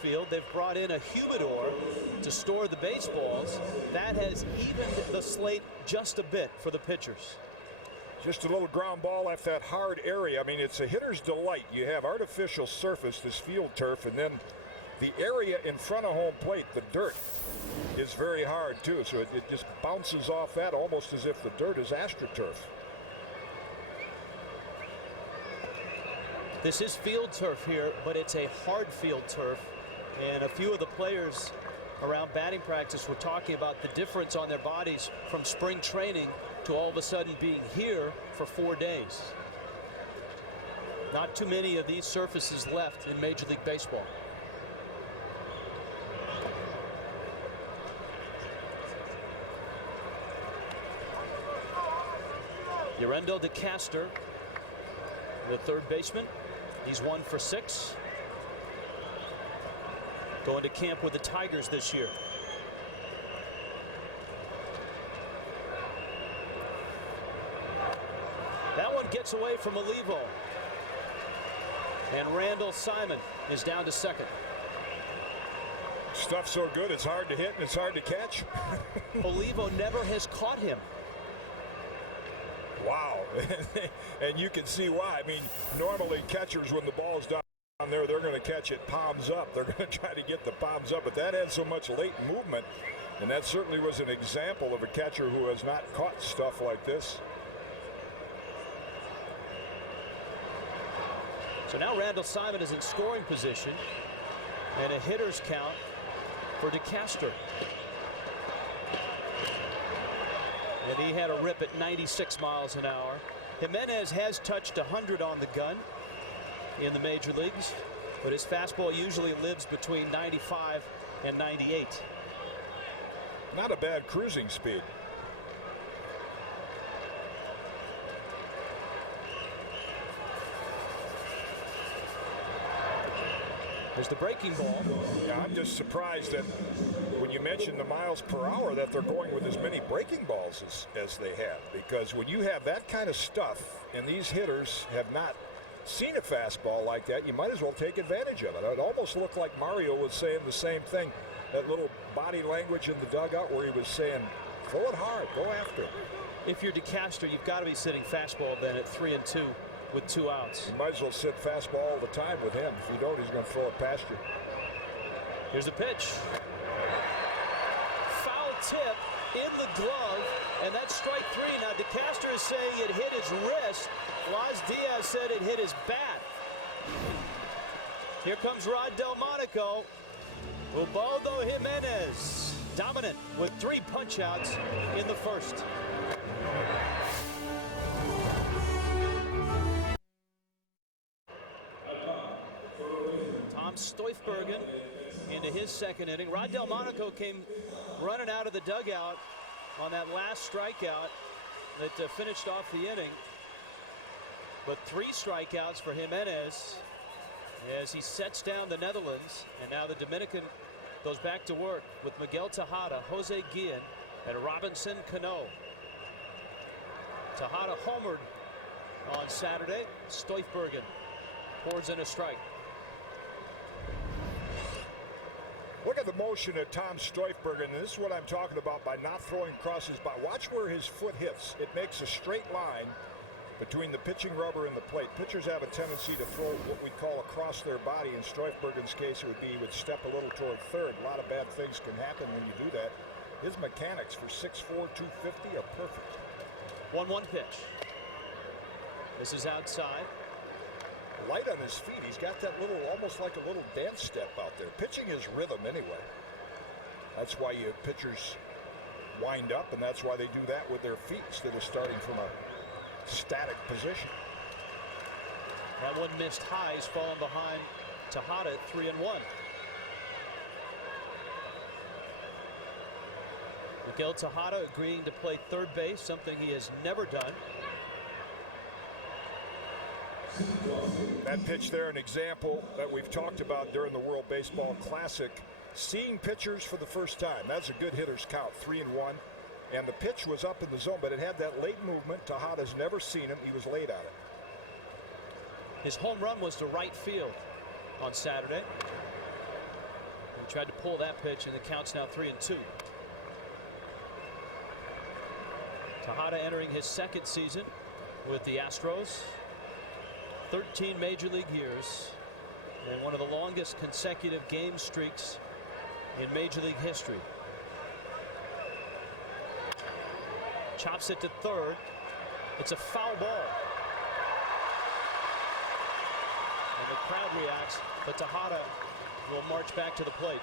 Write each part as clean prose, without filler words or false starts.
field. They've brought in a humidor to store the baseballs. That has evened the slate just a bit for the pitchers. Just a little ground ball at that hard area. I mean, it's a hitter's delight. You have artificial surface, this field turf, and then the area in front of home plate, the dirt, is very hard too. So it just bounces off that almost as if the dirt is AstroTurf. This is field turf here, but it's a hard field turf. And a few of the players around batting practice were talking about the difference on their bodies from spring training to all of a sudden being here for 4 days. Not too many of these surfaces left in Major League Baseball. Yurendo DeCaster, the third baseman. He's 1 for 6. Going to camp with the Tigers this year. That one gets away from Olivo. And Randall Simon is down to second. Stuff so good, it's hard to hit and it's hard to catch. Olivo never has caught him. Wow. And you can see why. I mean, normally catchers, when the ball's down there, they're going to catch it palms up. They're going to try to get the palms up, but that had so much late movement, and that certainly was an example of a catcher who has not caught stuff like this. So now Randall Simon is in scoring position, and a hitter's count for DeCaster. And he had a rip at 96 miles an hour. Jimenez has touched 100 on the gun in the major leagues, but his fastball usually lives between 95 and 98. Not a bad cruising speed. There's the breaking ball. Yeah, I'm just surprised that when you mention the miles per hour that they're going with as many breaking balls as they have, because when you have that kind of stuff and these hitters have not seen a fastball like that, you might as well take advantage of it. It almost looked like Mario was saying the same thing, that little body language in the dugout where he was saying, throw it hard, go after it. If you're DeCaster, you've got to be sitting fastball then at 3-2 with 2 outs. You might as well sit fastball all the time with him. If you don't, he's going to throw it past you. Here's the pitch. Foul tip in the glove, and that's strike 3. Now DeCaster is saying it hit his wrist. Las Diaz said it hit his bat. Here comes Rod Delmonico. Ubaldo Jimenez dominant with 3 punch-outs in the first. Tom Stoifbergen into his second inning. Rod Delmonico came running out of the dugout on that last strikeout that finished off the inning. But 3 strikeouts for Jimenez as he sets down the Netherlands. And now the Dominican goes back to work with Miguel Tejada, Jose Guillen, and Robinson Cano. Tejada homered on Saturday. Stoifbergen pours in a strike. Look at the motion of Tom Stoifbergen, and this is what I'm talking about by not throwing across his body. Watch where his foot hits. It makes a straight line between the pitching rubber and the plate. Pitchers have a tendency to throw what we call across their body. In Stoifbergen's case, it would be he would step a little toward third. A lot of bad things can happen when you do that. His mechanics for 6'4", 250 are perfect. 1-1 pitch. This is outside. Light on his feet. He's got that little, almost like a little dance step out there. Pitching is rhythm anyway. That's why you pitchers wind up, and that's why they do that with their feet instead of starting from a static position. That one missed high. He's fallen behind Tejada at 3-1. Miguel Tejada agreeing to play third base, something he has never done. That pitch there, an example that we've talked about during the World Baseball Classic. Seeing pitchers for the first time. That's a good hitter's count, 3-1. And the pitch was up in the zone, but it had that late movement. Tejada's never seen him. He was late on it. His home run was to right field on Saturday. tried to pull that pitch, and the count's now 3-2. Tejada entering his second season with the Astros. 13 major league years and one of the longest consecutive game streaks in major league history. Chops it to third. It's a foul ball. And the crowd reacts, but Tejada will march back to the plate.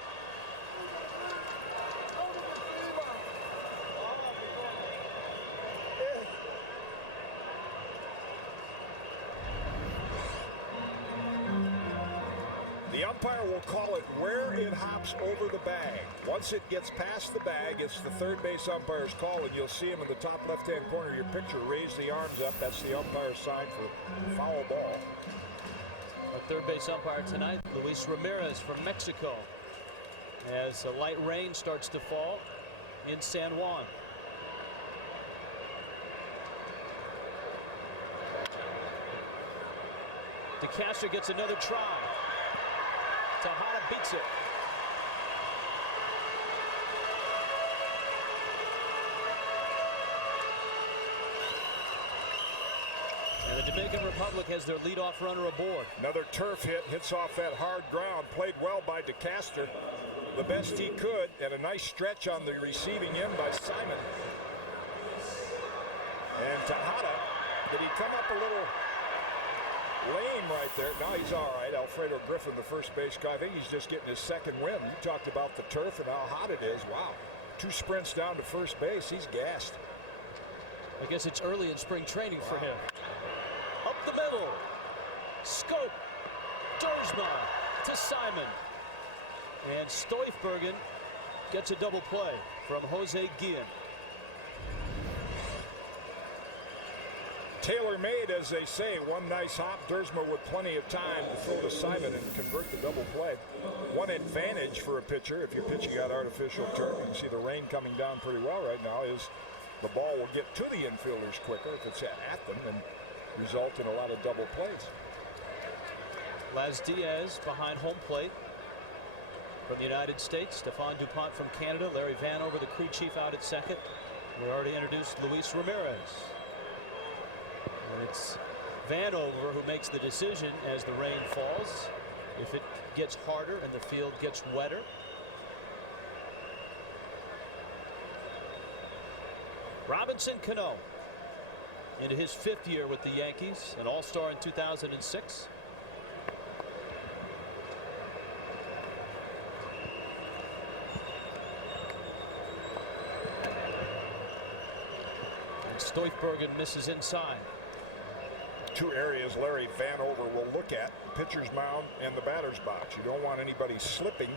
The umpire will call it where it hops over the bag. Once it gets past the bag, it's the third base umpire's call, and you'll see him in the top left-hand corner of your picture raise the arms up. That's the umpire's sign for foul ball. Our third base umpire tonight, Luis Ramirez from Mexico, as a light rain starts to fall in San Juan. DeCastro gets another try. Tejada beats it. And the Dominican Republic has their leadoff runner aboard. Another turf hit, hits off that hard ground. Played well by DeCastro. The best he could, and a nice stretch on the receiving end by Simon. And Tejada, did he come up a little lame right there? No, he's all right. Alfredo Griffin, the first base guy, I think he's just getting his second win. You talked about the turf and how hot it is. Wow. 2 sprints down to first base. He's gassed. I guess it's early in spring training for him. Up the middle. Scope. Dersma to Simon. And Stoifbergen gets a double play from Jose Guillen. Tailor-made, as they say. One nice hop. Dersma with plenty of time to throw to Simon and convert the double play. One advantage for a pitcher, if you're pitching out artificial turf, you can see the rain coming down pretty well right now, is the ball will get to the infielders quicker if it's at them and result in a lot of double plays. Laz Diaz behind home plate from the United States. Stefan DuPont from Canada. Larry Vanover, the crew chief, out at second. We already introduced Luis Ramirez. And it's Vanover who makes the decision as the rain falls. If it gets harder and the field gets wetter. Robinson Cano into his 5th year with the Yankees, an all-star in 2006. And Stoifbergen misses inside. 2 areas Larry Vanover will look at: the pitcher's mound and the batter's box. You don't want anybody slipping,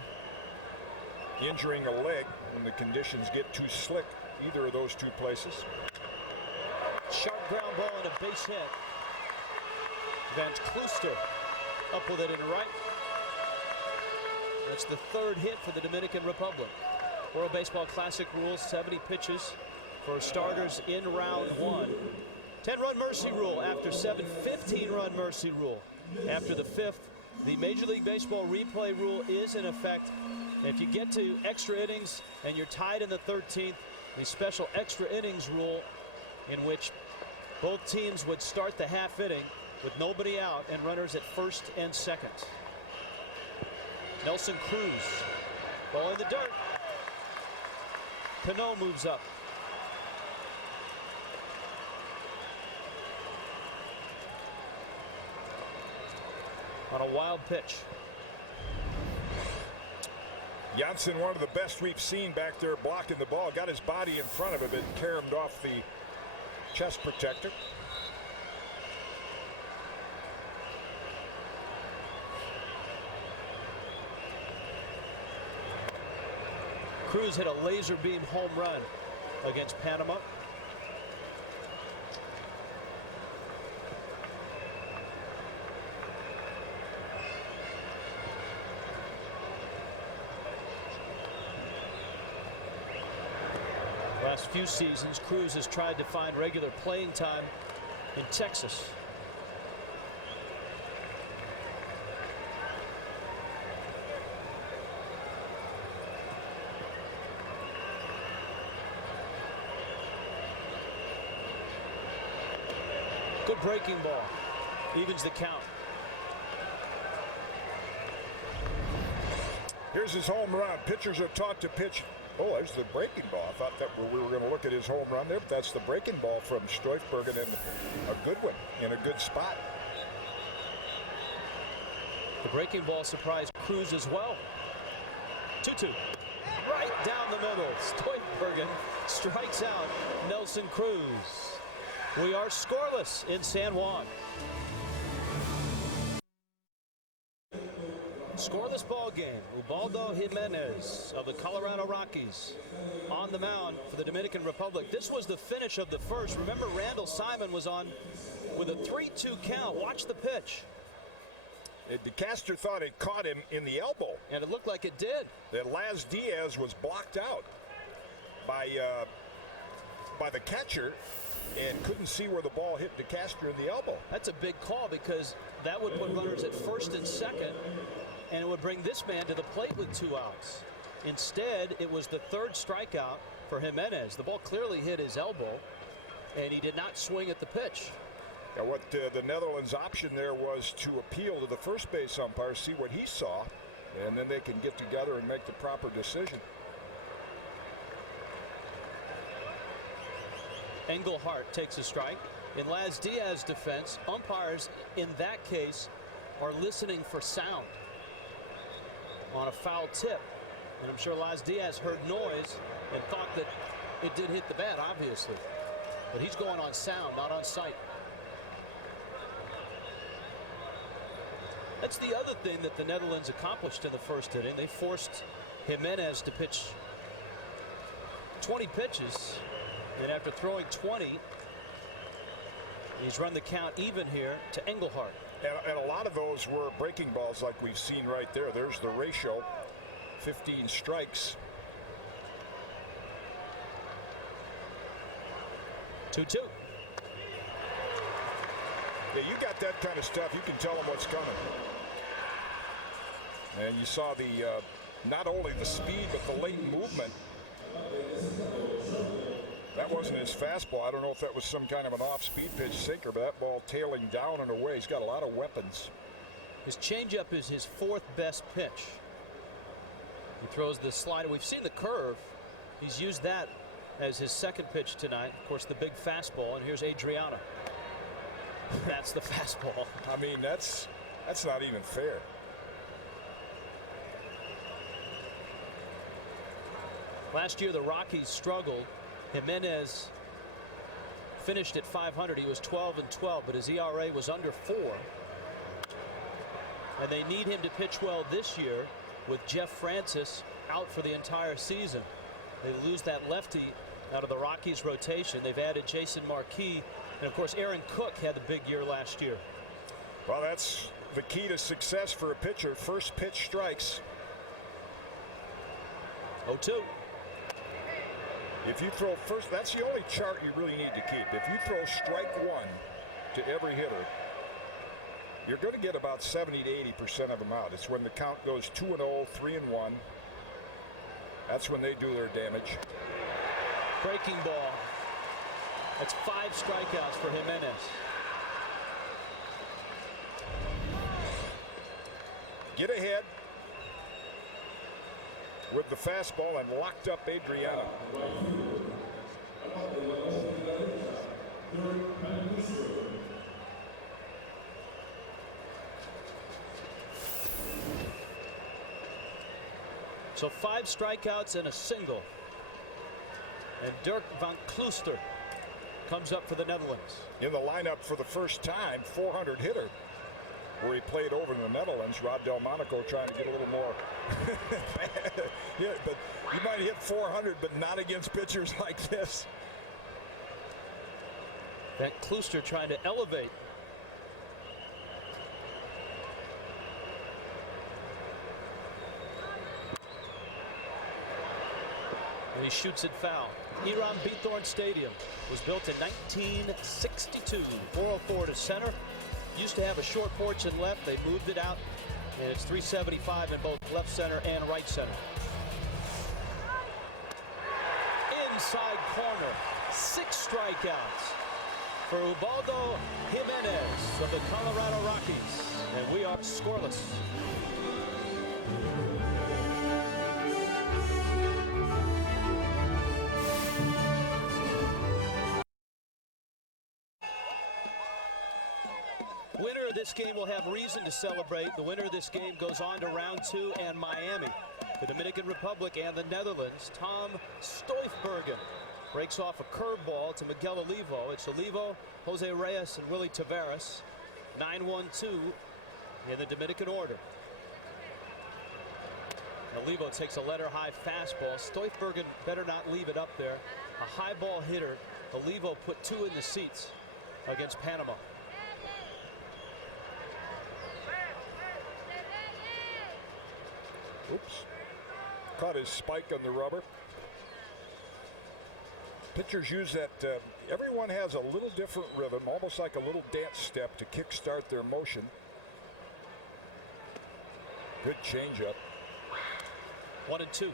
injuring a leg when the conditions get too slick, either of those 2 places. Sharp ground ball and a base hit. Van Kluster up with it in right. That's the 3rd hit for the Dominican Republic. World Baseball Classic rules: 70 pitches for starters in round 1. 10-run mercy rule after 7, 15-run mercy rule after the 5th. The Major League Baseball replay rule is in effect. If you get to extra innings and you're tied in the 13th, the special extra innings rule, in which both teams would start the half inning with nobody out and runners at first and second. Nelson Cruz, ball in the dirt. Cano moves up. On a wild pitch. Janssen, one of the best we've seen back there blocking the ball, got his body in front of him and caromed off the chest protector. Cruz hit a laser beam home run against Panama. Last few seasons, Cruz has tried to find regular playing time in Texas. breaking ball evens the count. Here's his home run. Pitchers are taught to pitch. Oh, there's the breaking ball. I thought that we were going to look at his home run there, but that's the breaking ball from Stoifbergen, and a good one in a good spot. The breaking ball surprised Cruz as well. 2-2. Right down the middle. Stoifbergen strikes out Nelson Cruz. We are scoreless in San Juan. Scoreless ball game. Ubaldo Jimenez of the Colorado Rockies on the mound for the Dominican Republic. This was the finish of the first. Remember, Randall Simon was on with a 3-2 count. Watch the pitch. DeCastro thought it caught him in the elbow. And it looked like it did. That Laz Diaz was blocked out by the catcher and couldn't see where the ball hit DeCastro in the elbow. That's a big call, because that would put runners at first and second, and it would bring this man to the plate with 2 outs. Instead, it was the third strikeout for Jimenez. The ball clearly hit his elbow, and he did not swing at the pitch. Now, what the Netherlands' option there was to appeal to the first base umpire, see what he saw, and then they can get together and make the proper decision. Engelhardt takes a strike. In Laz Diaz's defense, umpires in that case are listening for sound on a foul tip. And I'm sure Laz Diaz heard noise and thought that it did hit the bat, obviously. But he's going on sound, not on sight. That's the other thing that the Netherlands accomplished in the first inning. They forced Jimenez to pitch 20 pitches. And after throwing 20, he's run the count even here to Engelhardt. And a lot of those were breaking balls like we've seen right there. There's the ratio, 15 strikes. 2-2. Yeah, you got that kind of stuff. You can tell them what's coming. And you saw the not only the speed, but the latent movement. That wasn't his fastball. I don't know if that was some kind of an off-speed pitch sinker, but that ball tailing down and away. He's got a lot of weapons. His changeup is his 4th best pitch. He throws the slider. We've seen the curve. He's used that as his 2nd pitch tonight. Of course, the big fastball, and here's Adriana. That's the fastball. I mean, that's not even fair. Last year, the Rockies struggled. Jimenez finished at .500. He was 12-12, but his ERA was under 4. And they need him to pitch well this year with Jeff Francis out for the entire season. They lose that lefty out of the Rockies rotation. They've added Jason Marquis, and of course Aaron Cook had the big year last year. Well, that's the key to success for a pitcher. First pitch strikes. 0-2. If you throw first, that's the only chart you really need to keep. If you throw strike 1 to every hitter, you're going to get about 70 to 80% of them out. It's when the count goes 2-0, 3-1. That's when they do their damage. Breaking ball. That's 5 strikeouts for Jimenez. Get ahead with the fastball and locked up Adriana. So 5 strikeouts and a single. And Dirk van Klooster comes up for the Netherlands. In the lineup for the first time, 400 hitter, where he played over in the Netherlands. Rod Delmonico trying to get a little more. Yeah, but you might hit 400, but not against pitchers like this. Van Klooster trying to elevate. And he shoots it foul. Hiram Bithorn Stadium was built in 1962. 404 to center. Used to have a short porch in left. They moved it out, and it's 375 in both left center and right center. Inside corner. 6 strikeouts for Ubaldo Jimenez of the Colorado Rockies. And we are scoreless. Winner of this game will have reason to celebrate. The winner of this game goes on to round 2 and Miami. The Dominican Republic and the Netherlands. Tom Stoifbergen breaks off a curveball to Miguel Olivo. It's Olivo, Jose Reyes, and Willie Taveras. 9-1-2 in the Dominican order. Olivo takes a letter-high fastball. Stoifbergen better not leave it up there. A high ball hitter. Olivo put 2 in the seats against Panama. Oops. Caught his spike on the rubber. Pitchers use that. Everyone has a little different rhythm, almost like a little dance step to kickstart their motion. Good changeup. 1-2.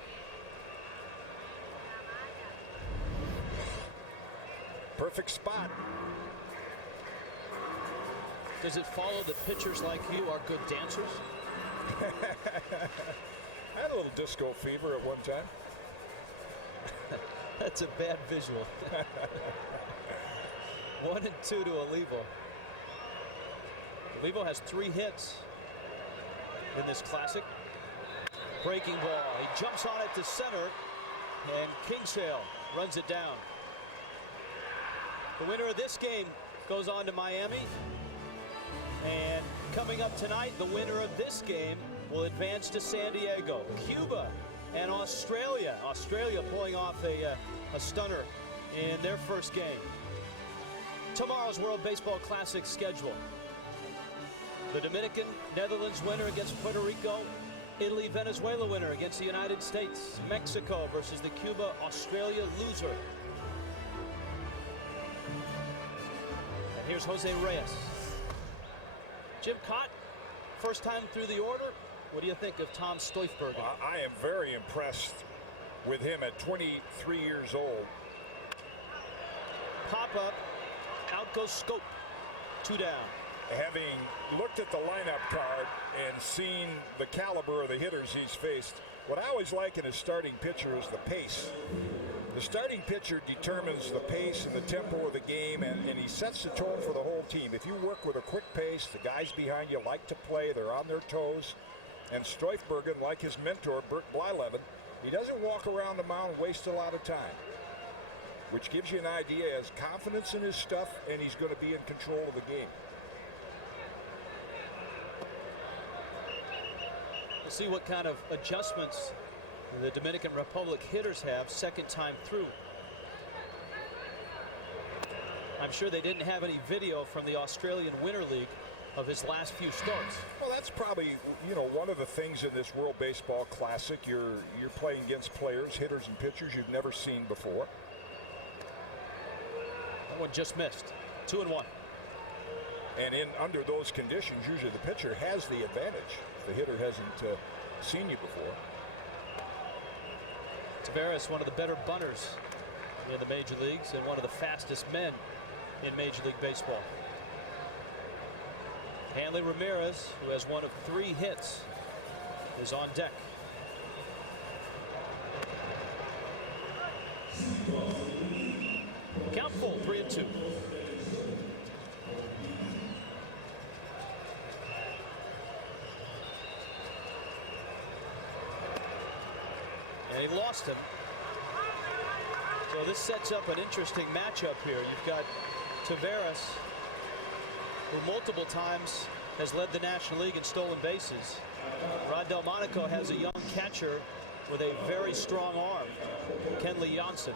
Perfect spot. Does it follow that pitchers like you are good dancers? I had a little disco fever at one time. That's a bad visual. 1-2 to Olivo. Olivo has 3 hits in this classic. Breaking ball. He jumps on it to center, and Kingsale runs it down. The winner of this game goes on to Miami. And coming up tonight, the winner of this game will advance to San Diego. Cuba and Australia. Australia pulling off a stunner in their first game. Tomorrow's World Baseball Classic schedule. The Dominican Netherlands winner against Puerto Rico. Italy Venezuela winner against the United States. Mexico versus the Cuba Australia loser. And here's Jose Reyes. Jim Cott, first time through the order. What do you think of Tom Stoifbergen? I am very impressed with him at 23 years old. Pop up, out goes Scope, 2 down. Having looked at the lineup card and seen the caliber of the hitters he's faced, what I always like in a starting pitcher is the pace. The starting pitcher determines the pace and the tempo of the game, and he sets the tone for the whole team. If you work with a quick pace, the guys behind you like to play, they're on their toes. And Stoifbergen, like his mentor, Bert Blyleven, he doesn't walk around the mound and waste a lot of time, which gives you an idea. He has confidence in his stuff, and he's going to be in control of the game. We'll see what kind of adjustments the Dominican Republic hitters have second time through. I'm sure they didn't have any video from the Australian Winter League of his last few starts. Well, that's probably, one of the things in this World Baseball Classic. You're playing against players, hitters and pitchers you've never seen before. That one just missed. 2-1. And under those conditions, usually the pitcher has the advantage. The hitter hasn't seen you before. Taveras, one of the better bunters in the major leagues and one of the fastest men in Major League Baseball. Hanley Ramirez, who has one of 3 hits, is on deck. Count full, 3-2. And he lost him. So this sets up an interesting matchup here. You've got Taveras, who multiple times has led the National League in stolen bases. Rod Delmonico has a young catcher with a very strong arm, Kenley Jansen.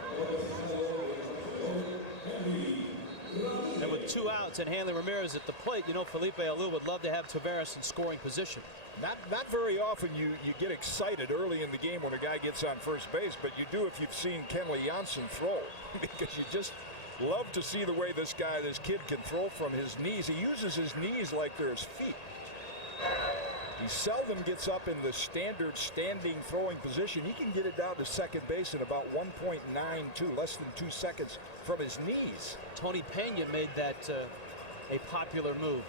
And with 2 outs and Hanley Ramirez at the plate, Felipe Alou would love to have Taveras in scoring position. Not very often you get excited early in the game when a guy gets on first base, but you do if you've seen Kenley Jansen throw, because you just love to see the way this kid can throw from his knees. He uses his knees like they're his feet. He seldom gets up in the standard standing throwing position. He can get it down to second base in about 1.92, less than 2 seconds from his knees. Tony Pena made that a popular move,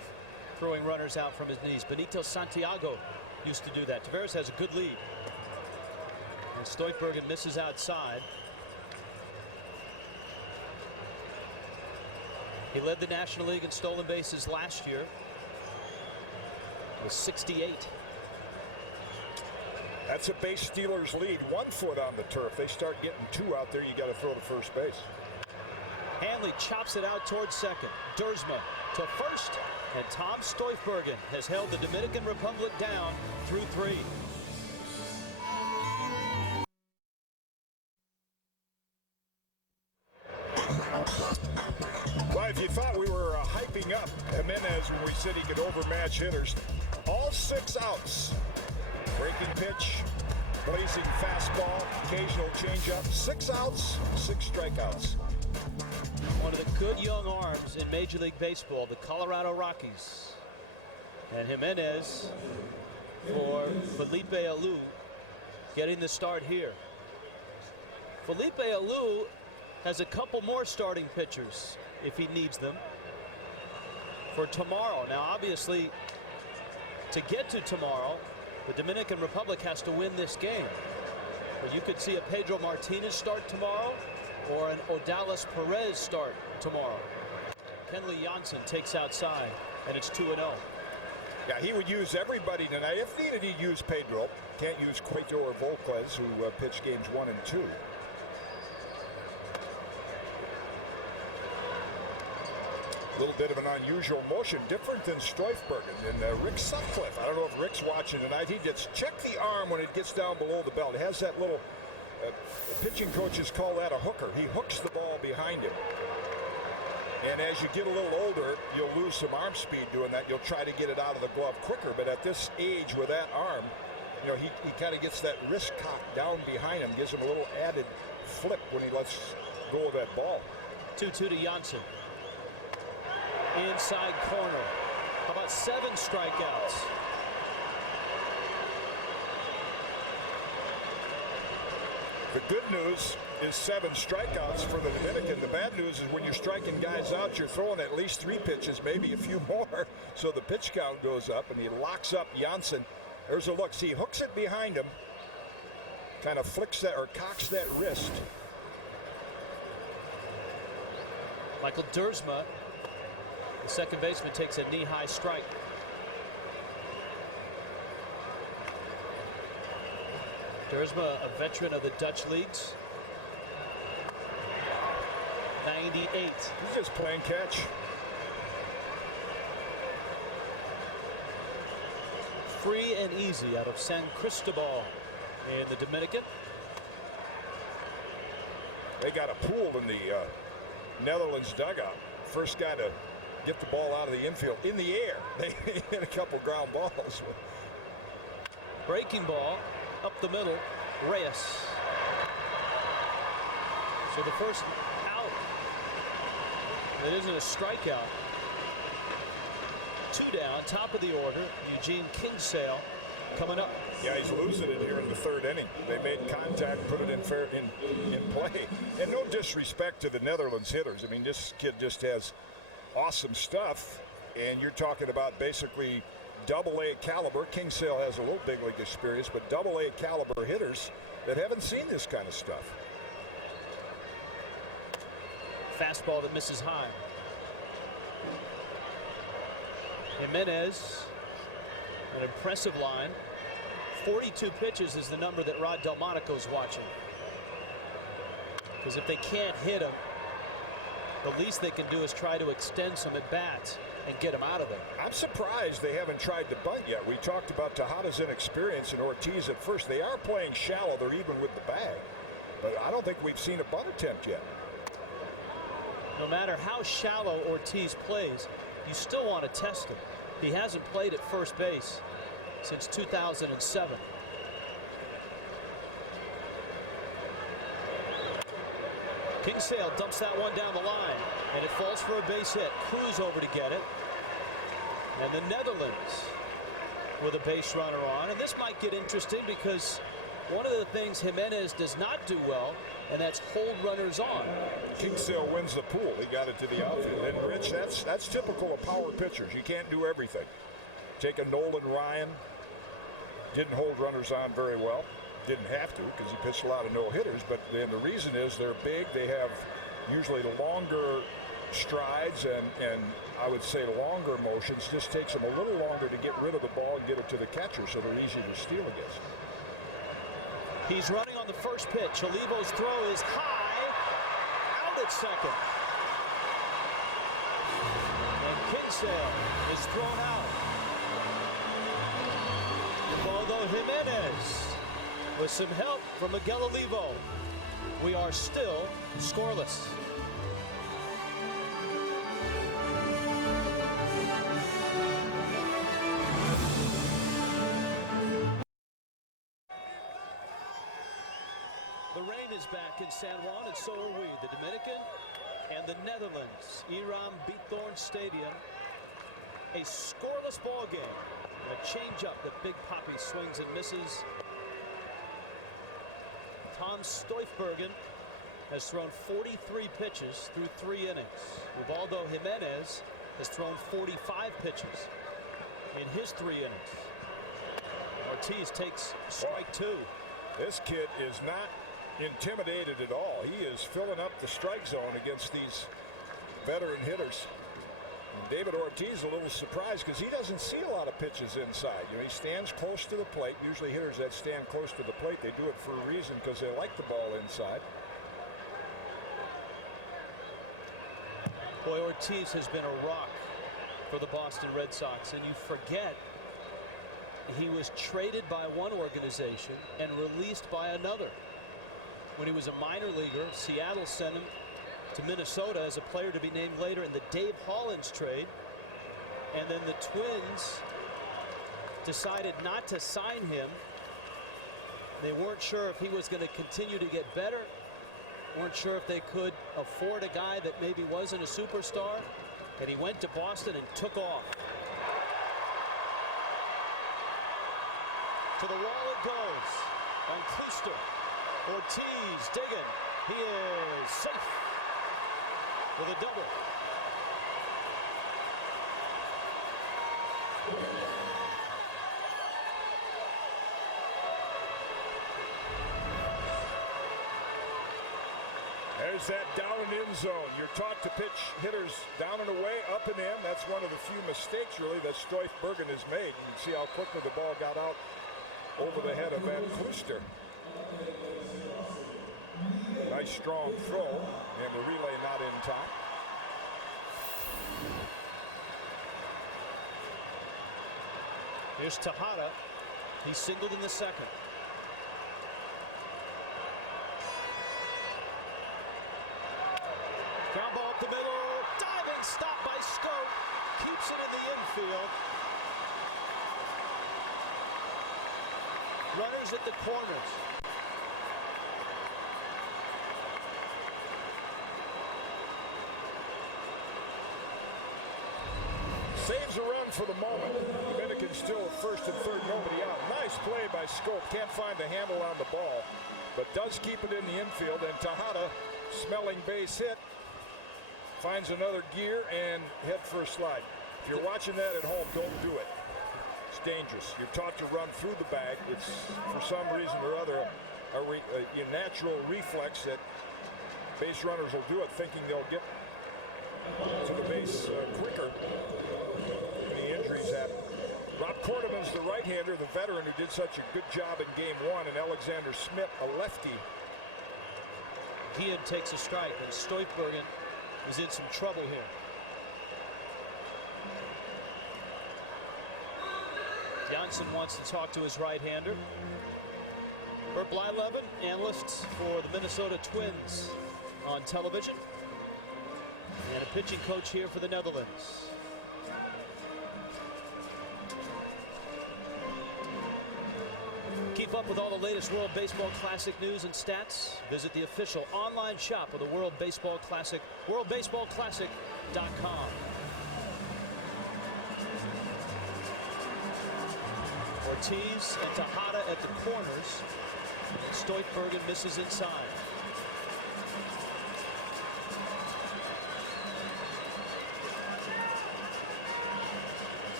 throwing runners out from his knees. Benito Santiago used to do that. Taveras has a good lead. And Stoichbergen misses outside. He led the National League in stolen bases last year with 68. That's a base stealer's lead. 1 foot on the turf. They start getting 2 out there, you got to throw to first base. Hanley chops it out towards second. Dersma to first, and Tom Stoichbergen has held the Dominican Republic down through 3. Well, if you thought we were hyping up Jimenez when we said he could overmatch hitters, all 6 outs. Breaking pitch, blazing fastball, occasional changeup. 6 outs, 6 strikeouts. One of the good young arms in Major League Baseball, the Colorado Rockies. And Jimenez for Felipe Alou getting the start here. Felipe Alou has a couple more starting pitchers if he needs them for tomorrow. Now, obviously, to get to tomorrow, the Dominican Republic has to win this game. But you could see a Pedro Martinez start tomorrow or an Odalis Perez start tomorrow. Kenley Jansen takes outside, and it's 2-0. Yeah, he would use everybody tonight. If needed, he'd use Pedro. Can't use Cueto or Volquez, who pitched games 1 and 2. A little bit of an unusual motion, different than Stoichbergen. And Rick Sutcliffe, I don't know if Rick's watching tonight, he gets check the arm when it gets down below the belt. It has that little, pitching coaches call that a hooker. He hooks the ball behind him. And as you get a little older, you'll lose some arm speed doing that. You'll try to get it out of the glove quicker. But at this age with that arm, you know, he kind of gets that wrist cock down behind him, gives him a little added flip when he lets go of that ball. 2-2 to Jansen. Inside corner. How about 7 strikeouts? The good news is 7 strikeouts for the Dominican. The bad news is when you're striking guys out, you're throwing at least 3 pitches, maybe a few more. So the pitch count goes up, and he locks up Jansen. There's a look. See, he hooks it behind him, kind of flicks that or cocks that wrist. Michael Dersma, the second baseman, takes a knee-high strike. Dersma, a veteran of the Dutch leagues. 98. He's just playing catch. Free and easy out of San Cristobal in the Dominican. They got a pool in the Netherlands dugout. First guy to get the ball out of the infield in the air. They hit a couple ground balls. Breaking ball up the middle, Reyes. So the first out. That isn't a strikeout. 2 down, top of the order. Eugene Kingsale coming up. Yeah, he's losing it here in the 3rd inning. They made contact, put it in play. And no disrespect to the Netherlands hitters. I mean, this kid just has awesome stuff. And you're talking about basically double-A caliber. Kingsale has a little big league experience, but double-A caliber hitters that haven't seen this kind of stuff. Fastball that misses high. Jimenez, an impressive line. 42 pitches is the number that Rod Delmonico's watching. Because if they can't hit him, the least they can do is try to extend some at bats and get him out of there. I'm surprised they haven't tried to bunt yet. We talked about Tejada's inexperience and Ortiz at first. They are playing shallow. They're even with the bag. But I don't think we've seen a bunt attempt yet. No matter how shallow Ortiz plays, you still want to test him. He hasn't played at first base since 2007. Kingsale dumps that one down the line, and it falls for a base hit. Cruz over to get it. And the Netherlands with a base runner on. And this might get interesting because one of the things Jimenez does not do well, and that's hold runners on. Kingsale wins the pool. He got it to the outfield. And Rich, that's typical of power pitchers. You can't do everything. Take a Nolan Ryan. Didn't hold runners on very well. Didn't have to because he pitched a lot of no-hitters. But then the reason is they're big. They have usually longer strides and I would say longer motions. Just takes them a little longer to get rid of the ball and get it to the catcher, so they're easy to steal against. He's running on the first pitch. Olivo's throw is high, out at second. And Kinsale is thrown out. Although Jimenez, with some help from Miguel Olivo, we are still scoreless. The rain is back in San Juan, and so are we. The Dominican and the Netherlands, Hiram Bithorn Stadium. A scoreless ball game. A changeup that Big Poppy swings and misses. Tom Stoifbergen has thrown 43 pitches through 3 innings. Ubaldo Jimenez has thrown 45 pitches in his 3 innings. Ortiz takes strike 2. This kid is not intimidated at all. He is filling up the strike zone against these veteran hitters. And David Ortiz a little surprised because he doesn't see a lot of pitches inside. You know, he stands close to the plate. Usually hitters that stand close to the plate, they do it for a reason because they like the ball inside. Boy, Ortiz has been a rock for the Boston Red Sox, and you forget he was traded by one organization and released by another. When he was a minor leaguer, Seattle sent him to Minnesota as a player to be named later in the Dave Hollins trade. And then the Twins decided not to sign him. They weren't sure if he was going to continue to get better. Weren't sure if they could afford a guy that maybe wasn't a superstar. And he went to Boston and took off. To the wall it goes on Kluster. Ortiz digging. He is safe with a double. There's that down and in zone. You're taught to pitch hitters down and away, up and in. That's one of the few mistakes, really, that Stoifbergen has made. You can see how quickly the ball got out over the head of Van Kluster. Nice strong throw, and the relay not in time. Here's Tejada. He singled in the second. Ground ball up the middle. Diving stop by Scope. Keeps it in the infield. Runners at the corners. Saves a run for the moment. Dominican still at first and third, nobody out. Nice play by Scope. Can't find a handle on the ball, but does keep it in the infield. And Tejada, smelling base hit, finds another gear and head for a slide. If you're watching that at home, don't do it. It's dangerous. You're taught to run through the bag. It's, for some reason or other, a natural reflex that base runners will do it, thinking they'll get to the base quicker. Any injuries happen. Rob Cordeman's the right-hander, the veteran who did such a good job in game 1, and Alexander Smith, a lefty. Guillen takes a strike, and Stoifbergen is in some trouble here. Johnson wants to talk to his right-hander. Bert Blyleven, analyst for the Minnesota Twins on television, and a pitching coach here for the Netherlands. Keep up with all the latest World Baseball Classic news and stats. Visit the official online shop of the World Baseball Classic, worldbaseballclassic.com. Ortiz and Tejada at the corners. Stoifbergen misses inside.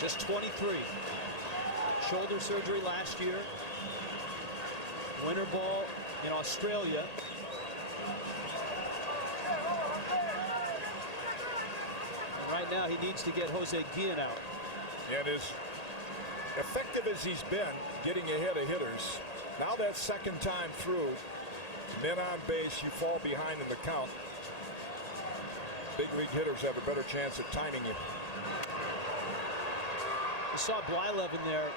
Just 23. Shoulder surgery last year. Winter ball in Australia. And right now he needs to get Jose Guillen out. And as effective as he's been getting ahead of hitters, now that second time through, men on base, you fall behind in the count. Big league hitters have a better chance at timing you. You saw Blyleven there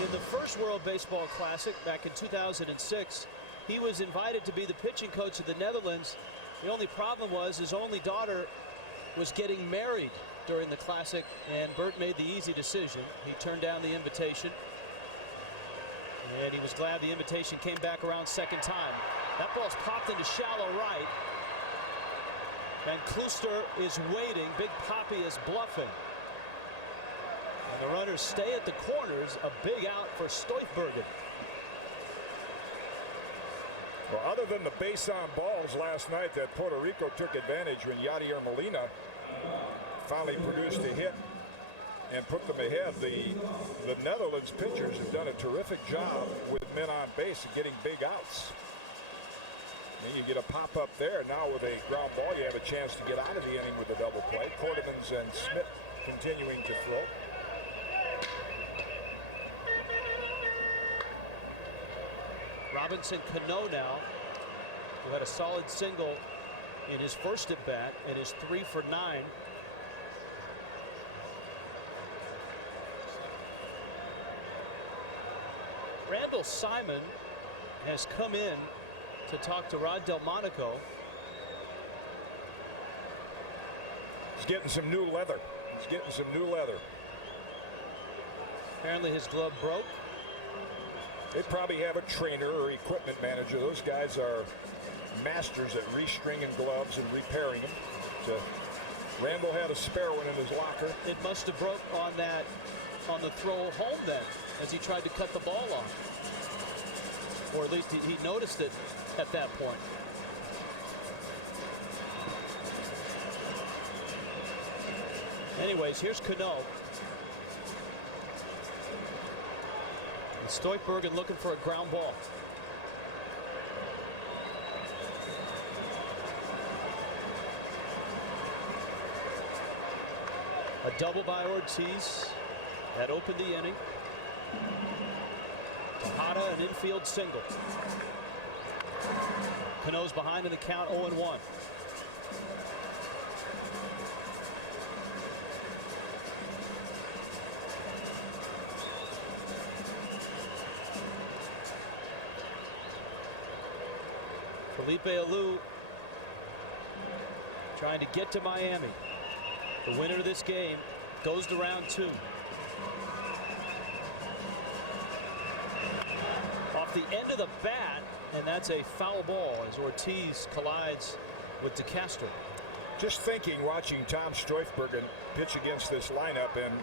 in the first World Baseball Classic back in 2006. He was invited to be the pitching coach of the Netherlands. The only problem was his only daughter was getting married during the Classic, and Bert made the easy decision. He turned down the invitation, and he was glad the invitation came back around second time. That ball's popped into shallow right. Van Kluster is waiting. Big Papi is bluffing. And the runners stay at the corners. A big out for Stoifbergen. Well, other than the base on balls last night that Puerto Rico took advantage when Yadier Molina finally produced a hit and put them ahead, the Netherlands pitchers have done a terrific job with men on base and getting big outs. Then you get a pop up there. Now with a ground ball, you have a chance to get out of the inning with a double play. Cordovans and Smith continuing to throw. Robinson Cano now, who had a solid single in his first at bat and is 3 for 9. Randall Simon has come in to talk to Rod Delmonico. He's getting some new leather. He's getting some new leather. Apparently his glove broke. They probably have a trainer or equipment manager. Those guys are masters at restringing gloves and repairing them. So Randall had a spare one in his locker. It must have broke on the throw home then, as he tried to cut the ball off. Or at least he noticed it at that point. Anyways, here's Cano. And Stoifbergen looking for a ground ball. A double by Ortiz that opened the inning. Tejada, an infield single. Cano's behind in the count, 0-1. Felipe Alou trying to get to Miami. The winner of this game goes to round 2. Off the end of the bat, and that's a foul ball as Ortiz collides with DeCastro. Just thinking, watching Tom Stoifbergen pitch against this lineup, and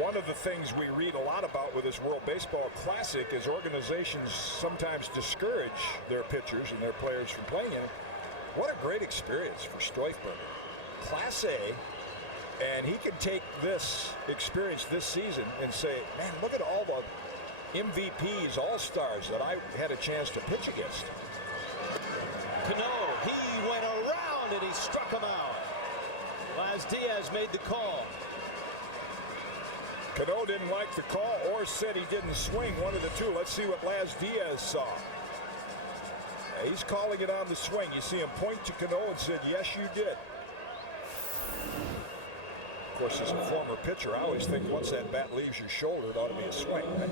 one of the things we read a lot about with this World Baseball Classic is organizations sometimes discourage their pitchers and their players from playing in it. What a great experience for Stoifbergen. Class A, and he can take this experience this season and say, man, look at all the MVPs, all-stars that I had a chance to pitch against. Cano, he went around and he struck him out. Laz Diaz made the call. Cano didn't like the call or said he didn't swing, one of the two. Let's see what Laz Diaz saw. He's calling it on the swing. You see him point to Cano and said, yes, you did. Of course, as a former pitcher, I always think once that bat leaves your shoulder, it ought to be a swing, right?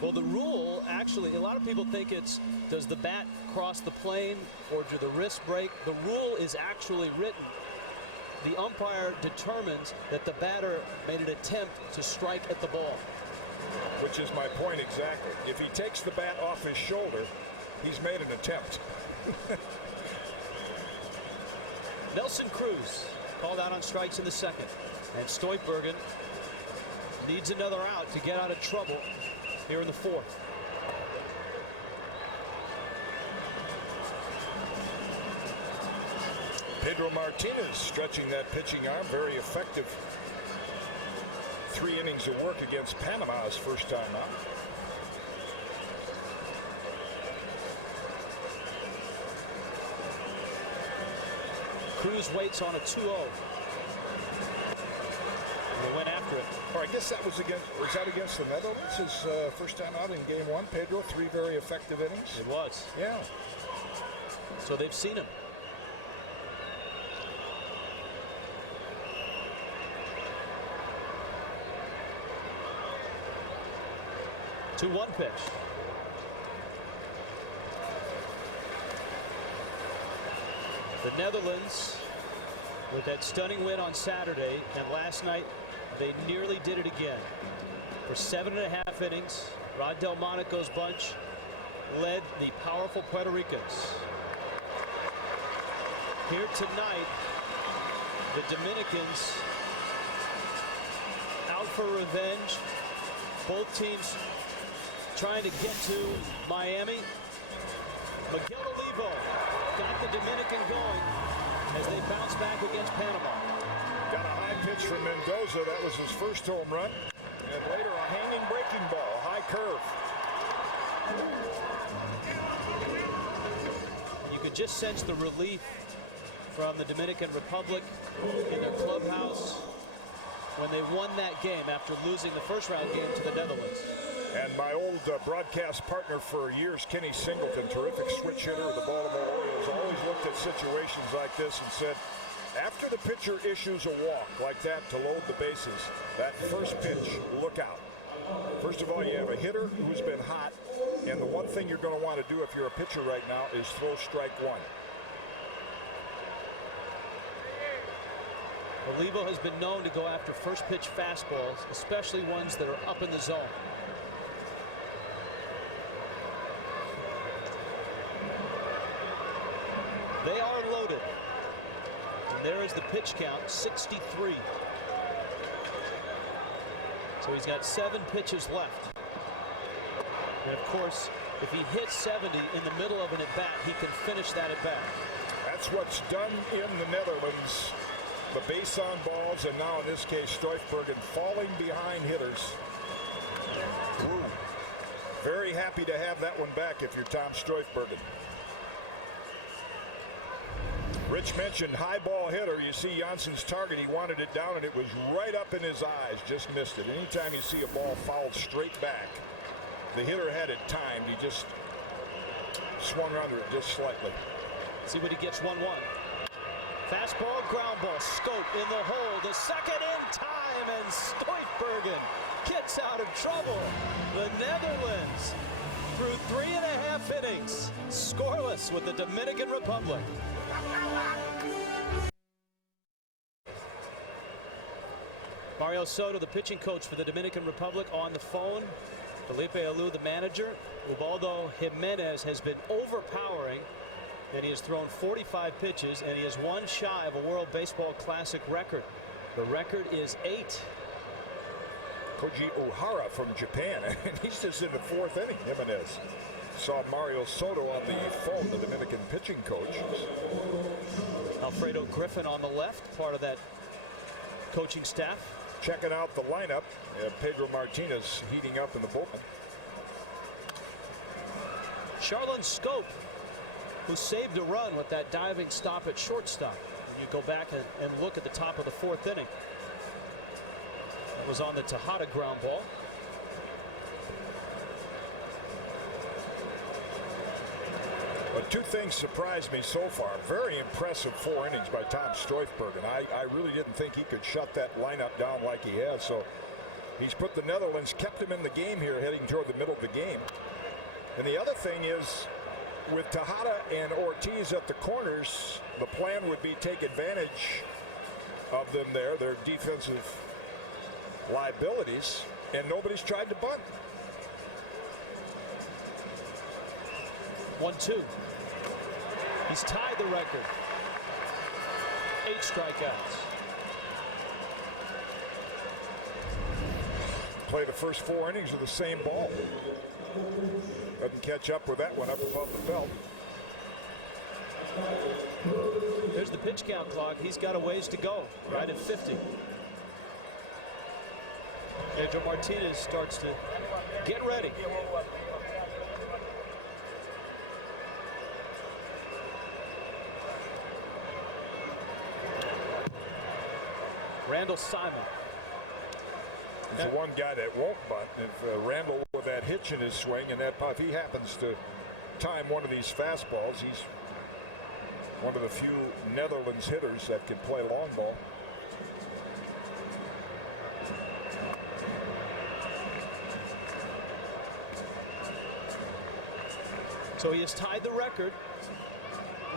Well, the rule, actually, a lot of people think it's, does the bat cross the plane or do the wrists break? The rule is actually written. The umpire determines that the batter made an attempt to strike at the ball. Which is my point exactly. If he takes the bat off his shoulder, he's made an attempt. Nelson Cruz called out on strikes in the second. And Stoichbergen needs another out to get out of trouble here in the fourth. Pedro Martinez stretching that pitching arm, very effective. 3 innings of work against Panama his first time out. Cruz waits on a 2-0. They went after it. Or I guess that was that against the Netherlands, his first time out in game 1. Pedro, 3 very effective innings. It was. Yeah. So they've seen him. Two-one pitch. The Netherlands, with that stunning win on Saturday, and last night they nearly did it again. For 7.5 innings, Rod Delmonico's bunch led the powerful Puerto Ricans. Here tonight, the Dominicans out for revenge. Both teams trying to get to Miami. Miguel Olivo got the Dominican going as they bounce back against Panama. Got a high pitch from Mendoza. That was his first home run. And later a hanging breaking ball, high curve. You could just sense the relief from the Dominican Republic in their clubhouse when they won that game after losing the first round game to the Netherlands. And my old broadcast partner for years, Kenny Singleton, terrific switch hitter of the Baltimore Orioles, always looked at situations like this and said, after the pitcher issues a walk like that to load the bases, that first pitch, look out. First of all, you have a hitter who's been hot, and the one thing you're going to want to do if you're a pitcher right now is throw strike one. Olivo has been known to go after first pitch fastballs, especially ones that are up in the zone. They are loaded. And there is the pitch count, 63. So he's got 7 pitches left. And of course, if he hits 70 in the middle of an at-bat, he can finish that at-bat. That's what's done in the Netherlands. The base on balls, and now in this case, Stoichbergen falling behind hitters. Ooh. Very happy to have that one back if you're Tom Stoichbergen. Rich mentioned high ball hitter. You see Jansen's target. He wanted it down, and it was right up in his eyes. Just missed it. Anytime you see a ball fouled straight back, the hitter had it timed. He just swung under it just slightly. See what he gets, 1-1. Fastball, ground ball, Scope in the hole. The second in time, and Stoichbergen gets out of trouble. The Netherlands, through 3.5 innings, scoreless with the Dominican Republic. Mario Soto, the pitching coach for the Dominican Republic, on the phone. Felipe Alou, the manager. Ubaldo Jimenez has been overpowering, and he has thrown 45 pitches, and he is 1 shy of a World Baseball Classic record. The record is 8. Koji Ohara from Japan, and he's just in the 4th inning. Jimenez saw Mario Soto on the phone, the Dominican pitching coach. Alfredo Griffin on the left, part of that coaching staff. Checking out the lineup. Pedro Martinez heating up in the bullpen. Charlon Scope, who saved a run with that diving stop at shortstop. When you go back and look at the top of the 4th inning. That was on the Tejada ground ball. But 2 things surprised me so far. Very impressive 4 innings by Tom Stoichbergen. I really didn't think he could shut that lineup down like he has. So he's put the Netherlands, kept him in the game here, heading toward the middle of the game. And the other thing is, with Tejada and Ortiz at the corners, the plan would be take advantage of them there, their defensive liabilities, and nobody's tried to bunt. 1-2. He's tied the record. 8 strikeouts. play the first 4 innings with the same ball. Doesn't catch up with that one up above the belt. There's the pitch count clock. He's got a ways to go, right at 50. Pedro Martinez starts to get ready. Randall Simon. He's the one guy that won't bunt. If Randall with that hitch in his swing and that pop, he happens to time one of these fastballs. He's one of the few Netherlands hitters that can play long ball. So he has tied the record,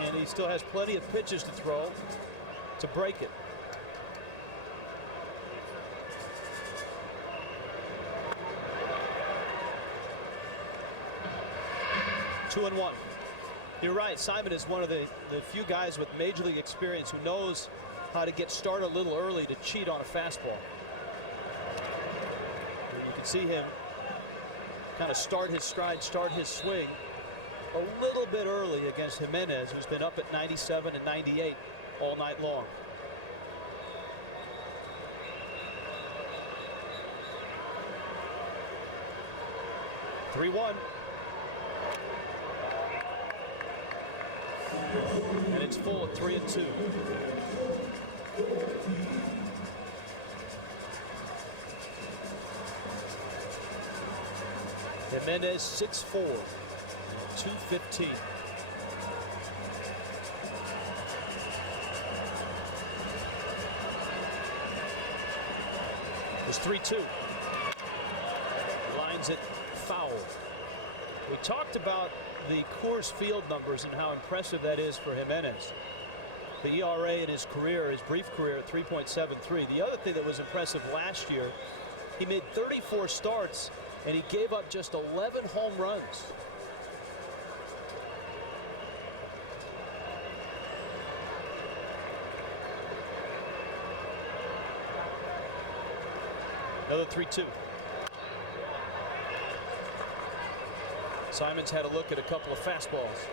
and he still has plenty of pitches to throw to break it. Two and one. You're right. Simon is one of the few guys with major league experience who knows how to get started a little early to cheat on a fastball. And you can see him kind of start his stride, start his swing a little bit early against Jimenez, who's been up at 97 and 98 all night long. Three-one. And it's full at 3-2. Jimenez 6'4", 215. It's 3-2. Lines it foul. We talked about the Coors Field numbers and how impressive that is for Jimenez. The ERA in his career, his brief career, at 3.73. The other thing that was impressive last year, he made 34 starts and he gave up just 11 home runs. Another 3-2. Simon's had a look at a couple of fastballs.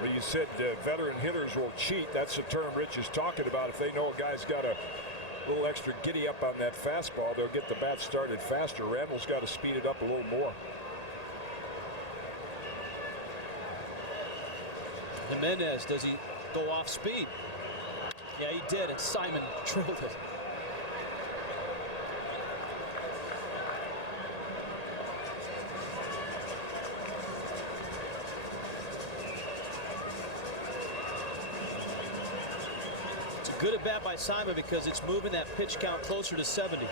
Well, you said veteran hitters will cheat. That's the term Rich is talking about. If they know a guy's got a little extra giddy up on that fastball, they'll get the bat started faster. Randall's got to speed it up a little more. Jimenez, does he go off speed? Yeah, he did, and Simon drilled it. Good at bat by Simon because it's moving that pitch count closer to 70.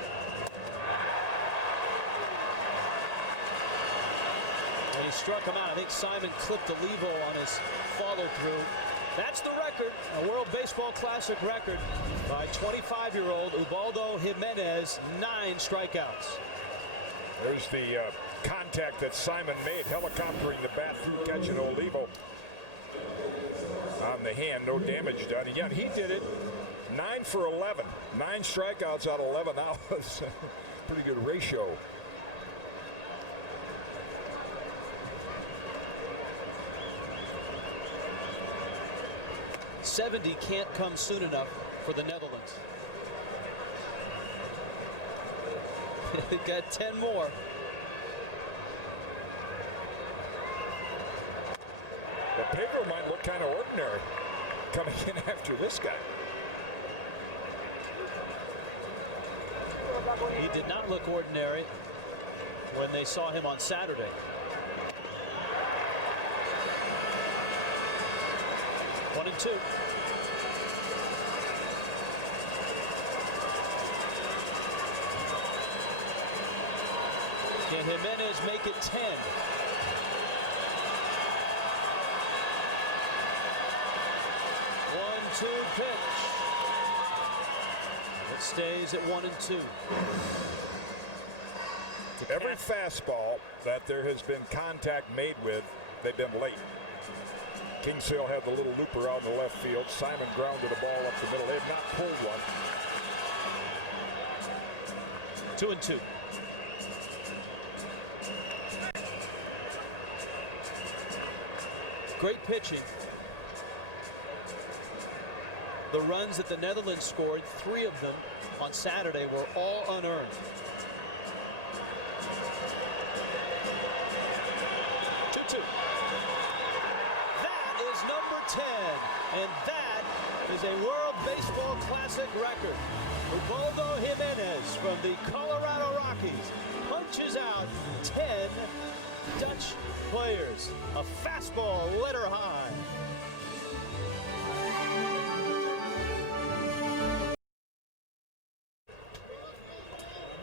And he struck him out. I think Simon clipped a levo on his follow through. That's the record, a World Baseball Classic record by 25-year-old Ubaldo Jimenez, 9 strikeouts. There's the contact that Simon made, helicoptering the bat through catching Olivo. On the hand, no damage done. Again, he did it 9 for 11. 9 strikeouts out of 11. That was a pretty good ratio. '70 can't come soon enough for the Netherlands. They got 10 more. Well, Pedro might look kind of ordinary coming in after this guy. He did not look ordinary when they saw him on Saturday. One and two. Can Jimenez make it 10? Two pitch. It stays at 1 and 2. Every fastball that there has been contact made with, they've been late. Kingsale had the little looper out in the left field. Simon grounded a ball up the middle. They have not pulled one. 2 and 2. Great pitching. The runs that the Netherlands scored, 3 of them on Saturday, were all unearned. 2-2. That is number 10, and that is a World Baseball Classic record. Ubaldo Jimenez from the Colorado Rockies punches out 10 Dutch players. A fastball letter high.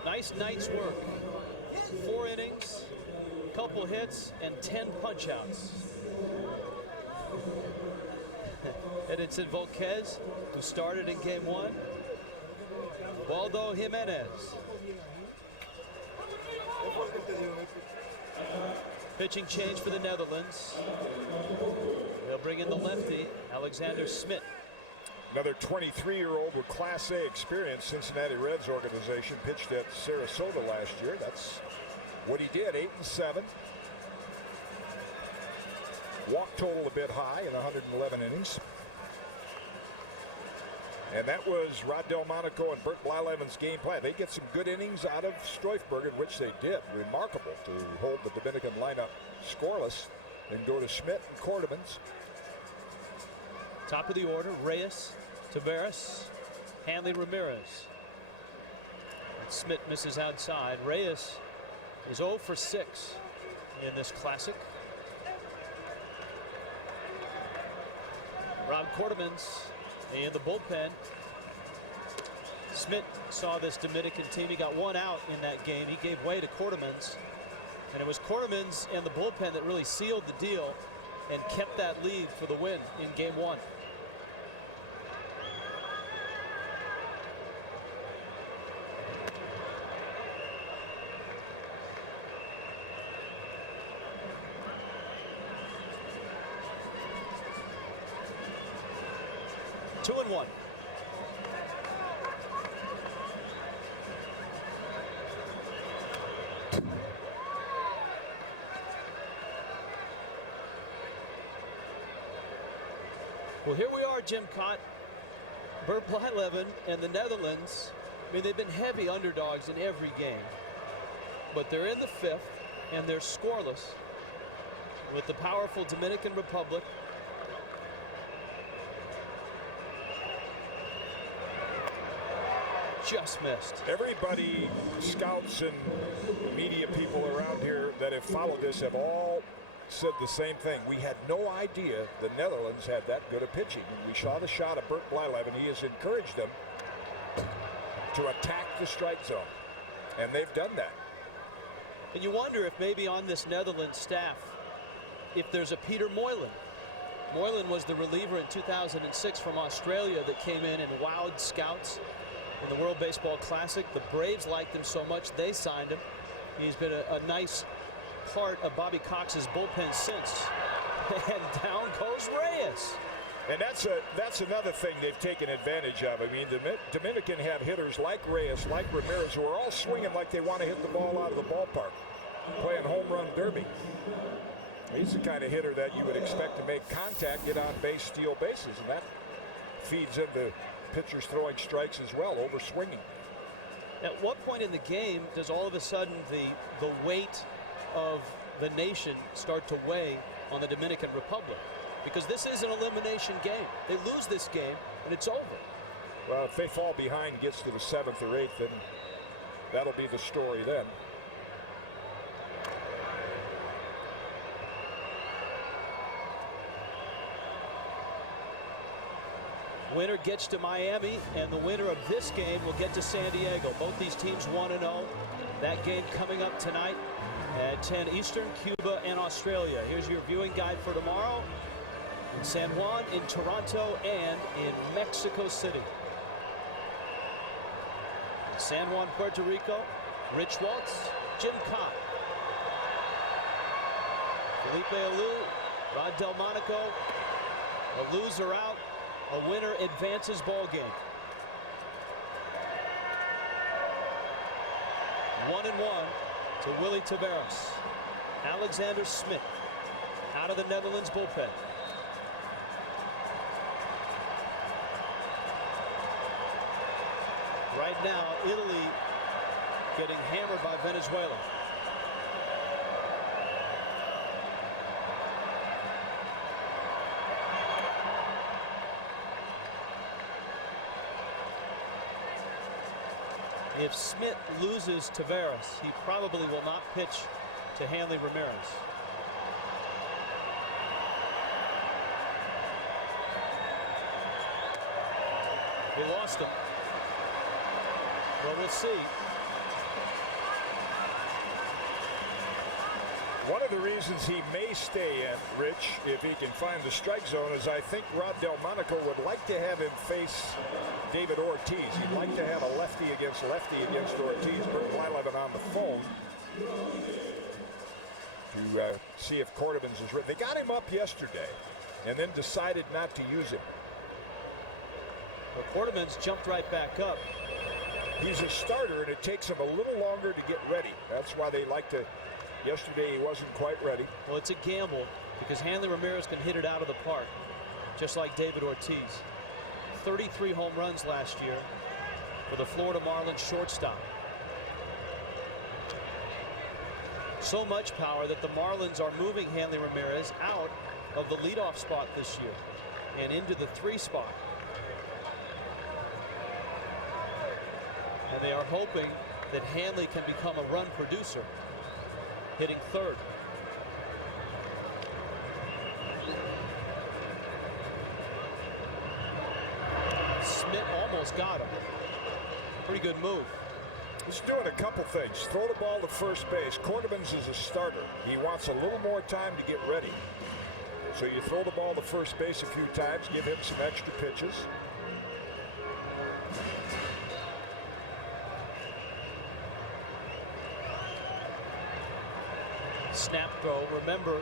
Nice night's work. 4 innings, couple hits, and 10 punch-outs. Edinson Volquez, who started in game 1. Ubaldo Jimenez. Pitching change for the Netherlands. They'll bring in the lefty, Alexander Smit. Another 23-year-old with Class A experience. Cincinnati Reds organization, pitched at Sarasota last year. That's what he did, 8-7. Walk total a bit high in 111 innings. And that was Rod Delmonico and Bert Blyleven's game plan. They get some good innings out of Stroifbergen, which they did. Remarkable to hold the Dominican lineup scoreless and go to Schmidt and Cordemans. Top of the order, Reyes, Taveras, Hanley, Ramirez. And Schmidt misses outside. Reyes is 0 for 6 in this classic. Rob Cordemans in the bullpen. Schmidt saw this Dominican team. He got 1 out in that game. He gave way to Cordemans. And it was Cordemans and the bullpen that really sealed the deal and kept that lead for the win in game 1. Two and one. Well, here we are, Jim Cott. Bert Blyleven and the Netherlands. I mean, they've been heavy underdogs in every game, but they're in the 5th and they're scoreless with the powerful Dominican Republic. Just missed. Everybody, scouts and media people around here that have followed this have all said the same thing. We had no idea the Netherlands had that good a pitching. When we saw the shot of Bert Blyleven, he has encouraged them to attack the strike zone, and they've done that. And you wonder if maybe on this Netherlands staff, if there's a Peter Moylan. Moylan was the reliever in 2006 from Australia that came in and wowed scouts in the World Baseball Classic. The Braves liked him so much they signed him. He's been a nice part of Bobby Cox's bullpen since. And down goes Reyes. And that's another thing they've taken advantage of. I mean, the Dominican have hitters like Reyes, like Ramirez, who are all swinging like they want to hit the ball out of the ballpark, playing home run derby. He's the kind of hitter that you would expect to make contact, get on base, steal bases, and that feeds into pitchers throwing strikes as well, over swinging. At what point in the game does all of a sudden the weight of the nation start to weigh on the Dominican Republic? Because this is an elimination game. They lose this game and it's over. Well, if they fall behind, gets to the 7th or 8th, then that'll be the story then. Winner gets to Miami, and the winner of this game will get to San Diego. Both these teams 1-0. That game coming up tonight at 10 Eastern, Cuba and Australia. Here's your viewing guide for tomorrow. In San Juan, in Toronto, and in Mexico City. San Juan, Puerto Rico, Rich Waltz, Jim Cott. Felipe Alou, Rod Delmonico. Alous are out. A winner advances ball game. 1-1 to Willie Taveras. Alexander Smith. out of the Netherlands bullpen. Right now, Italy getting hammered by Venezuela. If Smith loses Taveras, he probably will not pitch to Hanley Ramirez. We lost him. Well, we'll see. One of the reasons he may stay in, Rich, if he can find the strike zone, is I think Rod Delmonico would like to have him face David Ortiz. He'd like to have a lefty against Ortiz. Bert Blyleven on the phone to see if Cordovans is ready. They got him up yesterday and then decided not to use him. Well, Cordovans jumped right back up. He's a starter, and it takes him a little longer to get ready. That's why they like to. Yesterday he wasn't quite ready. Well, it's a gamble because Hanley Ramirez can hit it out of the park, just like David Ortiz. 33 home runs last year for the Florida Marlins shortstop. So much power that the Marlins are moving Hanley Ramirez out of the leadoff spot this year and into the 3 spot. And they are hoping that Hanley can become a run producer, hitting 3rd. Smith almost got him. Pretty good move. He's doing a couple things. Throw the ball to first base. Cordovans is a starter. He wants a little more time to get ready. So you throw the ball to first base a few times, give him some extra pitches. Snap throw. Remember,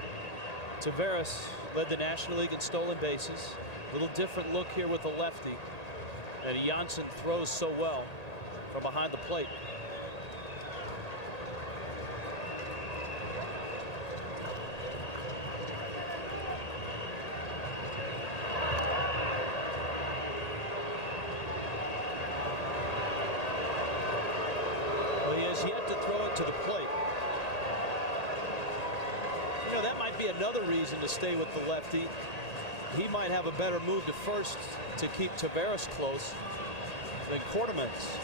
Taveras led the National League in stolen bases. A little different look here with the lefty. And Janssen throws so well from behind the plate. Well, he has yet to throw it to the plate. You know, that might be another reason to stay with the lefty. He might have a better move to first to keep Taveras close than Cordovans.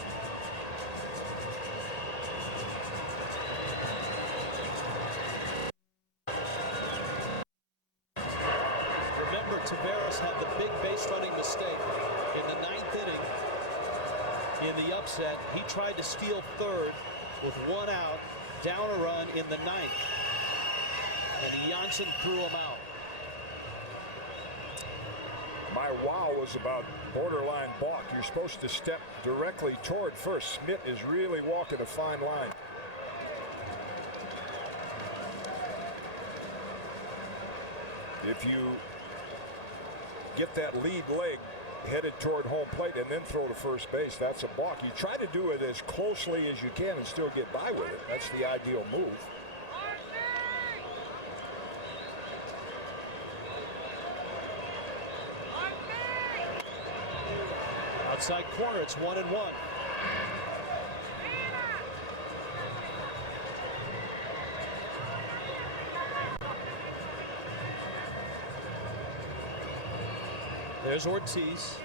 Remember, Taveras had the big base running mistake in the 9th inning in the upset. He tried to steal 3rd with 1 out, down a run in the 9th. And Janssen threw him out. My wow was about borderline balk. You're supposed to step directly toward first. Smith is really walking a fine line. If you get that lead leg headed toward home plate and then throw to first base, that's a balk. You try to do it as closely as you can and still get by with it. That's the ideal move. Outside corner, it's 1-1. There's Ortiz.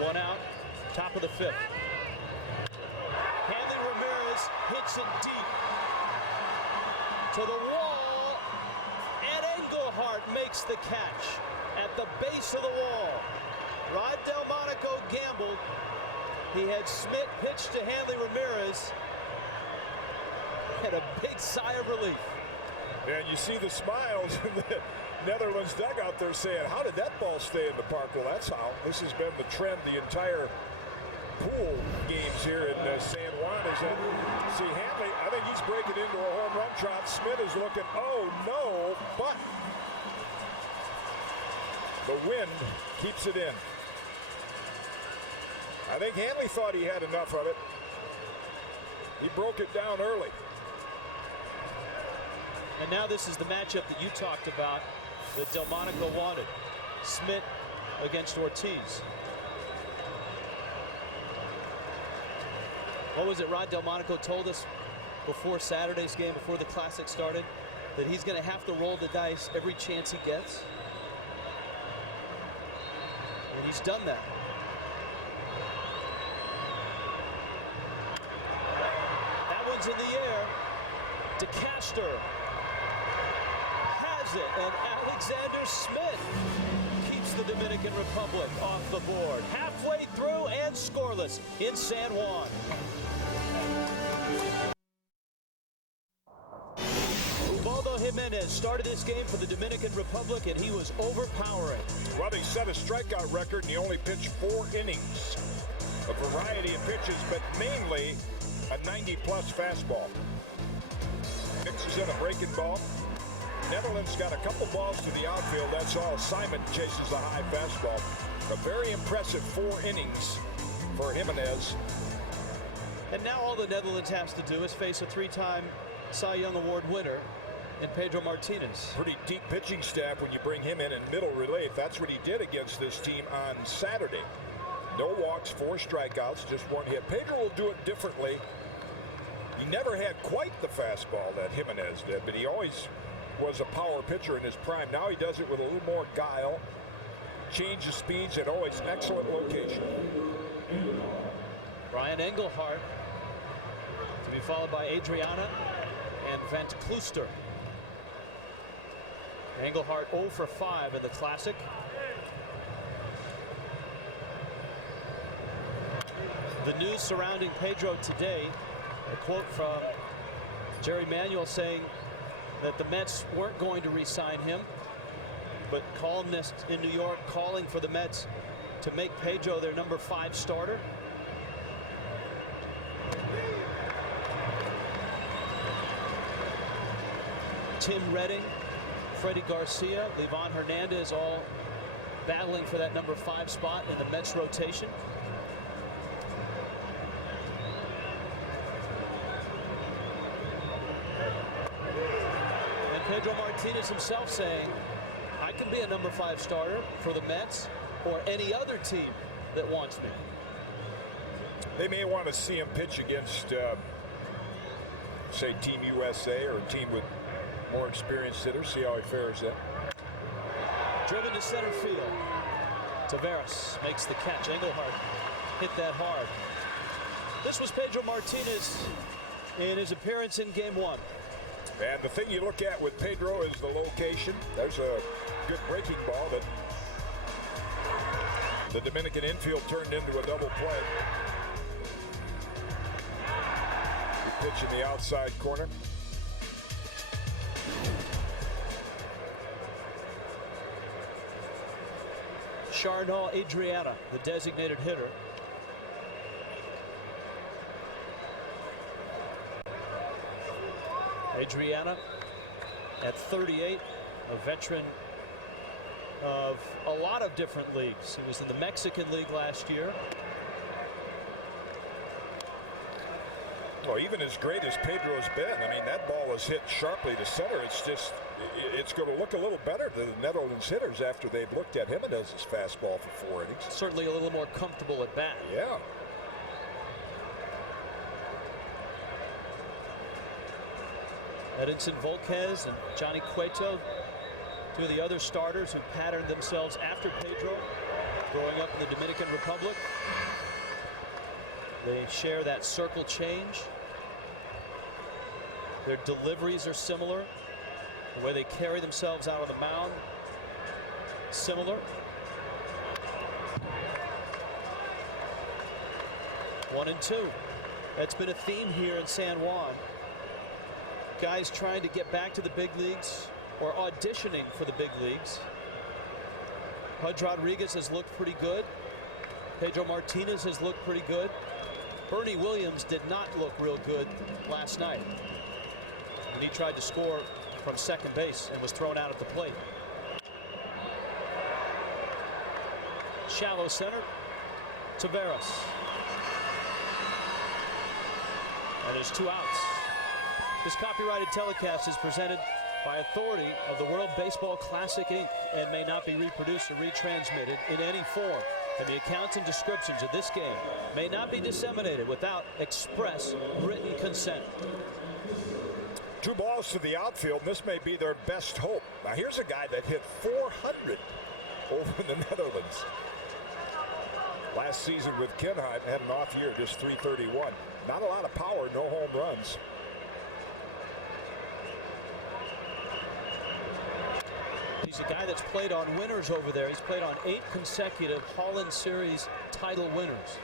One out, top of the 5th. Hanley Ramirez hits it deep to the wall. Engelhardt makes the catch at the base of the wall. Rod Delmonico gambled. He had Smith pitch to Hanley Ramirez. And a big sigh of relief. And you see the smiles in the Netherlands dugout. They're saying, how did that ball stay in the park? Well, that's how. This has been the trend the entire pool games here in San Juan. Is that, see, Hanley, I think he's breaking into a home run trot. Smith is looking, oh no, but the wind keeps it in. I think Hanley thought he had enough of it. He broke it down early. And now this is the matchup that you talked about that Delmonico wanted. Smith against Ortiz. What was it Rod Delmonico told us before Saturday's game, before the Classic started? That he's going to have to roll the dice every chance he gets. And he's done that. That one's in the air. DeCaster has it, and Alexander Smith keeps the Dominican Republic off the board. Halfway through and scoreless in San Juan. Ubaldo Jimenez started this game for the Dominican Republic, and he was overpowering. Well, he set a strikeout record, and he only pitched 4 innings. A variety of pitches, but mainly a 90-plus fastball. Mixes in a breaking ball. Netherlands got a couple balls to the outfield. That's all. Simon chases a high fastball. A very impressive 4 innings for Jimenez. And now all the Netherlands has to do is face a 3-time Cy Young Award winner in Pedro Martinez. Pretty deep pitching staff when you bring him in middle relief. That's what he did against this team on Saturday. No walks, 4 strikeouts, just 1 hit. Pedro will do it differently. He never had quite the fastball that Jimenez did, but he always was a power pitcher in his prime. Now he does it with a little more guile, change of speeds, and always excellent location. Brian Engelhardt to be followed by Adriana and Van Kluster. Engelhardt 0 for 5 in the Classic. The news surrounding Pedro today, a quote from Jerry Manuel saying that the Mets weren't going to re-sign him, but columnists in New York calling for the Mets to make Pedro their number 5 starter. Tim Redding, Freddie Garcia, Livan Hernandez all battling for that number 5 spot in the Mets rotation. Pedro Martinez himself saying, I can be a number 5 starter for the Mets or any other team that wants me. They may want to see him pitch against, say, Team USA or a team with more experienced hitters, see how he fares there. Driven to center field. Taveras makes the catch. Engelhardt hit that hard. This was Pedro Martinez in his appearance in Game 1. And the thing you look at with Pedro is the location. There's a good breaking ball that the Dominican infield turned into a double play. He pitch in the outside corner. Charnal Adriana, the designated hitter. Adriana at 38, a veteran of a lot of different leagues. He was in the Mexican League last year. Well, even as great as Pedro's been, I mean, that ball is hit sharply to center. It's just, it's going to look a little better to the Netherlands hitters after they've looked at Jimenez's fastball for 4 innings. Certainly a little more comfortable at bat. Yeah. Edinson Volquez and Johnny Cueto, 2 of the other starters who patterned themselves after Pedro growing up in the Dominican Republic. They share that circle change. Their deliveries are similar. The way they carry themselves out on the mound, similar. 1-2. That's been a theme here in San Juan. Guys trying to get back to the big leagues or auditioning for the big leagues. Pudge Rodriguez has looked pretty good. Pedro Martinez has looked pretty good. Bernie Williams did not look real good last night when he tried to score from second base and was thrown out at the plate. Shallow center. Taveras. And there's 2 outs. This copyrighted telecast is presented by authority of the World Baseball Classic Inc. and may not be reproduced or retransmitted in any form. And the accounts and descriptions of this game may not be disseminated without express written consent. 2 balls to the outfield. This may be their best hope. Now here's a guy that hit 400 over in the Netherlands. Last season with Kinheim, had an off year, just 331. Not a lot of power, no home runs. He's a guy that's played on winners over there. He's played on 8 consecutive Holland Series title winners.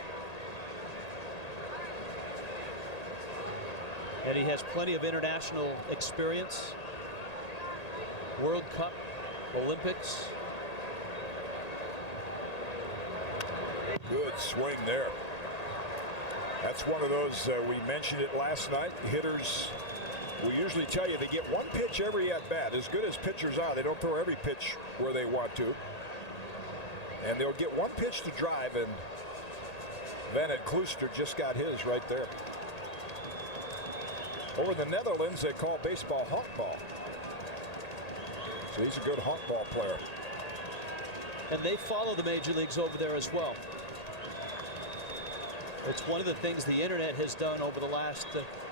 And he has plenty of international experience. World Cup, Olympics. Good swing there. That's one of those, we mentioned it last night, hitters, we usually tell you they get 1 pitch every at bat. As good as pitchers are, they don't throw every pitch where they want to. And they'll get 1 pitch to drive, and Van at Klooster just got his right there. Over in the Netherlands, they call baseball honkball. So he's a good honkball player. And they follow the major leagues over there as well. It's one of the things the internet has done over the last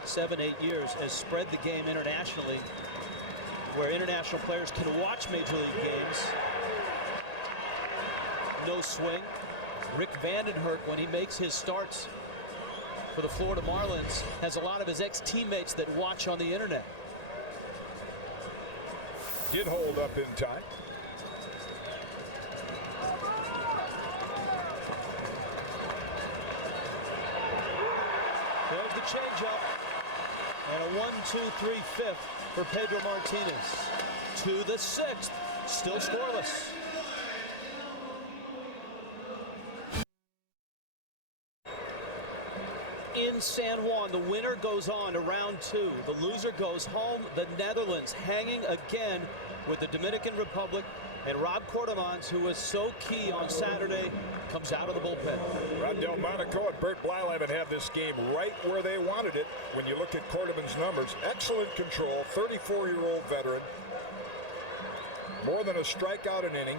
7-8 years, has spread the game internationally, where international players can watch major league games. No swing. Rick Vandenherk, when he makes his starts for the Florida Marlins, has a lot of his ex-teammates that watch on the internet. Did hold up in time. There's the changeup. And a 1-2-3-5 for Pedro Martinez. To the 6th. Still scoreless. In San Juan, the winner goes on to round 2. The loser goes home. The Netherlands hanging again with the Dominican Republic. And Rob Quartermans, who was so key on Saturday, comes out of the bullpen. Rod Delmonico and Bert Blyleven have this game right where they wanted it. When you look at Quarterman's numbers, excellent control, 34-year-old veteran. More than a strikeout an inning.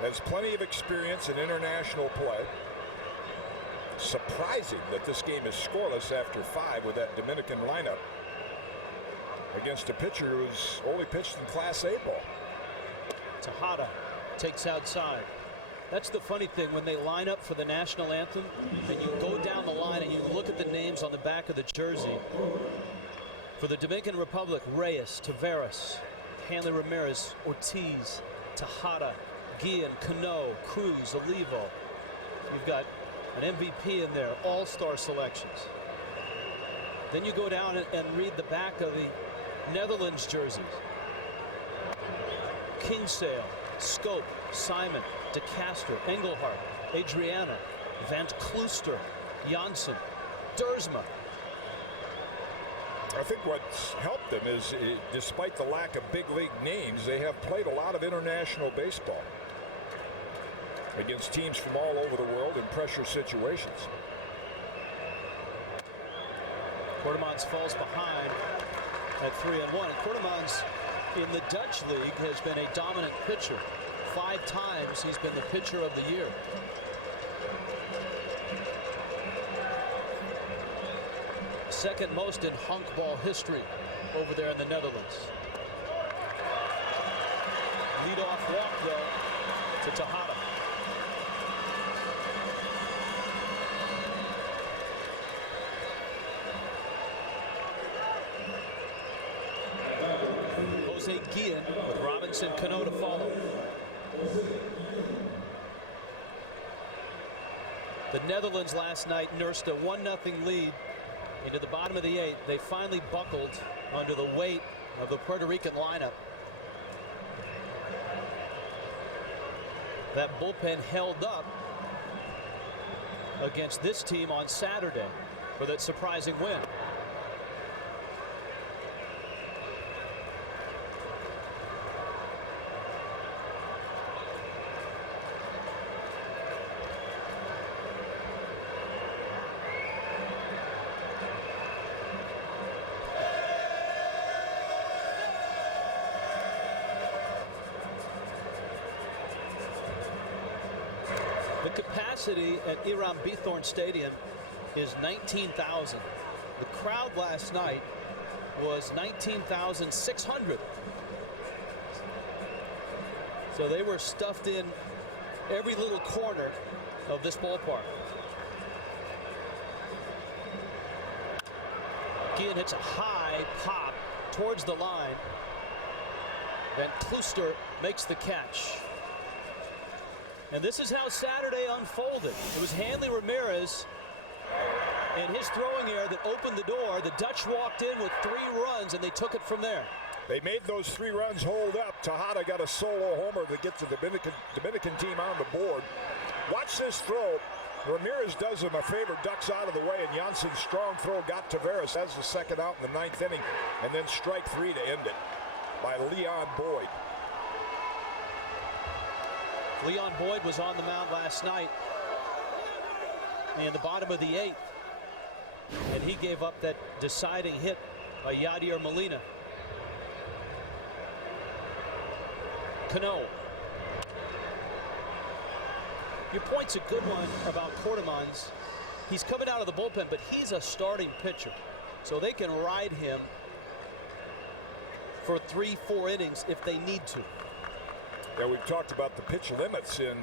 Has plenty of experience in international play. Surprising that this game is scoreless after 5 with that Dominican lineup against a pitcher who's only pitched in Class A ball. Tejada takes outside. That's the funny thing, when they line up for the national anthem and you go down the line and you look at the names on the back of the jersey. For the Dominican Republic, Reyes, Taveras, Hanley Ramirez, Ortiz, Tejada, Guillen, Cano, Cruz, Olivo. You've got an MVP in there, all-star selections. Then you go down and read the back of the Netherlands jerseys. Kinsale, Scope, Simon, De Castro, Engelhart, Adriana, Van Klooster, Janssen, Dersma. I think what's helped them is, despite the lack of big league names, they have played a lot of international baseball against teams from all over the world in pressure situations. Quartermans falls behind at 3-1. Quartermans in the Dutch league has been a dominant pitcher. 5 times he's been the pitcher of the year. Second most in honkball history over there in the Netherlands. Lead-off walk, though, to Tejada. Jose Guillen with Robinson Cano to follow. The Netherlands last night nursed a 1-0 lead into the bottom of the 8th. They finally buckled under the weight of the Puerto Rican lineup. That bullpen held up against this team on Saturday for that surprising win. capacity at Hiram Bithorn Stadium is 19,000. The crowd last night was 19,600. So they were stuffed in every little corner of this ballpark. Gian hits a high pop towards the line. Van Kluster makes the catch. And this is how Saturday unfolded. It was Hanley Ramirez and his throwing error that opened the door. The Dutch walked in with 3 runs, and they took it from there. They made those 3 runs hold up. Tejada got a solo homer that gets the Dominican team on the board. Watch this throw. Ramirez does him a favor, ducks out of the way, and Janssen's strong throw got Taveras as the second out in the 9th inning, and then strike 3 to end it by Leon Boyd. Leon Boyd was on the mound last night in the bottom of the 8th, and he gave up that deciding hit by Yadier Molina. Cano. Your point's a good one about Cortemans. He's coming out of the bullpen, but he's a starting pitcher, so they can ride him for 3-4 innings if they need to. Yeah, we've talked about the pitch limits in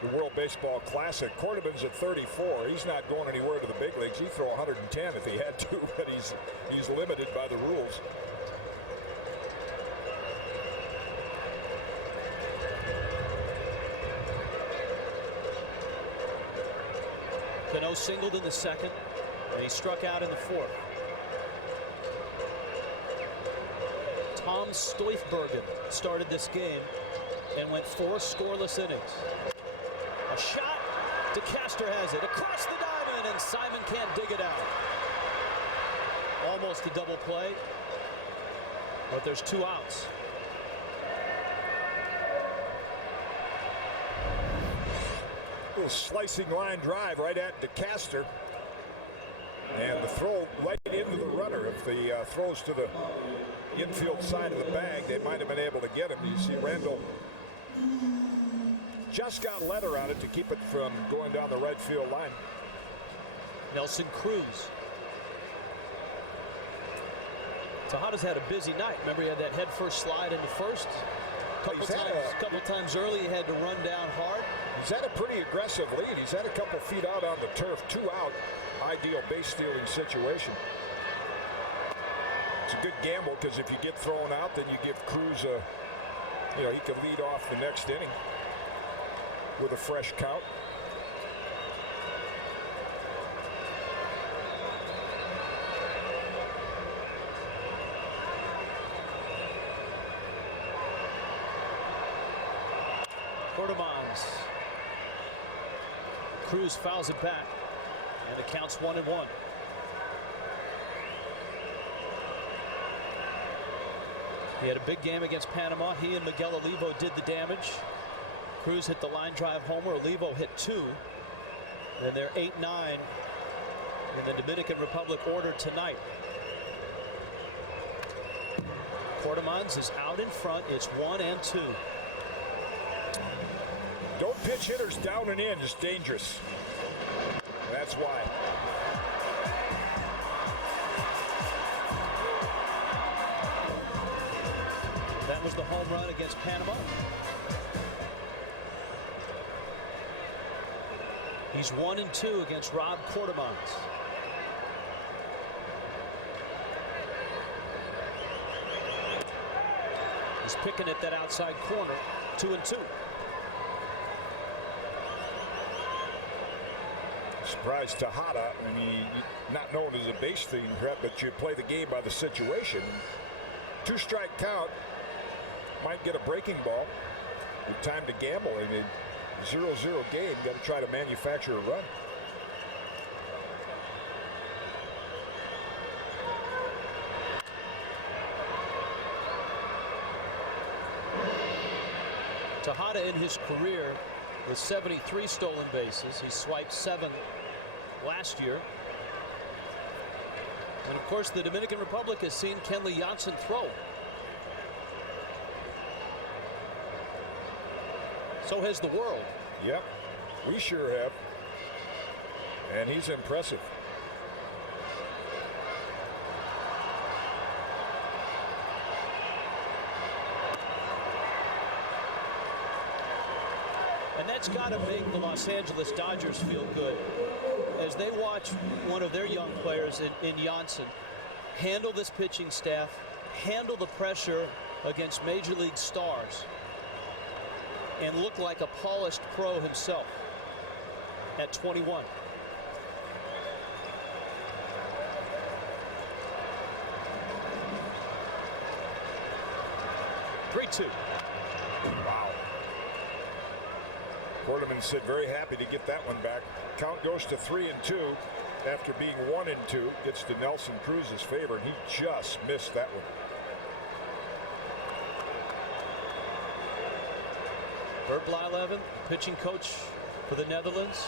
the World Baseball Classic. Cortemans at 34. He's not going anywhere to the big leagues. He'd throw 110 if he had to, but he's limited by the rules. Cano singled in the 2nd, and he struck out in the 4th. Tom Stoifbergen started this game and went 4 scoreless innings. A shot. DeCaster has it across the diamond, and Simon can't dig it out. Almost a double play, but there's 2 outs. Little slicing line drive right at DeCaster, and the throw right into the runner. If the throws to the infield side of the bag, they might have been able to get him. You see Randall just got leather on it to keep it from going down the right field line. Nelson Cruz. Tejada's had a busy night. Remember, he had that head-first slide into first. Couple times early, he had to run down hard. He's had a pretty aggressive lead. He's had a couple feet out on the turf. 2 out. Ideal base stealing situation. It's a good gamble, because if you get thrown out, then you give Cruz a, he could lead off the next inning with a fresh count. Cortemans. Cruz fouls it back, and it counts 1-1. He had a big game against Panama. He and Miguel Olivo did the damage. Cruz hit the line drive homer. Olivo hit 2. And they're 8-9 in the Dominican Republic order tonight. Cortemans is out in front. It's 1-2. Don't pitch hitters down and in. It's dangerous. That's why. That was the home run against Panama. He's 1-2 against Rob Cortemans. He's picking at that outside corner. 2-2. Surprised Tejada. I mean, not known as a base stealing threat, but you play the game by the situation. 2-strike count. Might get a breaking ball. With time to gamble. I mean, 0-0 game. Got to try to manufacture a run. Tejada in his career with 73 stolen bases. He swiped 7 last year. And of course, the Dominican Republic has seen Kenley Jansen throw. So has the world. Yep. We sure have. And he's impressive. And that's got to make the Los Angeles Dodgers feel good as they watch one of their young players in Janssen handle this pitching staff, handle the pressure against major league stars, and look like a polished pro himself at 21. Wow. Quarterman said very happy to get that one back. Count goes to 3-2 after being 1-2. Gets to Nelson Cruz's favor, and he just missed that one. Bert Blyleven, pitching coach for the Netherlands,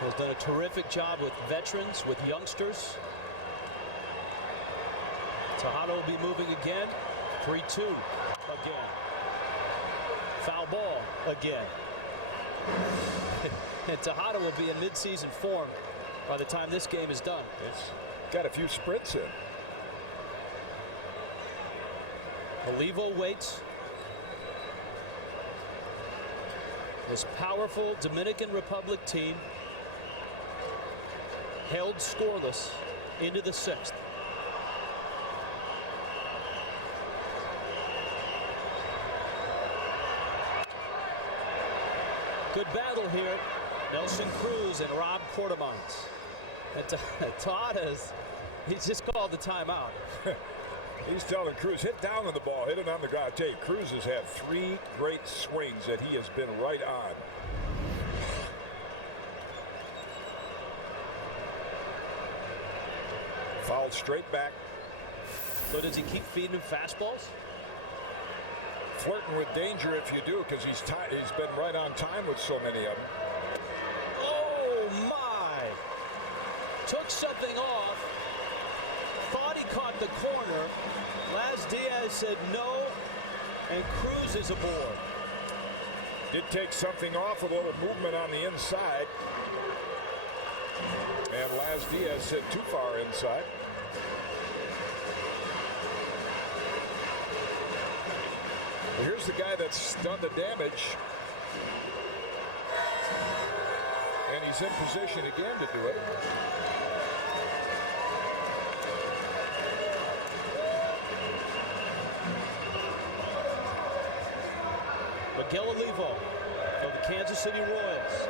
has done a terrific job with veterans, with youngsters. Tejada will be moving again. 3-2 again. Foul ball again. And Tejada will be in midseason form by the time this game is done. It's got a few sprints in. Olivo waits. This powerful Dominican Republic team held scoreless into the 6th. Good battle here. Nelson Cruz and Rob Quartermines. And Tejada's, he's just called the timeout. He's telling Cruz, hit down on the ball, hit it on the ground. I tell you, Cruz has had 3 great swings that he has been right on. Fouled straight back. So does he keep feeding him fastballs? Flirting with danger if you do, because he's been right on time with so many of them. Oh my! Took something off. Thought he caught the corner. Laz Diaz said no, and Cruz is aboard. Did take something off, a little movement on the inside. And Laz Diaz said too far inside. Well, here's the guy that's done the damage. And he's in position again to do it. Miguel Olivo of the Kansas City Royals.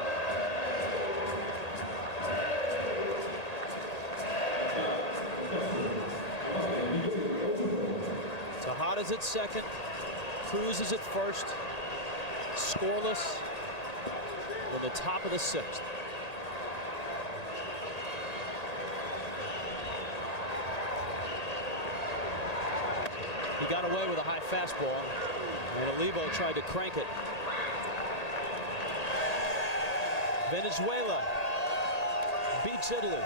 Tejada's at second. Cruz is at first. Scoreless in the top of the 6th. He got away with a high fastball, and Olivo tried to crank it. Venezuela beats Italy.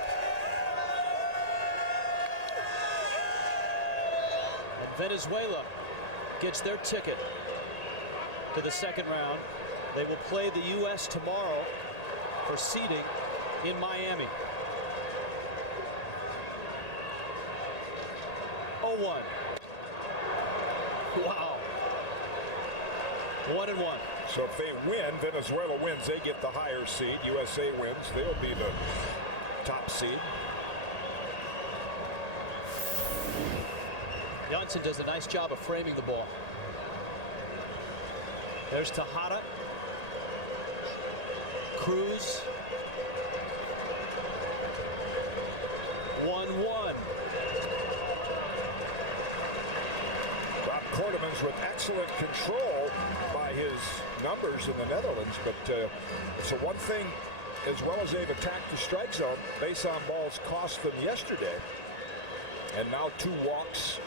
And Venezuela gets their ticket to the 2nd round. They will play the U.S. tomorrow for seeding in Miami. 0-1. Wow. 1-1. So if they win, Venezuela wins, they get the higher seed. USA wins, they'll be the top seed. Janssen does a nice job of framing the ball. There's Tejada. Cruz. 1-1. Rob Quarterman's with excellent control by his numbers in the Netherlands, but so one thing, as well as they've attacked the strike zone, base on balls cost them yesterday, and now 2 walks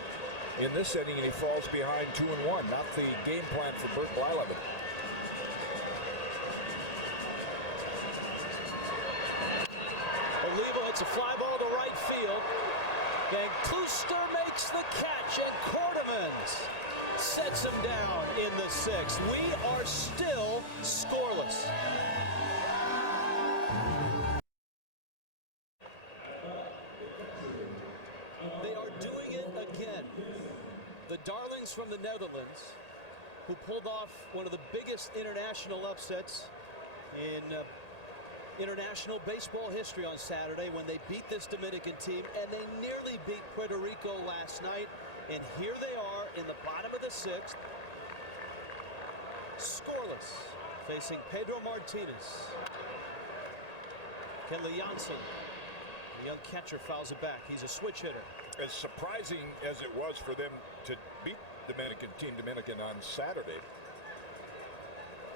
in this inning, and he falls behind 2-1. Not the game plan for Bert Blyleven. Olivo hits a fly ball to right field. Then Kluster makes the catch, and Quartermans sets him down in the 6th. We are still scoreless. again. The darlings from the Netherlands, who pulled off one of the biggest international upsets in international baseball history on Saturday when they beat this Dominican team, and they nearly beat Puerto Rico last night. And here they are in the bottom of the 6th, scoreless, facing Pedro Martinez. Kenley Jansen, the young catcher, fouls it back. He's a switch hitter. As surprising as it was for them to beat Dominican on Saturday,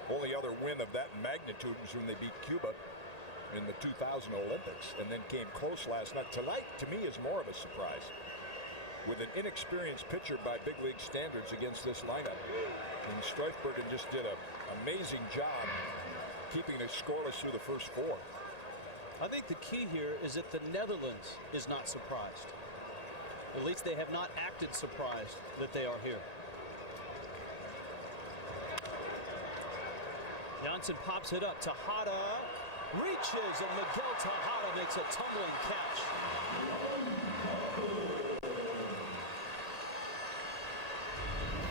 only other win of that magnitude was when they beat Cuba in the 2000 Olympics, and then came close last night. Tonight, to me, is more of a surprise, with an inexperienced pitcher by big league standards against this lineup. And Streifbergen just did an amazing job keeping it scoreless through the first 4. I think the key here is that the Netherlands is not surprised. At least they have not acted surprised that they are here. Jansen pops it up. Tejada reaches, and Miguel Tejada makes a tumbling catch.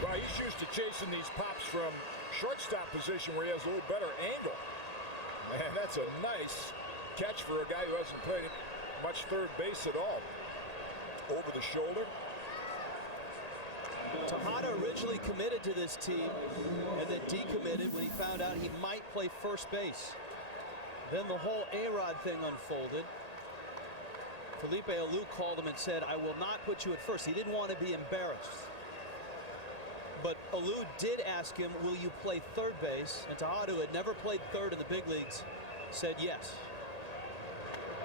Well, he's used to chasing these pops from shortstop position where he has a little better angle. Man, that's a nice catch for a guy who hasn't played much third base at all. Over the shoulder. Tejada originally committed to this team and then decommitted when he found out he might play first base. Then the whole A-Rod thing unfolded. Felipe Alou called him and said, "I will not put you at first." He didn't want to be embarrassed. But Alou did ask him, "Will you play third base?" And Tejada, who had never played third in the big leagues, said yes.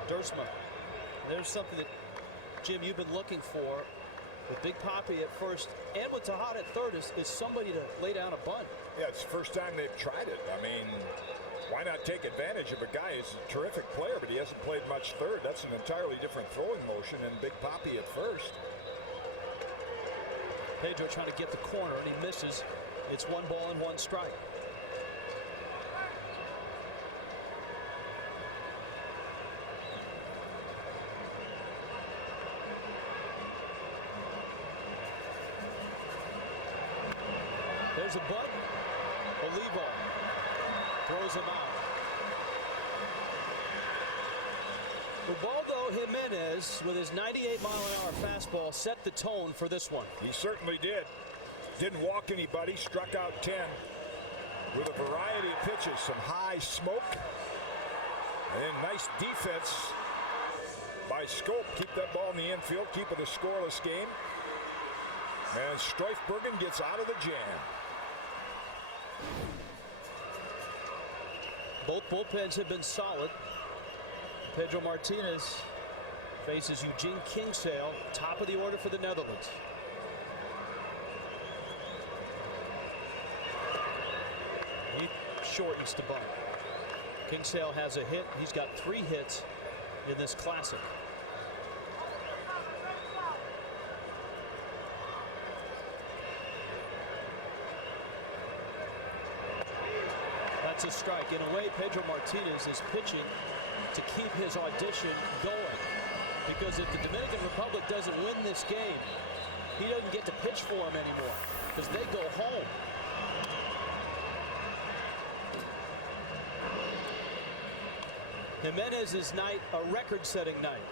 Dersma, there's something that, Jim, you've been looking for with Big Papi at first and with Tejada at third is somebody to lay down a bunt. Yeah, it's the first time they've tried it. I mean, why not take advantage of a guy who's a terrific player, but he hasn't played much third? That's an entirely different throwing motion than Big Papi at first. Pedro trying to get the corner, and he misses. It's 1 ball and 1 strike. There's a bunt. Olivo throws him out. Ubaldo Jimenez, with his 98-mile-an-hour fastball, set the tone for this one. He certainly did. Didn't walk anybody, struck out 10 with a variety of pitches. Some high smoke, and then nice defense by Scope. Keep that ball in the infield, keep it a scoreless game. And Streifbergen gets out of the jam. Both bullpens have been solid. Pedro Martinez faces Eugene Kingsale, top of the order for the Netherlands. He shortens the bunt. Kingsale has a hit. He's got 3 hits in this classic. That's a strike. In a way, Pedro Martinez is pitching to keep his audition going, because if the Dominican Republic doesn't win this game, he doesn't get to pitch for them anymore because they go home. Jimenez's night, a record-setting night.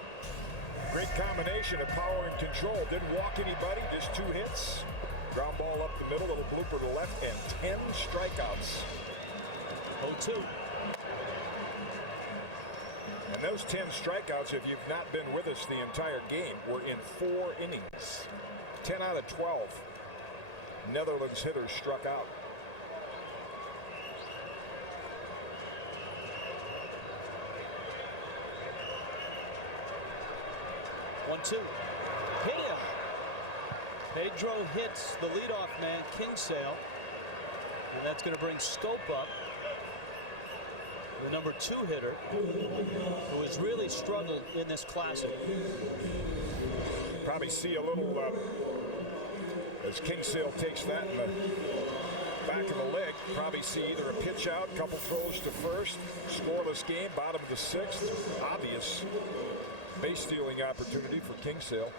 Great combination of power and control. Didn't walk anybody, just 2 hits. Ground ball up the middle, little blooper to left, and 10 strikeouts. 0-2. And those 10 strikeouts, if you've not been with us the entire game, were in 4 innings. 10 out of 12 Netherlands hitters struck out. One-two. Hit him. Pedro hits the leadoff man, Kingsale. And that's going to bring Scope up, the number 2 hitter, who has really struggled in this classic. Probably see a little as Kingsale takes that in the back of the leg. Probably see either a pitch out, couple throws to first, scoreless game, bottom of the 6th. Obvious base stealing opportunity for Kingsale.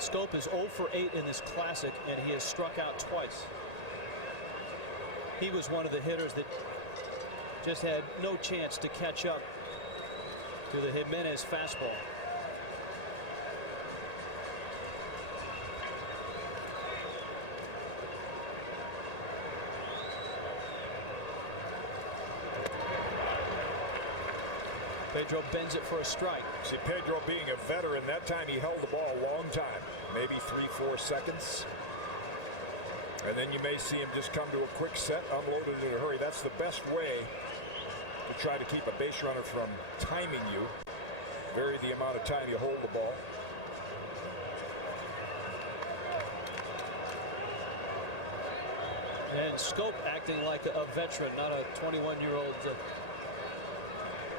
Scope is 0 for 8 in this classic, and he has struck out twice. He was one of the hitters that just had no chance to catch up to the Jimenez fastball. Pedro bends it for a strike. See, Pedro being a veteran, that time he held the ball a long time, maybe 3-4 seconds. And then you may see him just come to a quick set, unload it in a hurry. That's the best way to try to keep a base runner from timing you. Vary the amount of time you hold the ball. And Scope acting like a veteran, not a 21-year-old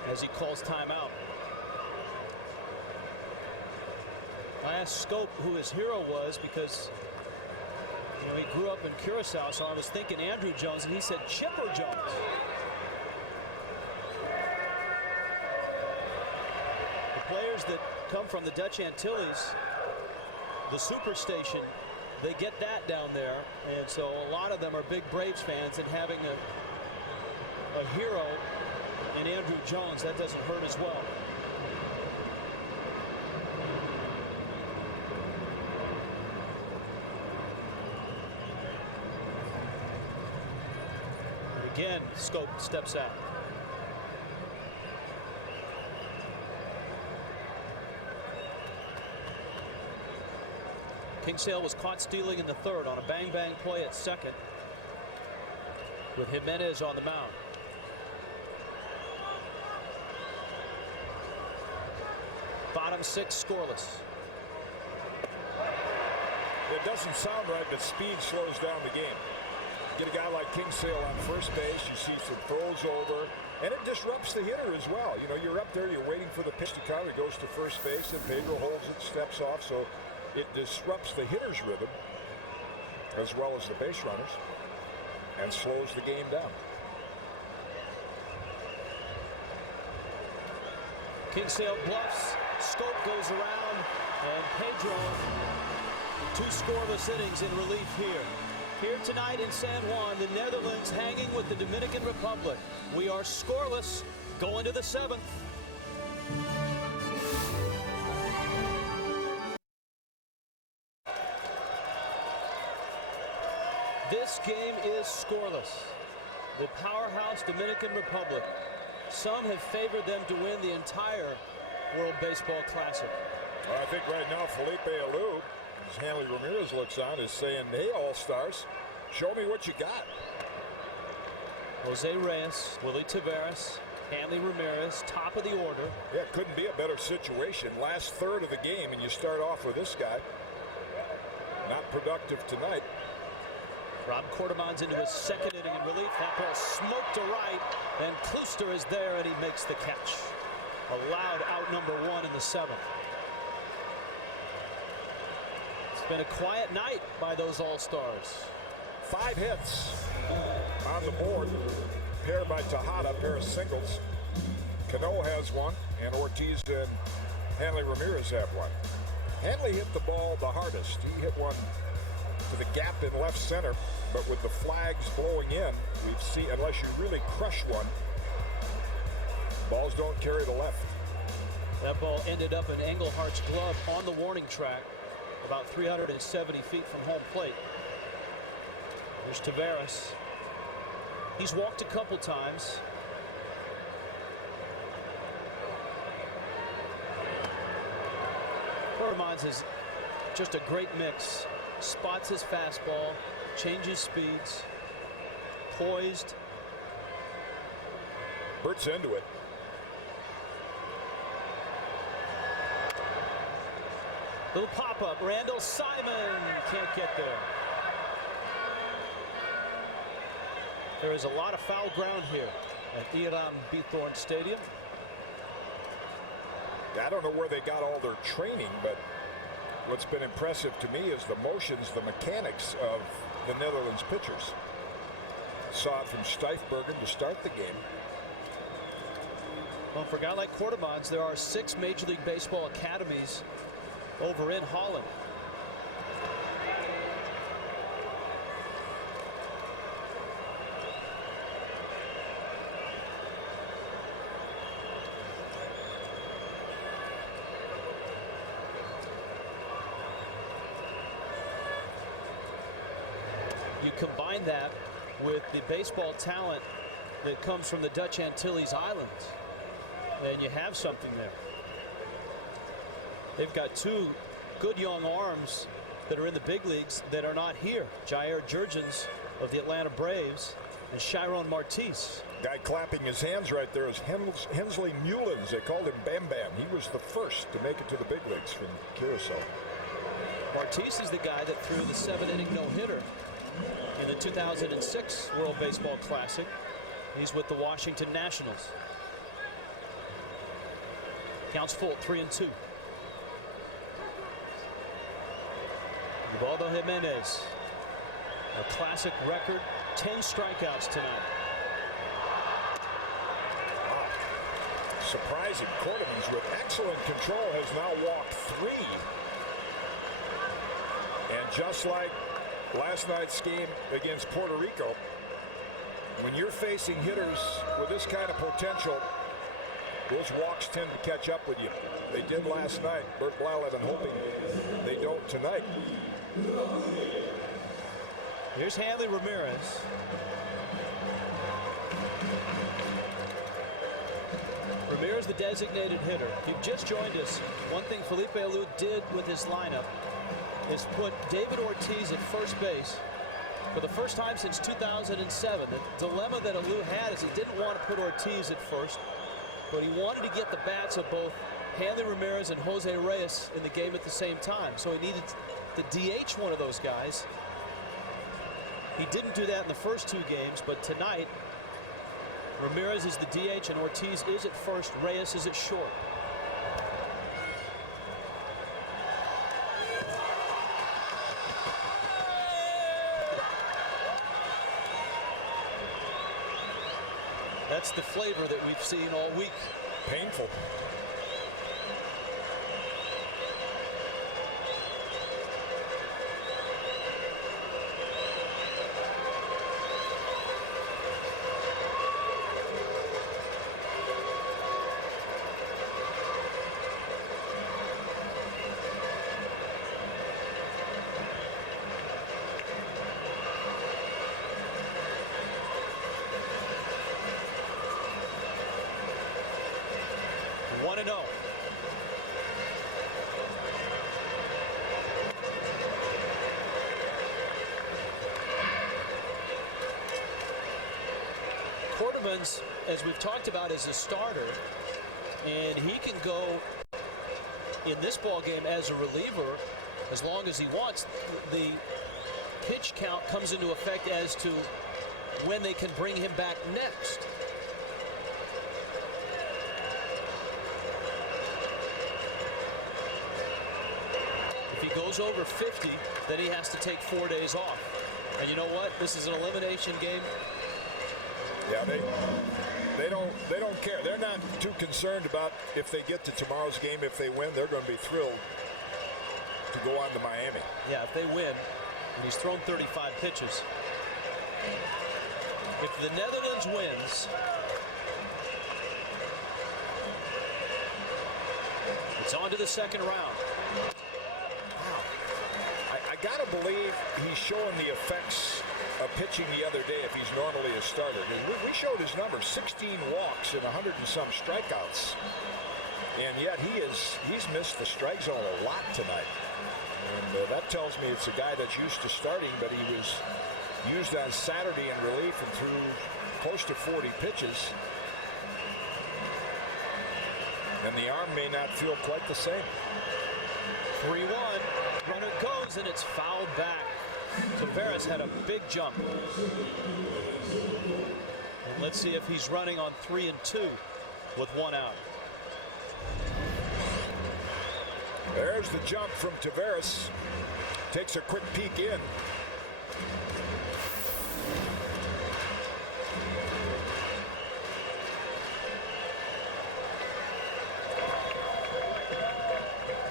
as he calls timeout. I asked Scope who his hero was because he grew up in Curacao, so I was thinking Andrew Jones, and he said Chipper Jones. The players that come from the Dutch Antilles, the Superstation, they get that down there, and so a lot of them are big Braves fans, and having a hero in Andrew Jones, that doesn't hurt as well. And again, Scope steps out. Kingsale was caught stealing in the third on a bang-bang play at second with Jimenez on the mound. Bottom six scoreless. It doesn't sound right, but speed slows down the game. Get a guy like Kingsale on first base, you see some throws over, and it disrupts the hitter as well. You're up there, you're waiting for the pitch to come. He goes to first base, and Pedro holds it, steps off, so it disrupts the hitter's rhythm as well as the base runners and slows the game down. Kingsale bluffs. Scope goes around, and Pedro, 2 scoreless innings in relief here. Here tonight in San Juan, the Netherlands hanging with the Dominican Republic. We are scoreless going to the 7th. This game is scoreless. The powerhouse Dominican Republic. Some have favored them to win the entire World Baseball Classic. Well, I think right now Felipe Alou, as Hanley Ramirez looks on, is saying, hey, All-Stars, show me what you got. Jose Reyes, Willie Taveras, Hanley Ramirez, top of the order. Yeah, it couldn't be a better situation. Last third of the game, and you start off with this guy. Not productive tonight. Rob Cordemon's into his second inning in relief. That ball smoked to right, and Klooster is there, and he makes the catch. Allowed out number 1 in the 7th. It's been a quiet night by those All-Stars. 5 hits on the board. Pair by Tejada, pair of singles. Cano has one, and Ortiz and Hanley Ramirez have one. Hanley hit the ball the hardest. He hit one to the gap in left center, but with the flags blowing in, we've seen, unless you really crush one, balls don't carry to left. That ball ended up in Englehart's glove on the warning track, about 370 feet from home plate. There's Taveras. He's walked a couple times. Cordemon's is just a great mix. Spots his fastball, changes speeds, poised. Bert's into it. Little pop-up. Randall Simon can't get there. There is a lot of foul ground here at Hiram Bithorn Stadium. I don't know where they got all their training, but what's been impressive to me is the motions, the mechanics of the Netherlands pitchers. Saw it from Stuyfbergen to start the game. Well, for a guy like Cordemon's, there are 6 Major League Baseball academies over in Holland. you combine that with the baseball talent that comes from the Dutch Antilles Islands, and you have something there. They've got two good young arms that are in the big leagues that are not here. Jair Jurgens of the Atlanta Braves and Chiron Martis. Guy clapping his hands right there is Hensley Mullins. They called him Bam Bam. He was the first to make it to the big leagues from Curacao. Martis is the guy that threw the 7-inning no-hitter in the 2006 World Baseball Classic. He's with the Washington Nationals. Counts full, 3-2. Ubaldo Jimenez, a classic record, 10 strikeouts tonight. Wow. Surprising. Quarterman's with excellent control has now walked 3. And just like last night's game against Puerto Rico, when you're facing hitters with this kind of potential, those walks tend to catch up with you. They did last night. Bert Blyleven hoping they don't tonight. Here's Hanley Ramirez. Ramirez, the designated hitter. If you've just joined us, one thing Felipe Alou did with his lineup is put David Ortiz at first base for the first time since 2007. The dilemma that Alou had is he didn't want to put Ortiz at first, but he wanted to get the bats of both Hanley Ramirez and Jose Reyes in the game at the same time. So he needed to DH one of those guys. He didn't do that in the first 2 games, but tonight Ramirez is the DH and Ortiz is at first, Reyes is at short. That's the flavor that we've seen all week. Painful. As we've talked about, is a starter, and he can go in this ball game as a reliever as long as he wants. The pitch count comes into effect as to when they can bring him back next. If he goes over 50, then he has to take 4 days off. And you know what? This is an elimination game. Yeah, they don't care. They're not too concerned about if they get to tomorrow's game. If they win, they're going to be thrilled to go on to Miami. Yeah, if they win, and he's thrown 35 pitches. If the Netherlands wins, it's on to the second round. Wow. I got to believe he's showing the effects of pitching the other day if he's normally a starter. We showed his numbers, 16 walks and 100 and some strikeouts, and yet he's missed the strike zone a lot tonight, and that tells me it's a guy that's used to starting, but he was used on Saturday in relief and threw close to 40 pitches, and the arm may not feel quite the same. 3-1, runner goes, and it's fouled back. Taveras had a big jump. And let's see if he's running on 3-2 with 1 out. There's the jump from Taveras. Takes a quick peek in.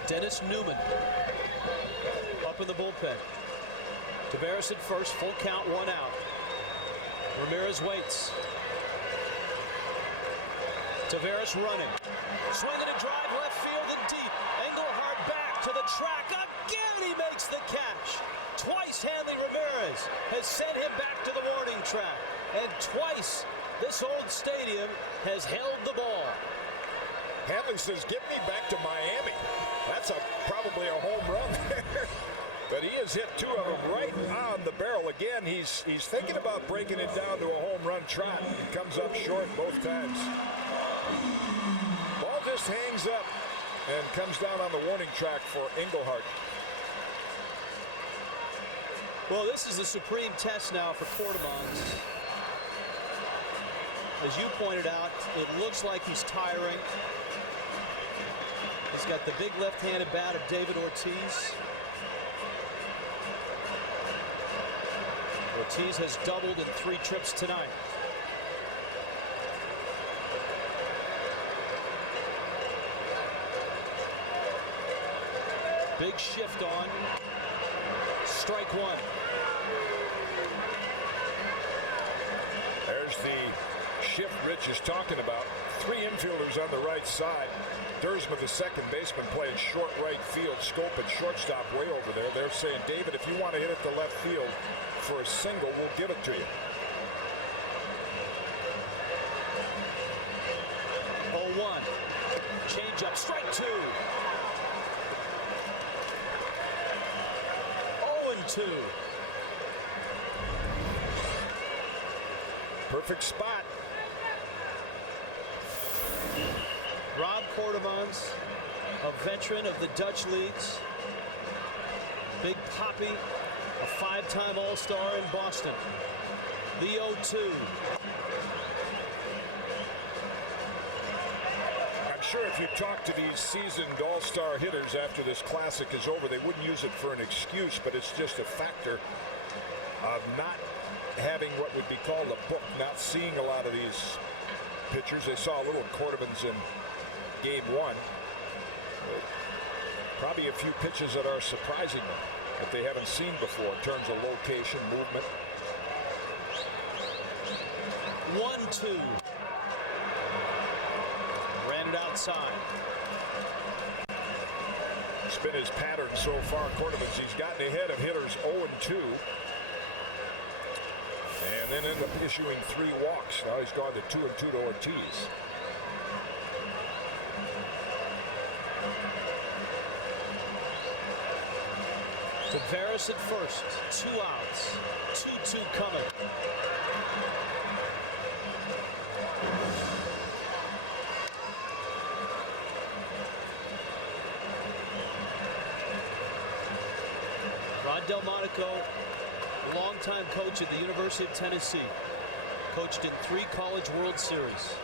Dennis Newman up in the bullpen. Taveras at first, full count, 1 out. Ramirez waits. Taveras running. Swinging a drive left field and deep. Engelhard back. to the track. Again, he makes the catch. Twice Hanley Ramirez has sent him back to the warning track. And twice this old stadium has held the ball. Hanley says, get me back to Miami. That's probably a home run there. But he has hit 2 of them right on the barrel. Again, he's thinking about breaking it down to a home run trot. He comes up short both times. Ball just hangs up and comes down on the warning track for Engelhardt. Well, this is the supreme test now for Quartermans. As you pointed out, it looks like he's tiring. He's got the big left-handed bat of David Ortiz. Ortiz has doubled in 3 trips tonight. Big shift on. Strike 1. There's the shift Rich is talking about. 3 infielders on the right side. Dersma, the second baseman, playing short right field. Scope at shortstop way over there. They're saying, David, if you want to hit it to left field for a single, we'll give it to you. 0-1. Change up. Strike 2. 0-2. Perfect spot. Rob Quartermans, a veteran of the Dutch leagues. Big Poppy, a 5-time All-Star in Boston. The 0-2. I'm sure if you talk to these seasoned All-Star hitters after this classic is over, they wouldn't use it for an excuse, but it's just a factor of not having what would be called a book, not seeing a lot of these pitchers. They saw a little Quartermans in Game 1. Probably a few pitches that are surprising them that they haven't seen before in terms of location, movement. 1-2. Ran it outside. It's been his pattern so far, Quartermans. He's gotten ahead of hitters 0-2. And then ended up issuing 3 walks. Now he's gone to 2-2 to Ortiz. Tavares at first. 2 outs. 2-2 coming. Rod Delmonico, longtime coach at the University of Tennessee. Coached in 3 College World Series.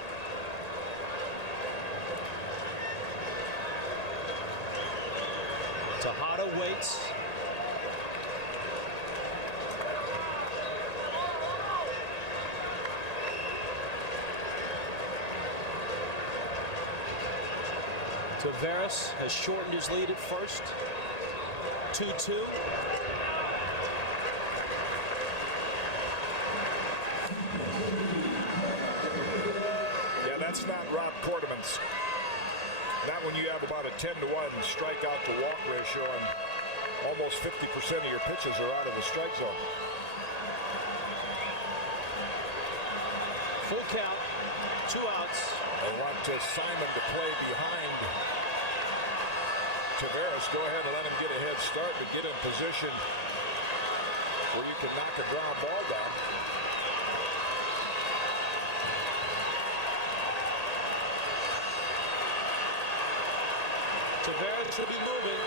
Tejada waits. Tavares has shortened his lead at first. 2-2. Yeah, that's not Rob Quartermans. Not when you have about a 10-to-1 strikeout to walk ratio and almost 50% of your pitches are out of the strike zone. Full count. 2 outs. They want Simon to play behind Tavares. Go ahead and let him get a head start, but get in position where you can knock a ground ball down. Tavares should be moving.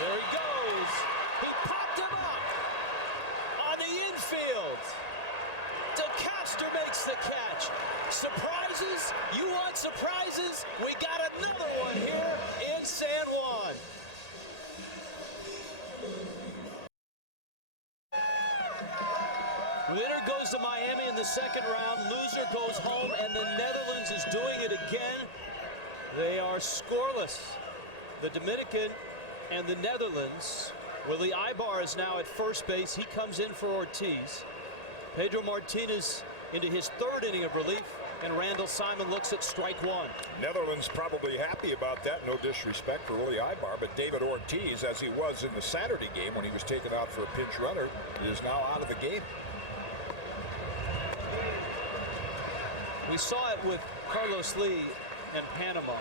There he goes. He popped him up on the infield. DeCaster makes the catch. Surprises? You want surprises? We got another one here in San Juan. Winner goes to Miami in the second round. Loser goes home, and the Netherlands is doing it again. They are scoreless. The Dominican and the Netherlands. Willie Ibar is now at first base. He comes in for Ortiz. Pedro Martinez into his third inning of relief, and Randall Simon looks at strike one. Netherlands probably happy about that. No disrespect for Willie Ibar, but David Ortiz, as he was in the Saturday game when he was taken out for a pinch runner, is now out of the game. We saw it with Carlos Lee and Panama.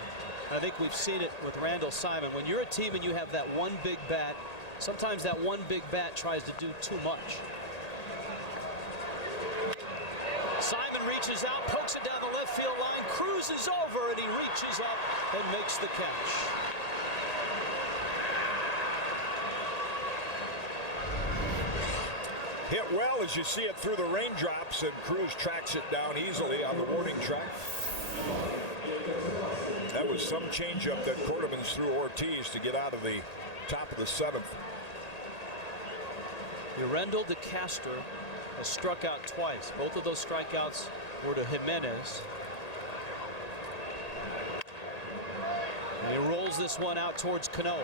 I think we've seen it with Randall Simon. When you're a team and you have that one big bat, sometimes that one big bat tries to do too much. Simon reaches out, pokes it down the left field line, cruises over, and he reaches up and makes the catch. Hit well as you see it through the raindrops, and Cruz tracks it down easily on the warning track. That was some changeup that Quartermans threw Ortiz to get out of the top of the seventh. Yurendel de Castro has struck out twice. Both of those strikeouts were to Jimenez. And he rolls this one out towards Cano.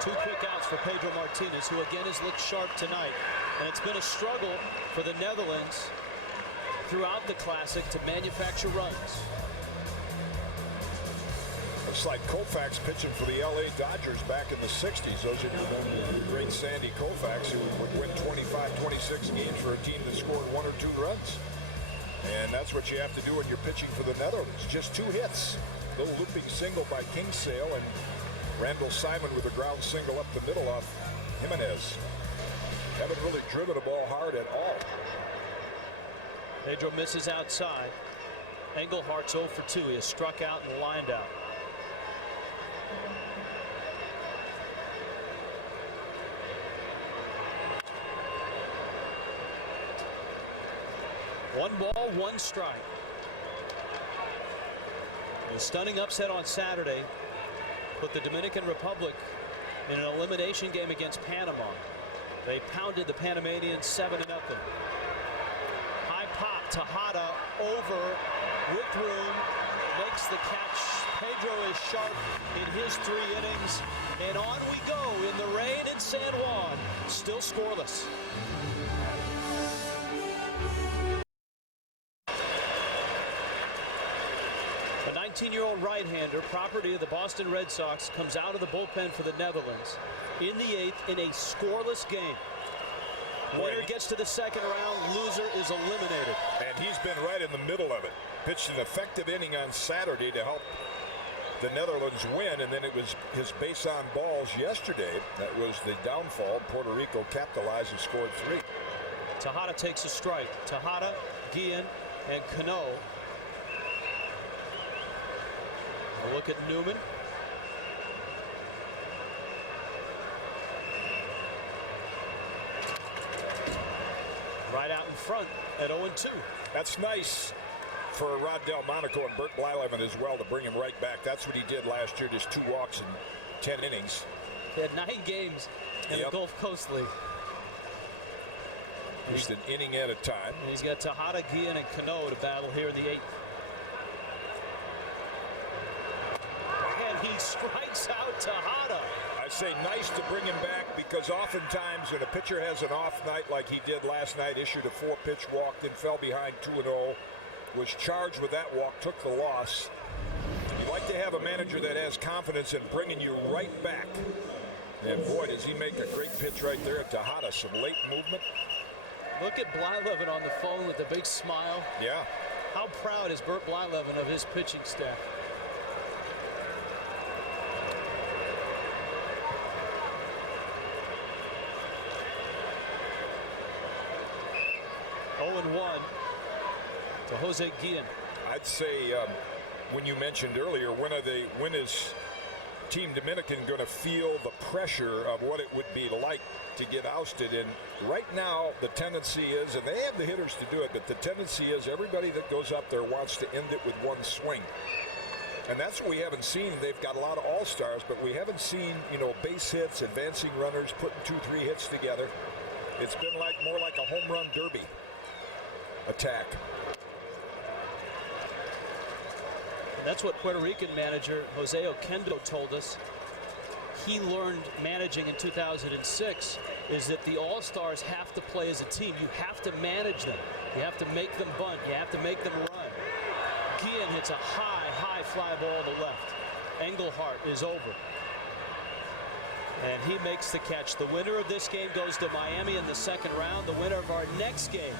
2 quick outs for Pedro Martinez, who again has looked sharp tonight. And it's been a struggle for the Netherlands throughout the Classic to manufacture runs. Looks like Koufax pitching for the LA Dodgers back in the 60s. Those of you who remember the great Sandy Koufax, who would win 25, 26 games for a team that scored 1 or 2 runs. And that's what you have to do when you're pitching for the Netherlands. Just 2 hits. Little looping single by Kingsale, and Randall Simon with a ground single up the middle off Jimenez. Haven't really driven a ball hard at all. Pedro misses outside. Engelhart's 0 for 2. He has struck out and lined out. One ball, 1 strike. A stunning upset on Saturday put the Dominican Republic in an elimination game against Panama. They pounded the Panamanians 7-0. High pop, Tejada over with room, makes the catch. Pedro is sharp in his 3 innings, and on we go in the rain in San Juan. Still scoreless. The 19-year-old right-hander, property of the Boston Red Sox, comes out of the bullpen for the Netherlands in the 8th in a scoreless game. Winner gets to the 2nd round, loser is eliminated. And he's been right in the middle of it. Pitched an effective inning on Saturday to help the Netherlands win, and then it was his base on balls yesterday that was the downfall. Puerto Rico capitalized and scored 3. Tejada takes a strike. Tejada, Guillen, and Cano. A look at Newman. Right out in front at 0-2. That's nice for Rod Delmonico and Bert Blyleven as well to bring him right back. That's what he did last year, just 2 walks in 10 innings. He had 9 games in the Gulf Coast League. Just an inning at a time. And he's got Tejada, Guillen, and Cano to battle here in the 8th. And he strikes out Tejada. I say nice to bring him back, because oftentimes when a pitcher has an off night like he did last night, issued a 4-pitch walk, then fell behind 2-0, was charged with that walk, took the loss. You like to have a manager that has confidence in bringing you right back. And boy, does he make a great pitch right there at Tejada. Some late movement. Look at Blyleven on the phone with a big smile. Yeah. How proud is Bert Blyleven of his pitching staff? To Jose Guillen. I'd say when you mentioned earlier, when is Team Dominican going to feel the pressure of what it would be like to get ousted? And right now the tendency is, and they have the hitters to do it, but the tendency is everybody that goes up there wants to end it with 1 swing. And that's what we haven't seen. They've got a lot of all-stars, but we haven't seen, base hits, advancing runners, putting 2-3 hits together. It's been more like a home run derby attack. And that's what Puerto Rican manager Jose Oquendo told us. he learned managing in 2006 is that the All-Stars have to play as a team. You have to manage them. You have to make them bunt. You have to make them run. Guillen hits a high fly ball to left. Engelhardt is over. And he makes the catch. The winner of this game goes to Miami in the second round. The winner of our next game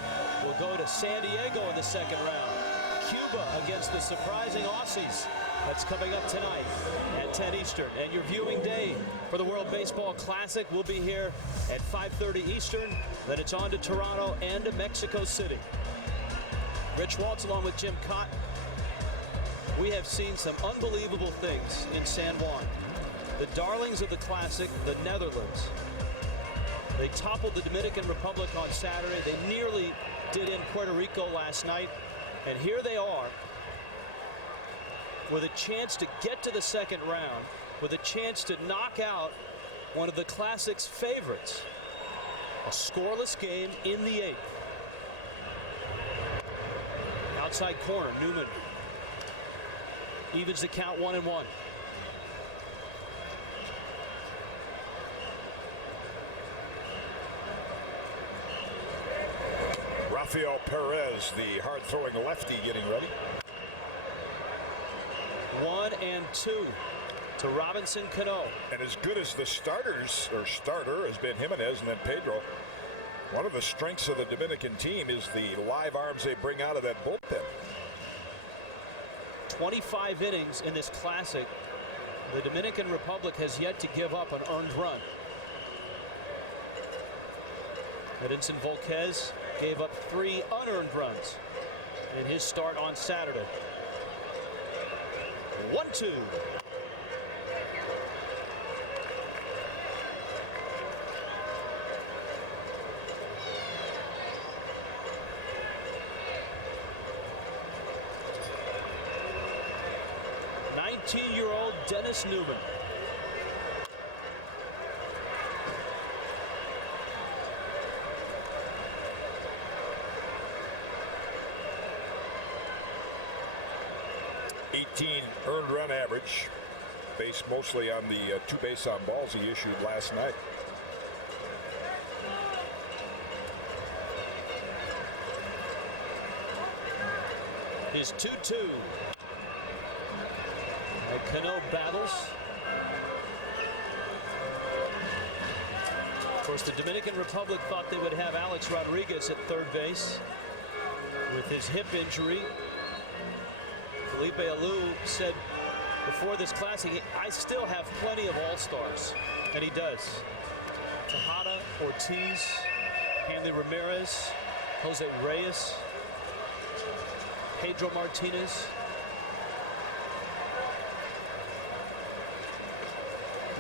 will go to San Diego in the second round. Cuba against the surprising Aussies. That's coming up tonight at 10 Eastern. And your viewing day for the World Baseball Classic will be here at 5:30 Eastern. Then it's on to Toronto and to Mexico City. Rich Waltz along with Jim Cott. We have seen some unbelievable things in San Juan. The darlings of the Classic, the Netherlands. They toppled the Dominican Republic on Saturday. They nearly did in Puerto Rico last night. And here they are with a chance to get to the second round, with a chance to knock out one of the Classic's favorites. A scoreless game in the eighth. Outside corner, Newman evens the count 1-1. Rafael Perez, the hard-throwing lefty, getting ready. 1-2 to Robinson Cano. And as good as the starter has been Jimenez and then Pedro, one of the strengths of the Dominican team is the live arms they bring out of that bullpen. 25 innings in this Classic. The Dominican Republic has yet to give up an earned run. Edinson Volquez gave up 3 unearned runs in his start on Saturday. 1-2. '19-year-old Dennis Newman. Earned run average, based mostly on the 2 base on balls he issued last night. His 2-2. And Cano battles. Of course, the Dominican Republic thought they would have Alex Rodriguez at third base with his hip injury. Felipe Alou said before this Classic, I still have plenty of All-Stars, and he does. Tejada, Ortiz, Hanley Ramirez, Jose Reyes, Pedro Martinez.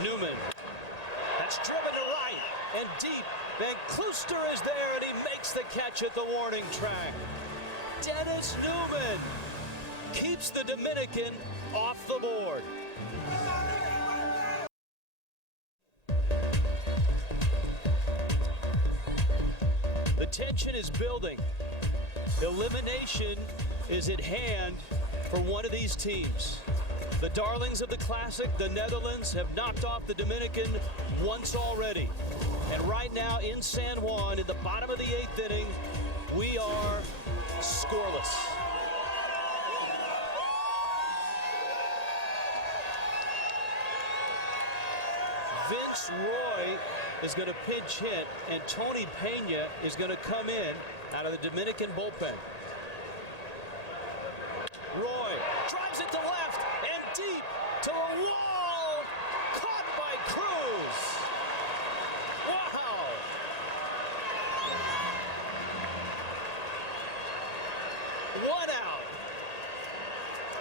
Newman, that's driven to right and deep. Van Kluster is there, and he makes the catch at the warning track. Dennis Newman keeps the Dominican off the board. The tension is building. Elimination is at hand for one of these teams. The darlings of the Classic, the Netherlands, have knocked off the Dominican once already. And right now in San Juan, in the bottom of the 8th inning, we are scoreless. Vince Roy is going to pinch hit, and Tony Pena is going to come in out of the Dominican bullpen. Roy drives it to left and deep to the wall. Caught by Cruz. Wow. One out.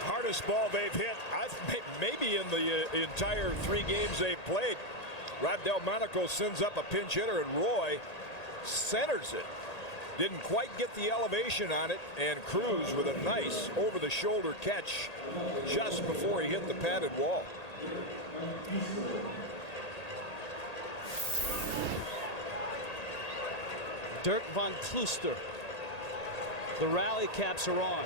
Hardest ball they've hit, maybe in the entire 3 games they've played. Rod Delmonico sends up a pinch hitter, and Roy centers it. Didn't quite get the elevation on it, and Cruz with a nice over-the-shoulder catch just before he hit the padded wall. Dirk Van Kluster. The rally caps are on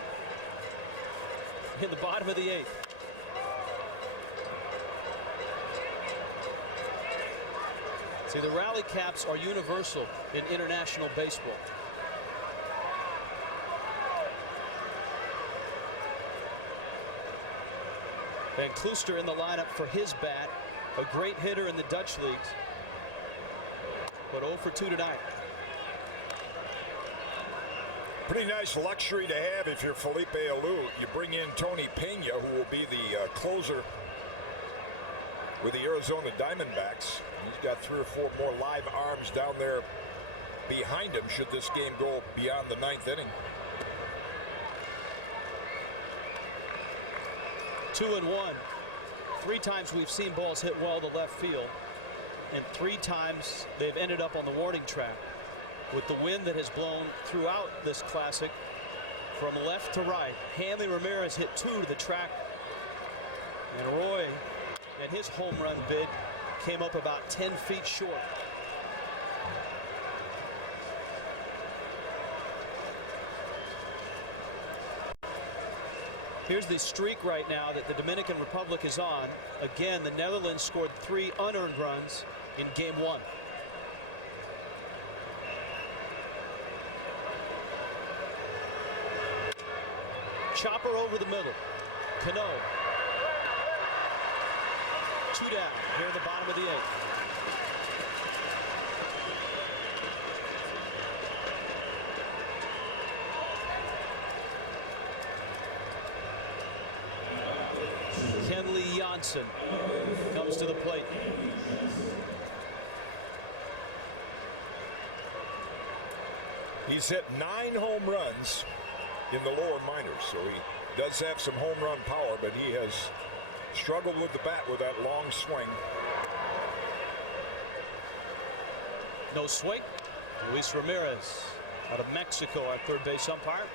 in the bottom of the 8th. See, the rally caps are universal in international baseball. Van Klooster in the lineup for his bat. A great hitter in the Dutch leagues. But 0 for 2 tonight. Pretty nice luxury to have if you're Felipe Alou. You bring in Tony Pena, who will be the closer with the Arizona Diamondbacks. He's got 3 or 4 more live arms down there behind him should this game go beyond the 9th inning. 2-1. 3 times we've seen balls hit well to left field, and 3 times they've ended up on the warning track. With the wind that has blown throughout this classic from left to right, Hanley Ramirez hit 2 to the track, and Roy and his home run bid came up about 10 feet short. Here's the streak right now that the Dominican Republic is on. Again, the Netherlands scored 3 unearned runs in game 1. Chopper over the middle. Cano. 2 down here in the bottom of the 8th. Kenley Jansen comes to the plate. He's hit 9 home runs in the lower minors, so he does have some home run power, but he has struggled with the bat with that long swing. No swing. Luis Ramirez out of Mexico, our third base umpire.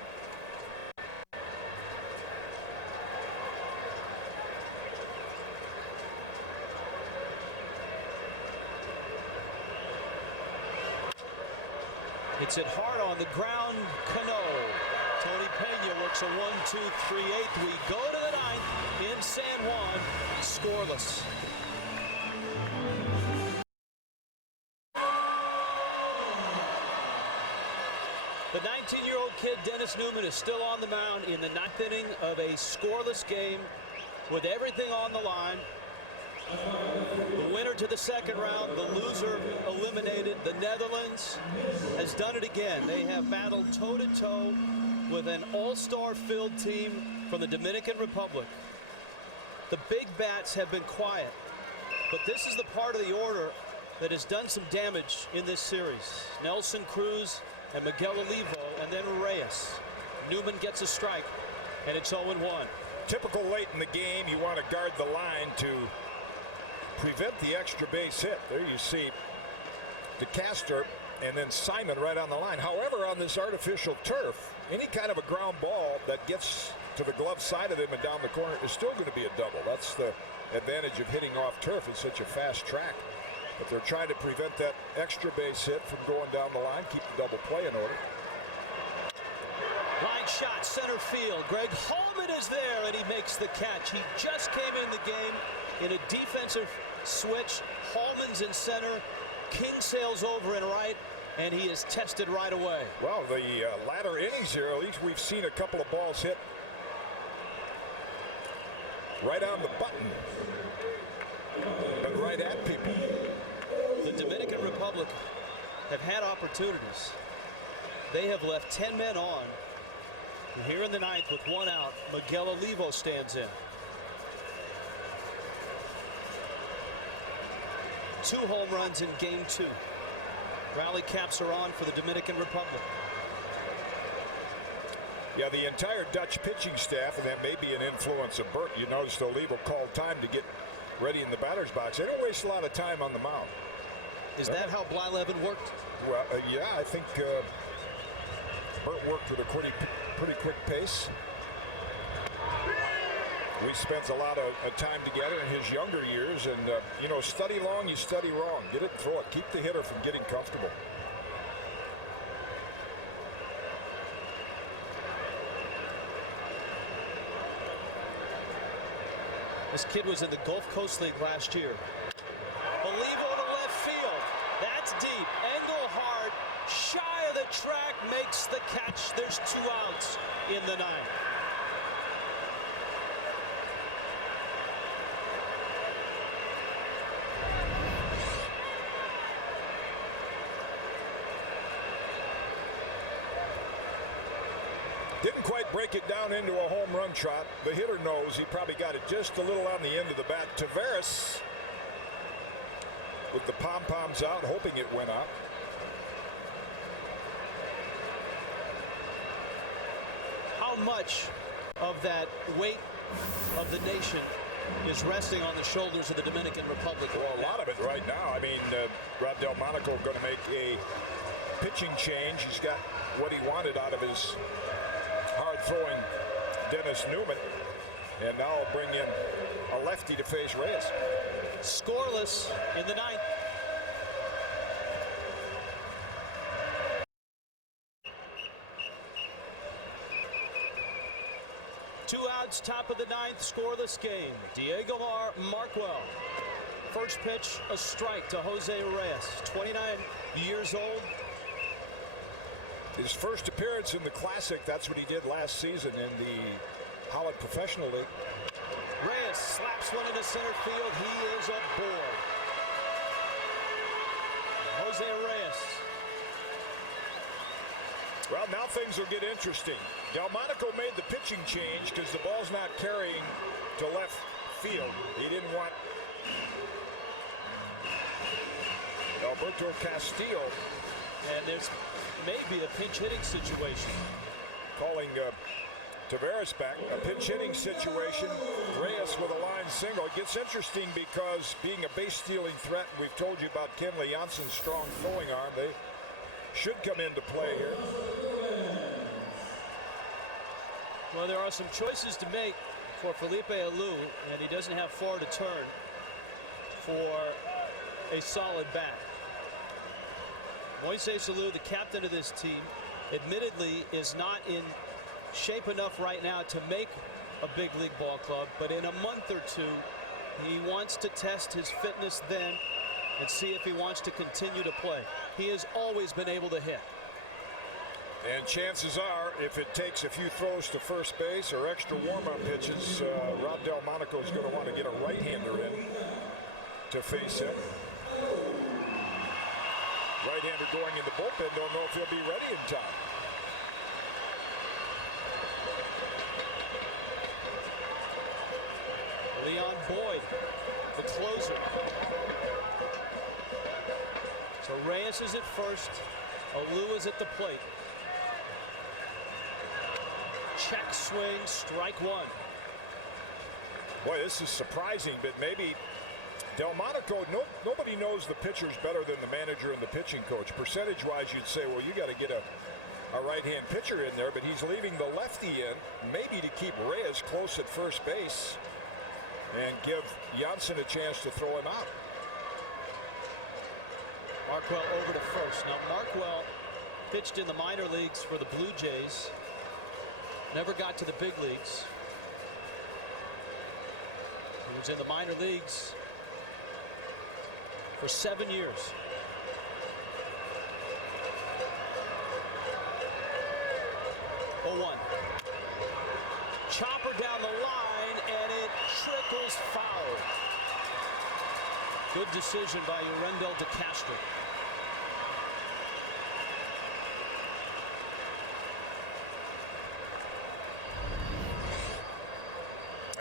Hits it hard on the ground. Cano. Tony Pena works a 1-2-3-8. We go to the 9th in San Juan, scoreless. The 19-year-old kid Dennis Newman is still on the mound in the 9th inning of a scoreless game with everything on the line. The winner to the 2nd round, the loser eliminated. The Netherlands has done it again. They have battled toe-to-toe with an all-star filled team from the Dominican Republic. The big bats have been quiet, but this is the part of the order that has done some damage in this series. Nelson Cruz and Miguel Olivo, and then Reyes. Newman gets a strike, and it's 0-1. Typical late in the game, you want to guard the line to prevent the extra base hit. There you see DeCaster and then Simon right on the line. However, on this artificial turf, any kind of a ground ball that gets to the glove side of them and down the corner is still going to be a double. That's the advantage of hitting off turf. It's such a fast track. But they're trying to prevent that extra base hit from going down the line, keep the double play in order. Line shot, center field. Greg Holman is there, and he makes the catch. He just came in the game in a defensive switch. Holman's in center. King sails over and right, and he is tested right away. Well, the latter innings here, at least we've seen a couple of balls hit right on the button, but right at people. The Dominican Republic have had opportunities. They have left 10 men on. And here in the 9th with 1 out, Miguel Olivo stands in. 2 home runs in game 2. Rally caps are on for the Dominican Republic. Yeah, the entire Dutch pitching staff, and that may be an influence of Burt. You noticed Olivo called time to get ready in the batter's box. They don't waste a lot of time on the mound. Is that how Blyleven worked? Well, yeah, I think Burt worked with a pretty quick pace. We spent a lot of time together in his younger years, and you know, study long, you study wrong. Get it and throw it. Keep the hitter from getting comfortable. This kid was in the Gulf Coast League last year. Olivo to left field. makes the catch. There's 2 outs in the 9th. Didn't quite break it down into a home run trot. The hitter knows he probably got it just a little on the end of the bat. Tavares with the pom-poms out, hoping it went out. How much of that weight of the nation is resting on the shoulders of the Dominican Republic? Well, a lot of it right now. I mean, Rod Delmonico going to make a pitching change. He's got what he wanted out of his hard-throwing Dennis Newman, and now I'll bring in a lefty to face Reyes. Scoreless in the 9th. Two outs, top of the 9th, scoreless game. Diego Marquel. First pitch, a strike to Jose Reyes, 29 years old. His first appearance in the Classic, that's what he did last season in the Holland Professional League. Reyes slaps one into center field. He is aboard. Jose Reyes. Well, now things will get interesting. Delmonico made the pitching change because the ball's not carrying to left field. He didn't want Alberto Castillo. And there's maybe a pinch hitting situation. Calling Tavares back. A pinch hitting situation. Reyes with a line single. It gets interesting because being a base stealing threat, we've told you about Kenley Janssen's strong throwing arm. They should come into play here. Well, there are some choices to make for Felipe Alou, and he doesn't have far to turn for a solid bat. Moises Alou, the captain of this team, admittedly is not in shape enough right now to make a big league ball club, but in a month or two, he wants to test his fitness then and see if he wants to continue to play. He has always been able to hit. And chances are, if it takes a few throws to first base or extra warm-up pitches, Rod Delmonico is going to want to get a right-hander in to face him. Right-hander going in the bullpen, don't know if he'll be ready in time. Leon Boyd, the closer. So Reyes is at first. Alou is at the plate. Check swing, strike 1. Boy, this is surprising, but maybe Delmonico, nobody knows the pitchers better than the manager and the pitching coach. Percentage-wise, you'd say, well, you got to get a right-hand pitcher in there, but he's leaving the lefty in, maybe to keep Reyes close at first base and give Janssen a chance to throw him out. Marquel over to first. Now, Marquel pitched in the minor leagues for the Blue Jays. Never got to the big leagues. He was in the minor leagues for 7 years. Oh, 1. Chopper down the line, and it trickles foul. Good decision by Urendel de Castro.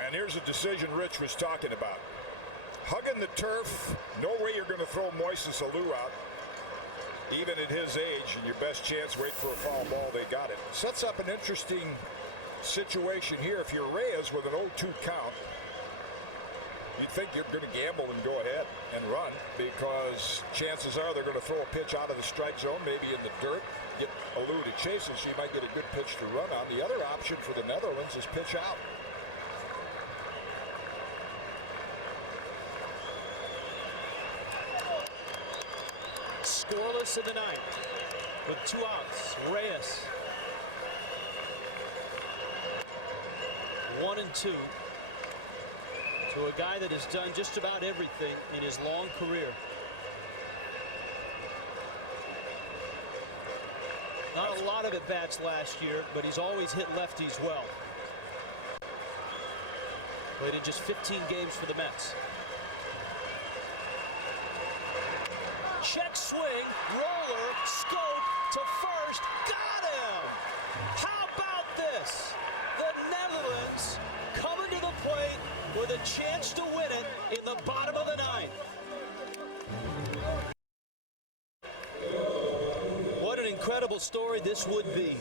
And here's a decision Rich was talking about. Hugging the turf, no way you're going to throw Moises Alou out. Even at his age, and your best chance, wait for a foul ball, they got it. Sets up an interesting situation here. If you're Reyes with an 0-2 count, you'd think you're going to gamble and go ahead and run, because chances are they're going to throw a pitch out of the strike zone, maybe in the dirt, get Alou to chase it, so you might get a good pitch to run on. The other option for the Netherlands is pitch out. Scoreless in the 9th with 2 outs. Reyes 1-2 to a guy that has done just about everything in his long career. Not a lot of at-bats last year, but he's always hit lefties well. Played in just 15 games for the Mets. Check swing, roller, scope to first, got him! How about this? The Netherlands coming to the plate with a chance to win it in the bottom of the ninth. What an incredible story this would be.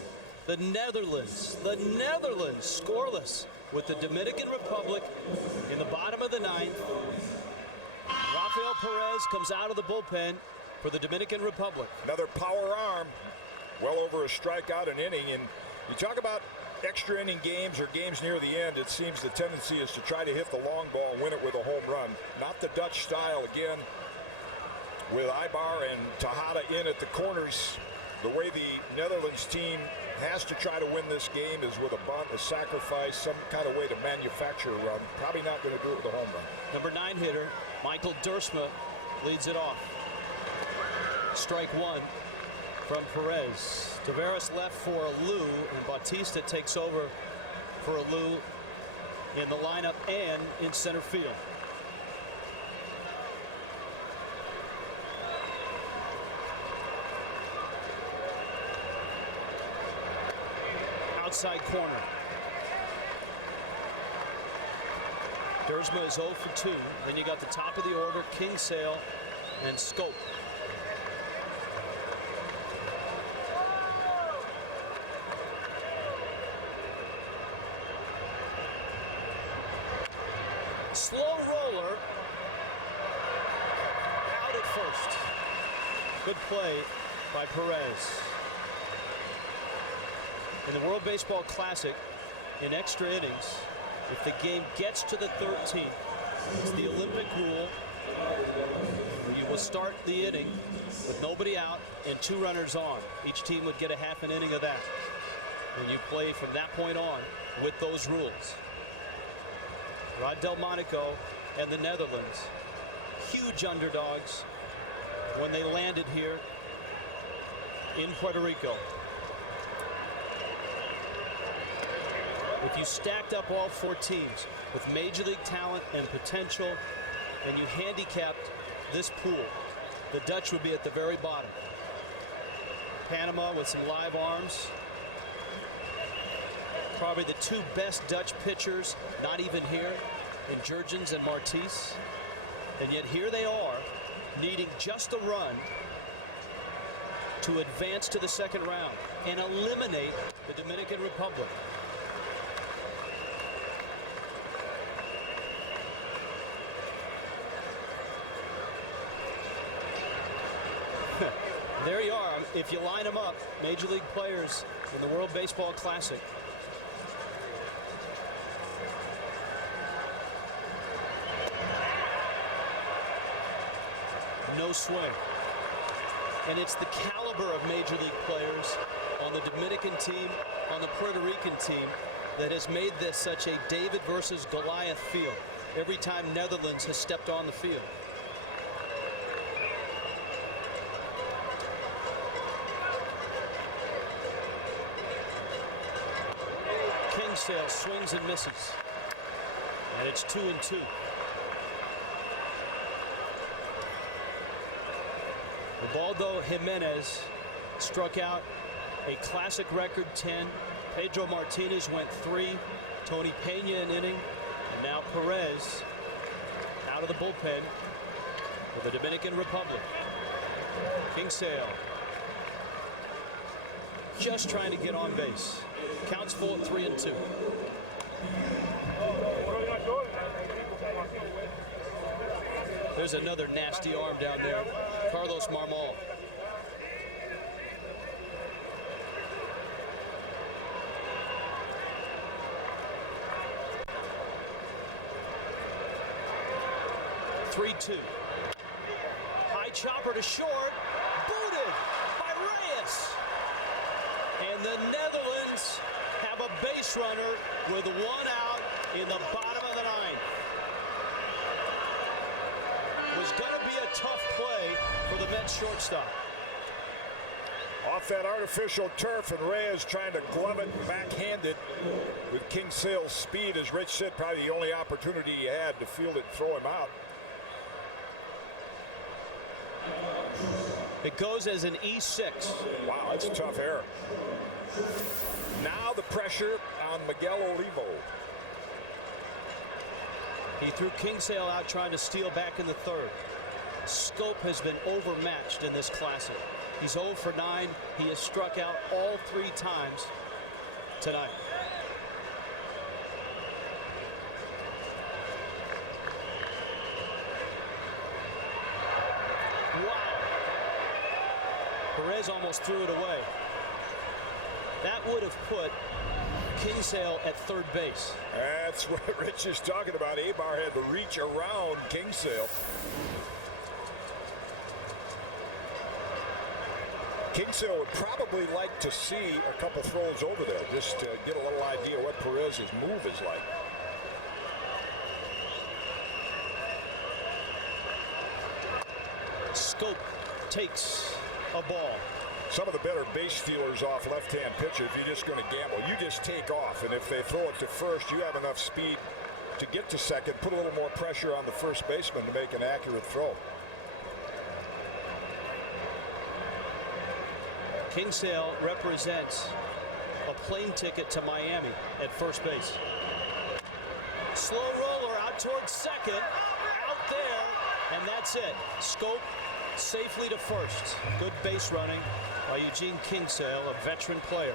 The Netherlands scoreless with the Dominican Republic in the bottom of the ninth. Rafael Perez comes out of the bullpen for the Dominican Republic. Another power arm, well over a strikeout an inning. And you talk about extra inning games or games near the end, it seems the tendency is to try to hit the long ball and win it with a home run. Not the Dutch style again with Ibar and Tejada in at the corners. The way the Netherlands team has to try to win this game is with a bunt, a sacrifice, some kind of way to manufacture a run. Probably not going to do it with a home run. Number 9 hitter, Michael Dersma, leads it off. Strike one from Perez. Tavares left for Alou, and Bautista takes over for Alou in the lineup and in center field. Outside corner. Dersma is 0 for 2. Then you got the top of the order, Kingsale and Scope. Slow roller. Out at first. Good play by Perez. In the World Baseball Classic, in extra innings, if the game gets to the 13th, it's the Olympic rule. You will start the inning with nobody out and 2 runners on. Each team would get a half an inning of that. And you play from that point on with those rules. Rod Delmonico and the Netherlands, huge underdogs when they landed here in Puerto Rico. If you stacked up all 4 teams with major league talent and potential, and you handicapped this pool, the Dutch would be at the very bottom. Panama with some live arms. Probably the 2 best Dutch pitchers, not even here, in Jurgens and Martis. And yet here they are, needing just a run to advance to the second round and eliminate the Dominican Republic. There you are. If you line them up, major league players in the World Baseball Classic. No swing. And it's the caliber of major league players on the Dominican team, on the Puerto Rican team, that has made this such a David versus Goliath field every time Netherlands has stepped on the field. Kingsale swings and misses. And it's 2-2. Ubaldo Jimenez struck out a classic record 10. Pedro Martinez went 3. Tony Pena an inning. And now Perez out of the bullpen for the Dominican Republic. Kingsale just trying to get on base. Counts full at 3-2. There's another nasty arm down there. Carlos Marmol. Three-two. High chopper to short. Booted by Reyes. And the Netherlands have a base runner with 1 out in the bottom of the ninth. Was going to be a tough play for the Mets shortstop. Off that artificial turf, and Reyes trying to glove it backhanded with Kingsale's speed. As Rich said, probably the only opportunity he had to field it and throw him out. It goes as an E6. Wow, that's a tough error. Now the pressure on Miguel Olivo. He threw Kingsale out trying to steal back in the third. Scope has been overmatched in this classic. He's 0 for 9. He has struck out all 3 times tonight. Wow. Perez almost threw it away. That would have put Kingsale at third base. That's what Rich is talking about. Abar had to reach around Kingsale. Kingsale would probably like to see a couple throws over there just to get a little idea what Perez's move is like. Scope takes a ball. Some of the better base stealers off left-hand pitchers, if you're just going to gamble, you just take off, and if they throw it to first, you have enough speed to get to second, put a little more pressure on the first baseman to make an accurate throw. Kingsale represents a plane ticket to Miami at first base. Slow roller out towards second, out there, and that's it. Scope safely to first. Good base running by Eugene Kingsale, a veteran player.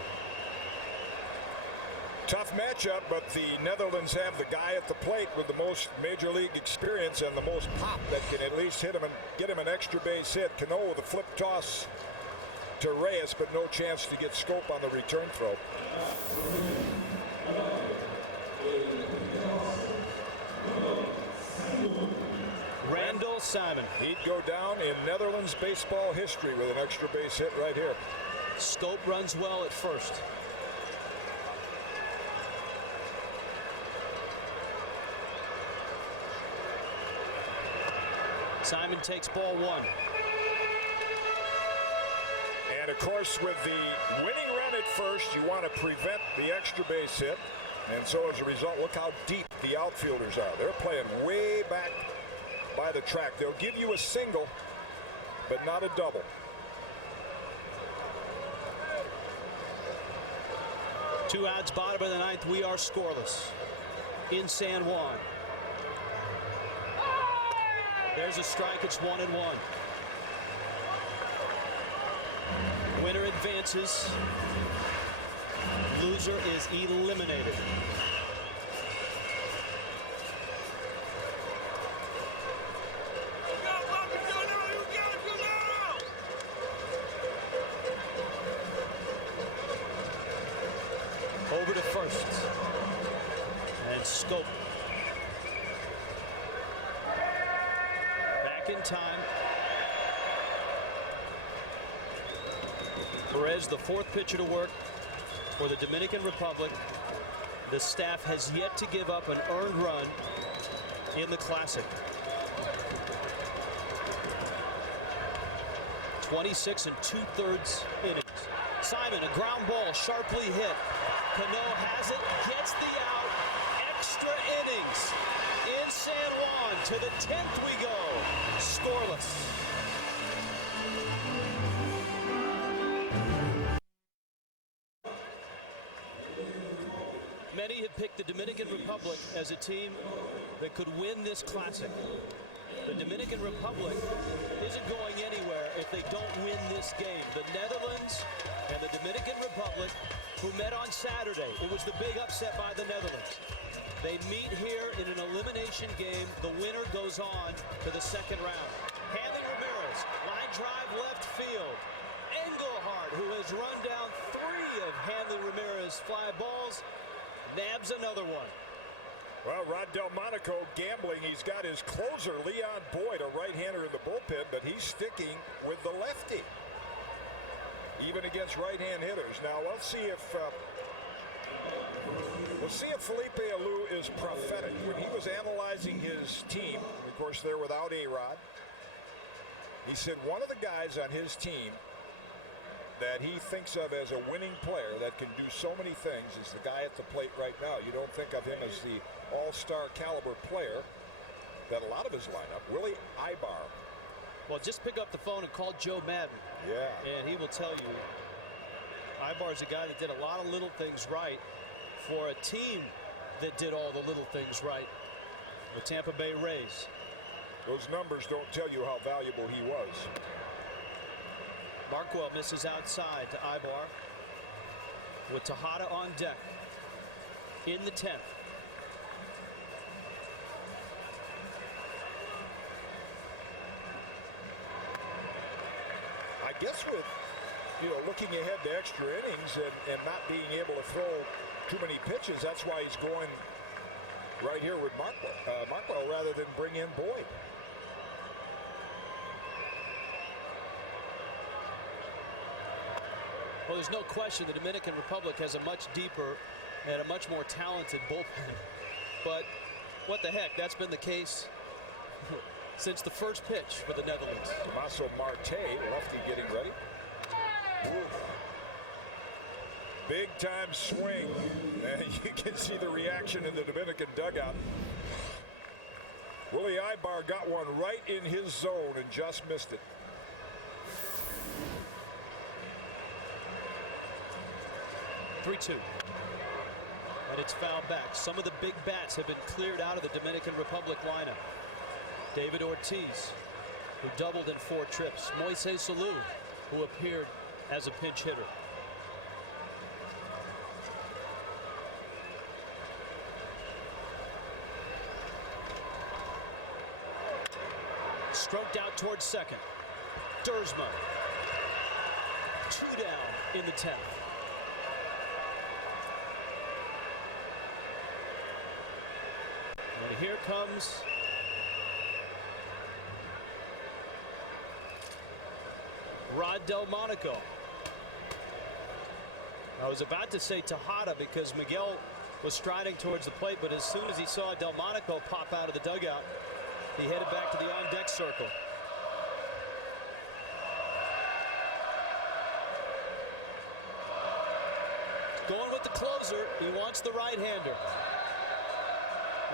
Tough matchup, but the Netherlands have the guy at the plate with the most major league experience and the most pop that can at least hit him and get him an extra base hit. Cano with a flip toss to Reyes, but no chance to get Scope on the return throw. Randall Simon. He'd go down in Netherlands baseball history with an extra base hit right here. Scope runs well at first. Simon takes ball 1. And of course, with the winning run at first, you want to prevent the extra base hit. And so as a result, look how deep the outfielders are. They're playing way back by the track. They'll give you a single, but not a double. Two outs, bottom of the ninth. We are scoreless in San Juan. There's a strike. It's 1-1. Winner advances. Loser is eliminated. Over to first. And Scope. Back in time. Perez, the 4th pitcher to work for the Dominican Republic. The staff has yet to give up an earned run in the Classic. 26 2/3 innings. Simon, a ground ball, sharply hit. Cano has it, gets the out. Extra innings in San Juan. To the 10th we go. Scoreless. Many had picked the Dominican Republic as a team that could win this Classic. The Dominican Republic isn't going anywhere if they don't win this game. The Netherlands and the Dominican Republic, who met on Saturday. It was the big upset by the Netherlands. They meet here in an elimination game. The winner goes on to the second round. Hanley Ramirez, line drive left field. Engelhardt, who has run down 3 of Hanley Ramirez's fly balls, nabs another one. Well, Rod Delmonico gambling. He's got his closer, Leon Boyd, a right-hander in the bullpen, but he's sticking with the lefty, even against right-hand hitters. Now, let's see if Felipe Alou is prophetic. When he was analyzing his team, of course, they're without A-Rod. He said one of the guys on his team that he thinks of as a winning player that can do so many things is the guy at the plate right now. You don't think of him as the all-star caliber player that a lot of his lineup. Willie Ibar. Well, just pick up the phone and call Joe Madden. Yeah. And he will tell you Ibar's a guy that did a lot of little things right for a team that did all the little things right, the Tampa Bay Rays. Those numbers don't tell you how valuable he was. Markwell misses outside to Ibar with Tejada on deck in the 10th. I guess with, looking ahead to extra innings and not being able to throw too many pitches, that's why he's going right here with Markwell rather than bring in Boyd. Well, there's no question the Dominican Republic has a much deeper and a much more talented bullpen. But what the heck, that's been the case since the first pitch for the Netherlands. Tommaso Marte, lefty, getting ready. Ooh. Big time swing, and you can see the reaction in the Dominican dugout. Willie Ibar got one right in his zone and just missed it. (3-2). And it's fouled back. Some of the big bats have been cleared out of the Dominican Republic lineup. David Ortiz, who doubled in 4 trips. Moises Salou, who appeared as a pinch hitter. Stroked out towards second. Dersma. 2 down in the 10th. And here comes Rod Delmonico. I was about to say Tejada because Miguel was striding towards the plate, but as soon as he saw Delmonico pop out of the dugout, he headed back to the on-deck circle. Going with the closer, he wants the right-hander.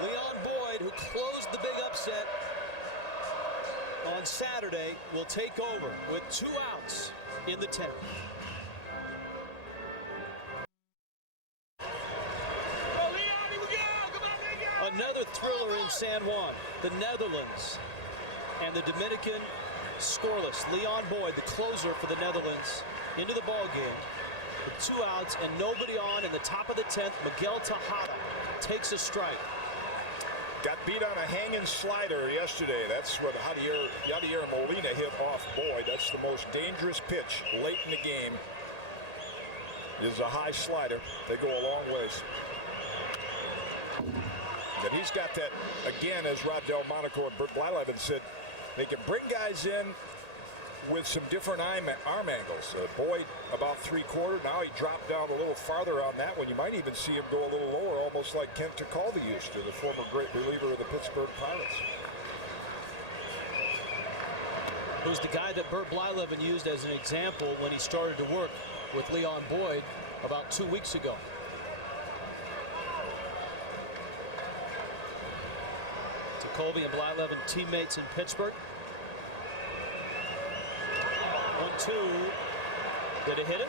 Leon Boyd, who closed the big upset on Saturday, will take over with 2 outs in the 10th. Another thriller in San Juan. The Netherlands and the Dominican scoreless. Leon Boyd, the closer for the Netherlands, into the ball game with 2 outs and nobody on in the top of the 10th. Miguel Tejada takes a strike. Got beat on a hanging slider yesterday. That's what Yadier Molina hit off Boyd. That's the most dangerous pitch late in the game. Is a high slider. They go a long ways. And he's got that, again, as Rod Delmonico and Bert Blyleven said, they can bring guys in with some different arm angles. Boyd about 3/4. Now he dropped down a little farther on that one. You might even see him go a little lower, almost like Kent Tekulve used to, the former great reliever of the Pittsburgh Pirates. Who's the guy that Bert Blyleven used as an example when he started to work with Leon Boyd about 2 weeks ago. Tekulve and Blyleven teammates in Pittsburgh. 1-2. Did it hit him?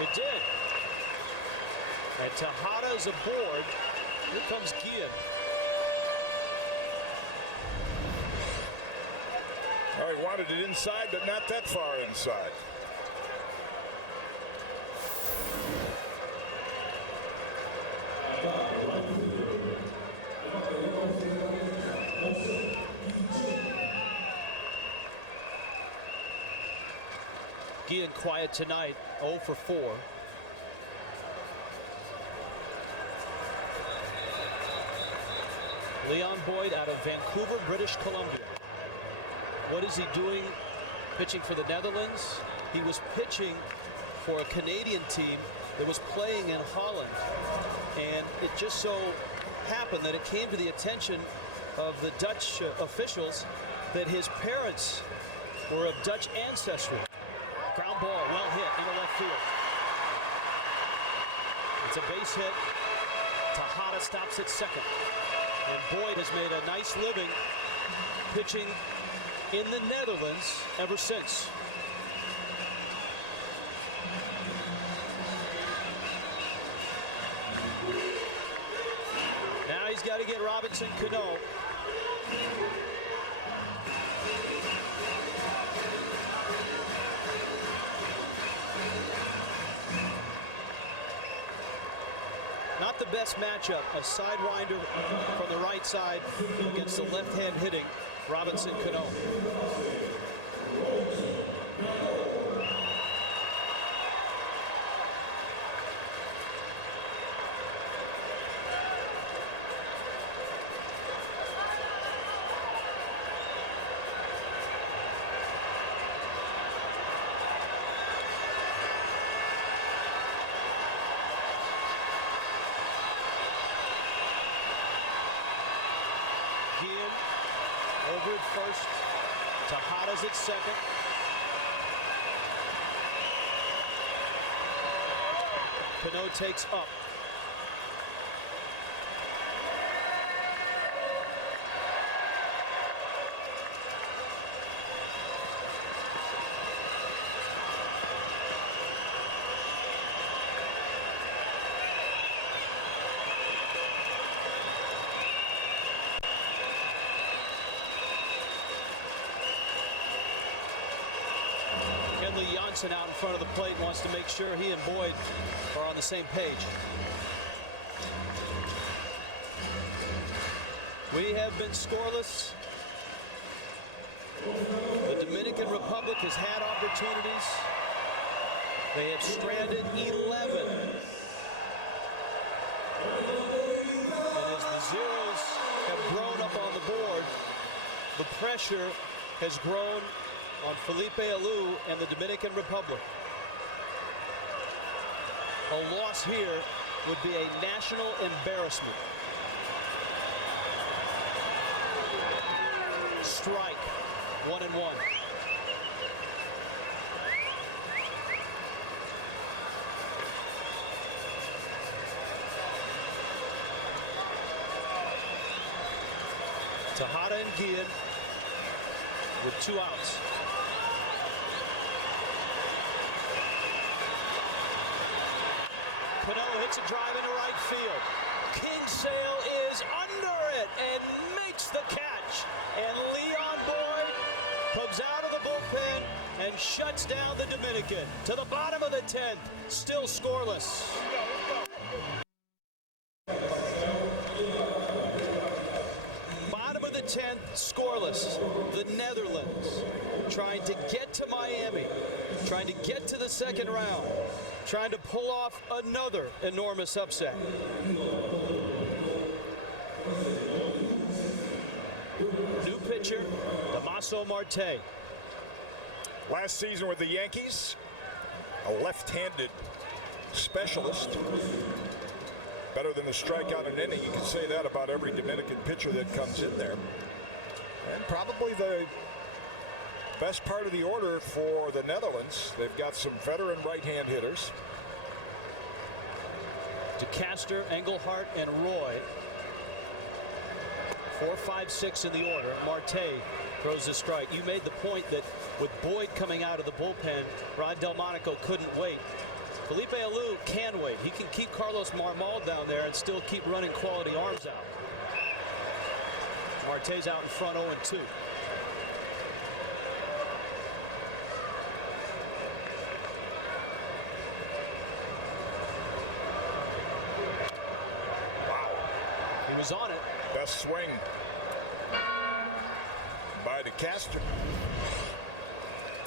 It did. And Tejada's aboard. Here comes Guillen. Oh, he wanted it inside, but not that far inside. Guillen quiet tonight, 0 for 4. Leon Boyd out of Vancouver, British Columbia. What is he doing pitching for the Netherlands? He was pitching for a Canadian team that was playing in Holland. And it just so happened that it came to the attention of the Dutch officials that his parents were of Dutch ancestry. Ground ball, Well hit into left field. It's a base hit. Tejada stops at second. And Boyd has made a nice living pitching in the Netherlands ever since. Now he's got to get Robinson Cano. Not the best matchup, a sidewinder from the right side against the left-hand hitting Robinson Cano. Over at first, Tejada's at second. Cano takes up. Janssen out in front of the plate wants to make sure he and Boyd are on the same page. We have been scoreless. The Dominican Republic has had opportunities. They have stranded 11. And as the zeros have grown up on the board, the pressure has grown on Felipe Alou and the Dominican Republic. A loss here would be a national embarrassment. Strike, 1-1. Tejada and Guillen with 2 outs. Cano hits a drive into right field. Kingsale is under it and makes the catch. And Leon Boyd comes out of the bullpen and shuts down the Dominican. To the bottom of the 10th, still scoreless. Bottom of the 10th, scoreless. The Netherlands trying to get to Miami, trying to get to the second round, trying to pull off another enormous upset. New pitcher, Damaso Marte. Last season with the Yankees, a left-handed specialist. Better than a strikeout in an inning. You can say that about every Dominican pitcher that comes in there. And probably the best part of the order for the Netherlands. They've got some veteran right-hand hitters. DeCaster, Engelhart, and Roy. 4, 5, 6 in the order. Marte throws a strike. You made the point that with Boyd coming out of the bullpen, Rod Delmonico couldn't wait. Felipe Alou can wait. He can keep Carlos Marmol down there and still keep running quality arms out. Marte's out in front 0-2. He was on it. Best swing by DeCaster.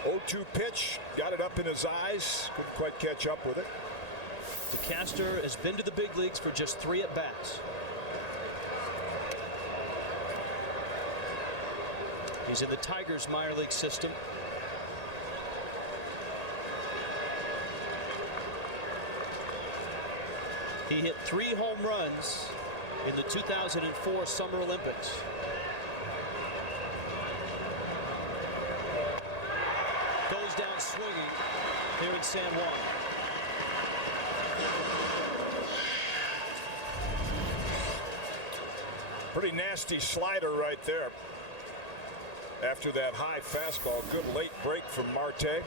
0-2 pitch, got it up in his eyes, couldn't quite catch up with it. DeCaster has been to the big leagues for just 3 at-bats. He's in the Tigers minor league system. He hit 3 home runs in the 2004 Summer Olympics. Goes down swinging. here in San Juan. Pretty nasty slider right there. After that high fastball, good late break from Marte.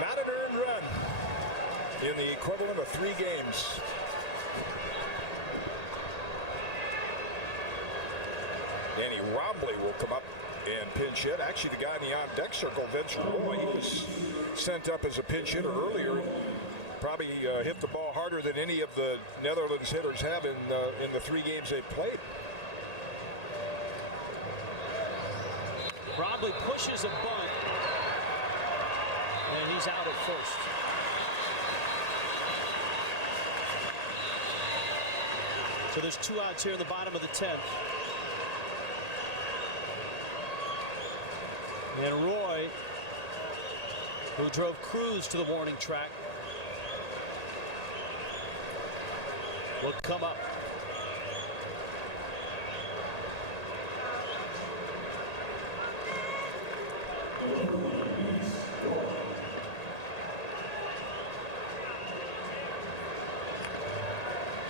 Not an earned run in the equivalent of 3 games. Danny Rombley will come up and pinch hit. Actually, the guy in the on-deck circle, Vince Roy, he was sent up as a pinch hitter earlier. Probably hit the ball harder than any of the Netherlands hitters have in the 3 games they've played. Rombley pushes a bunt, and he's out at first. So there's 2 outs here in the bottom of the 10th. And Roy, who drove Cruz to the warning track, will come up.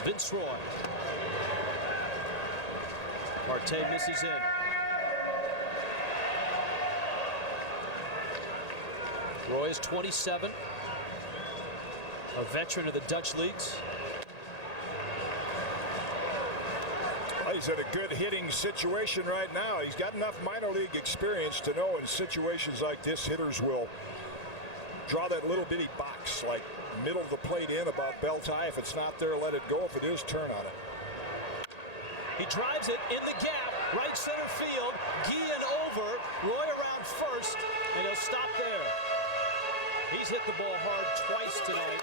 Vince Roy. Marte misses in. Roy is 27, a veteran of the Dutch leagues. He's in a good hitting situation right now. He's got enough minor league experience to know in situations like this, hitters will draw that little bitty box, like middle of the plate in about belt high. If it's not there, let it go. If it is, turn on it. He drives it in the gap, right center field. Guillen over, Roy around first, and he'll stop there. He's hit the ball hard twice tonight.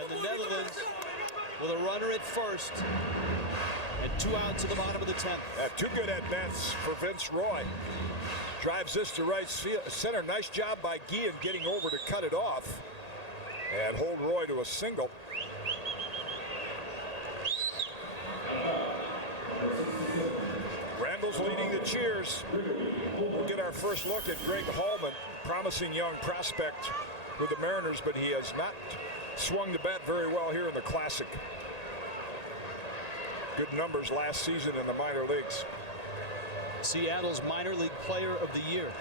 And the Netherlands with a runner at first. And 2 outs in the bottom of the 10th. 2 good at-bats for Vince Roy. Drives this to right center. Nice job by Guillen getting over to cut it off and hold Roy to a single. Randall's leading the cheers. We'll get our first look at Greg Hallman, promising young prospect with the Mariners, but he has not swung the bat very well here in the Classic. Good numbers last season in the minor leagues. Seattle's minor league player of the year.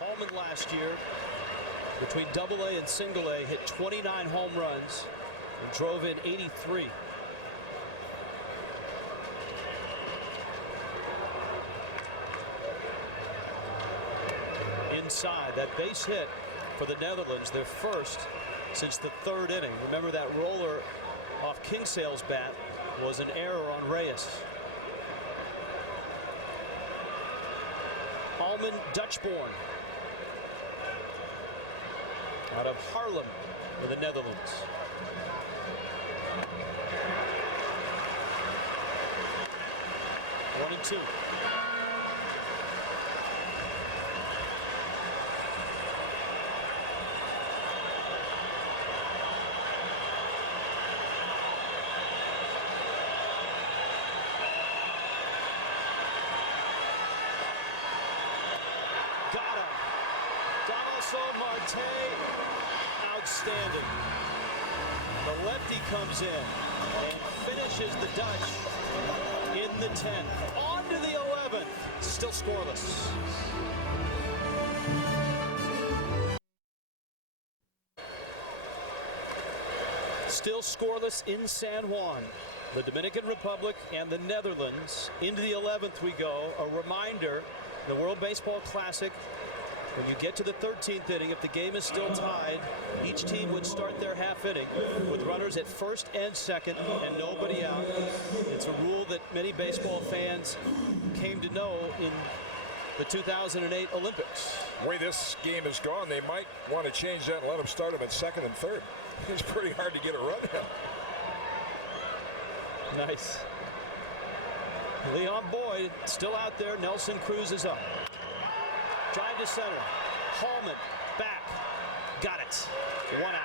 Hallman last year, between Double-A and Single-A, hit 29 home runs and drove in 83. Inside, that base hit for the Netherlands, their first since the 3rd inning. Remember, that roller off Kingsale's bat was an error on Reyes. Hallman, Dutch-born, out of Haarlem for the Netherlands. One and 2. Marte, outstanding. The lefty comes in and finishes the Dutch in the 10th. On to the 11th, still scoreless. Still scoreless in San Juan. The Dominican Republic and the Netherlands. Into the 11th we go. A reminder, the World Baseball Classic, when you get to the 13th inning, if the game is still tied, each team would start their half inning with runners at first and second and nobody out. It's a rule that many baseball fans came to know in the 2008 Olympics. The way this game has gone, they might want to change that and let them start them at second and third. It's pretty hard to get a run in. Nice. Leon Boyd still out there. Nelson Cruz is up. Drive to center. Hallman back. Got it. 1 out.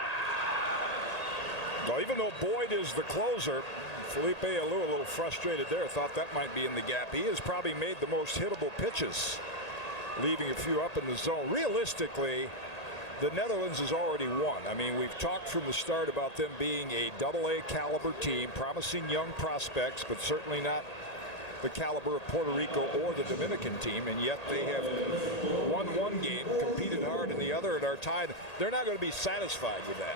Well, even though Boyd is the closer, Felipe Alou a little frustrated there. Thought that might be in the gap. He has probably made the most hittable pitches, leaving a few up in the zone. Realistically, the Netherlands has already won. I mean, we've talked from the start about them being a AA caliber team, promising young prospects, but certainly not the caliber of Puerto Rico or the Dominican team, and yet they have won one game, competed hard in the other, and are tied. They're not going to be satisfied with that.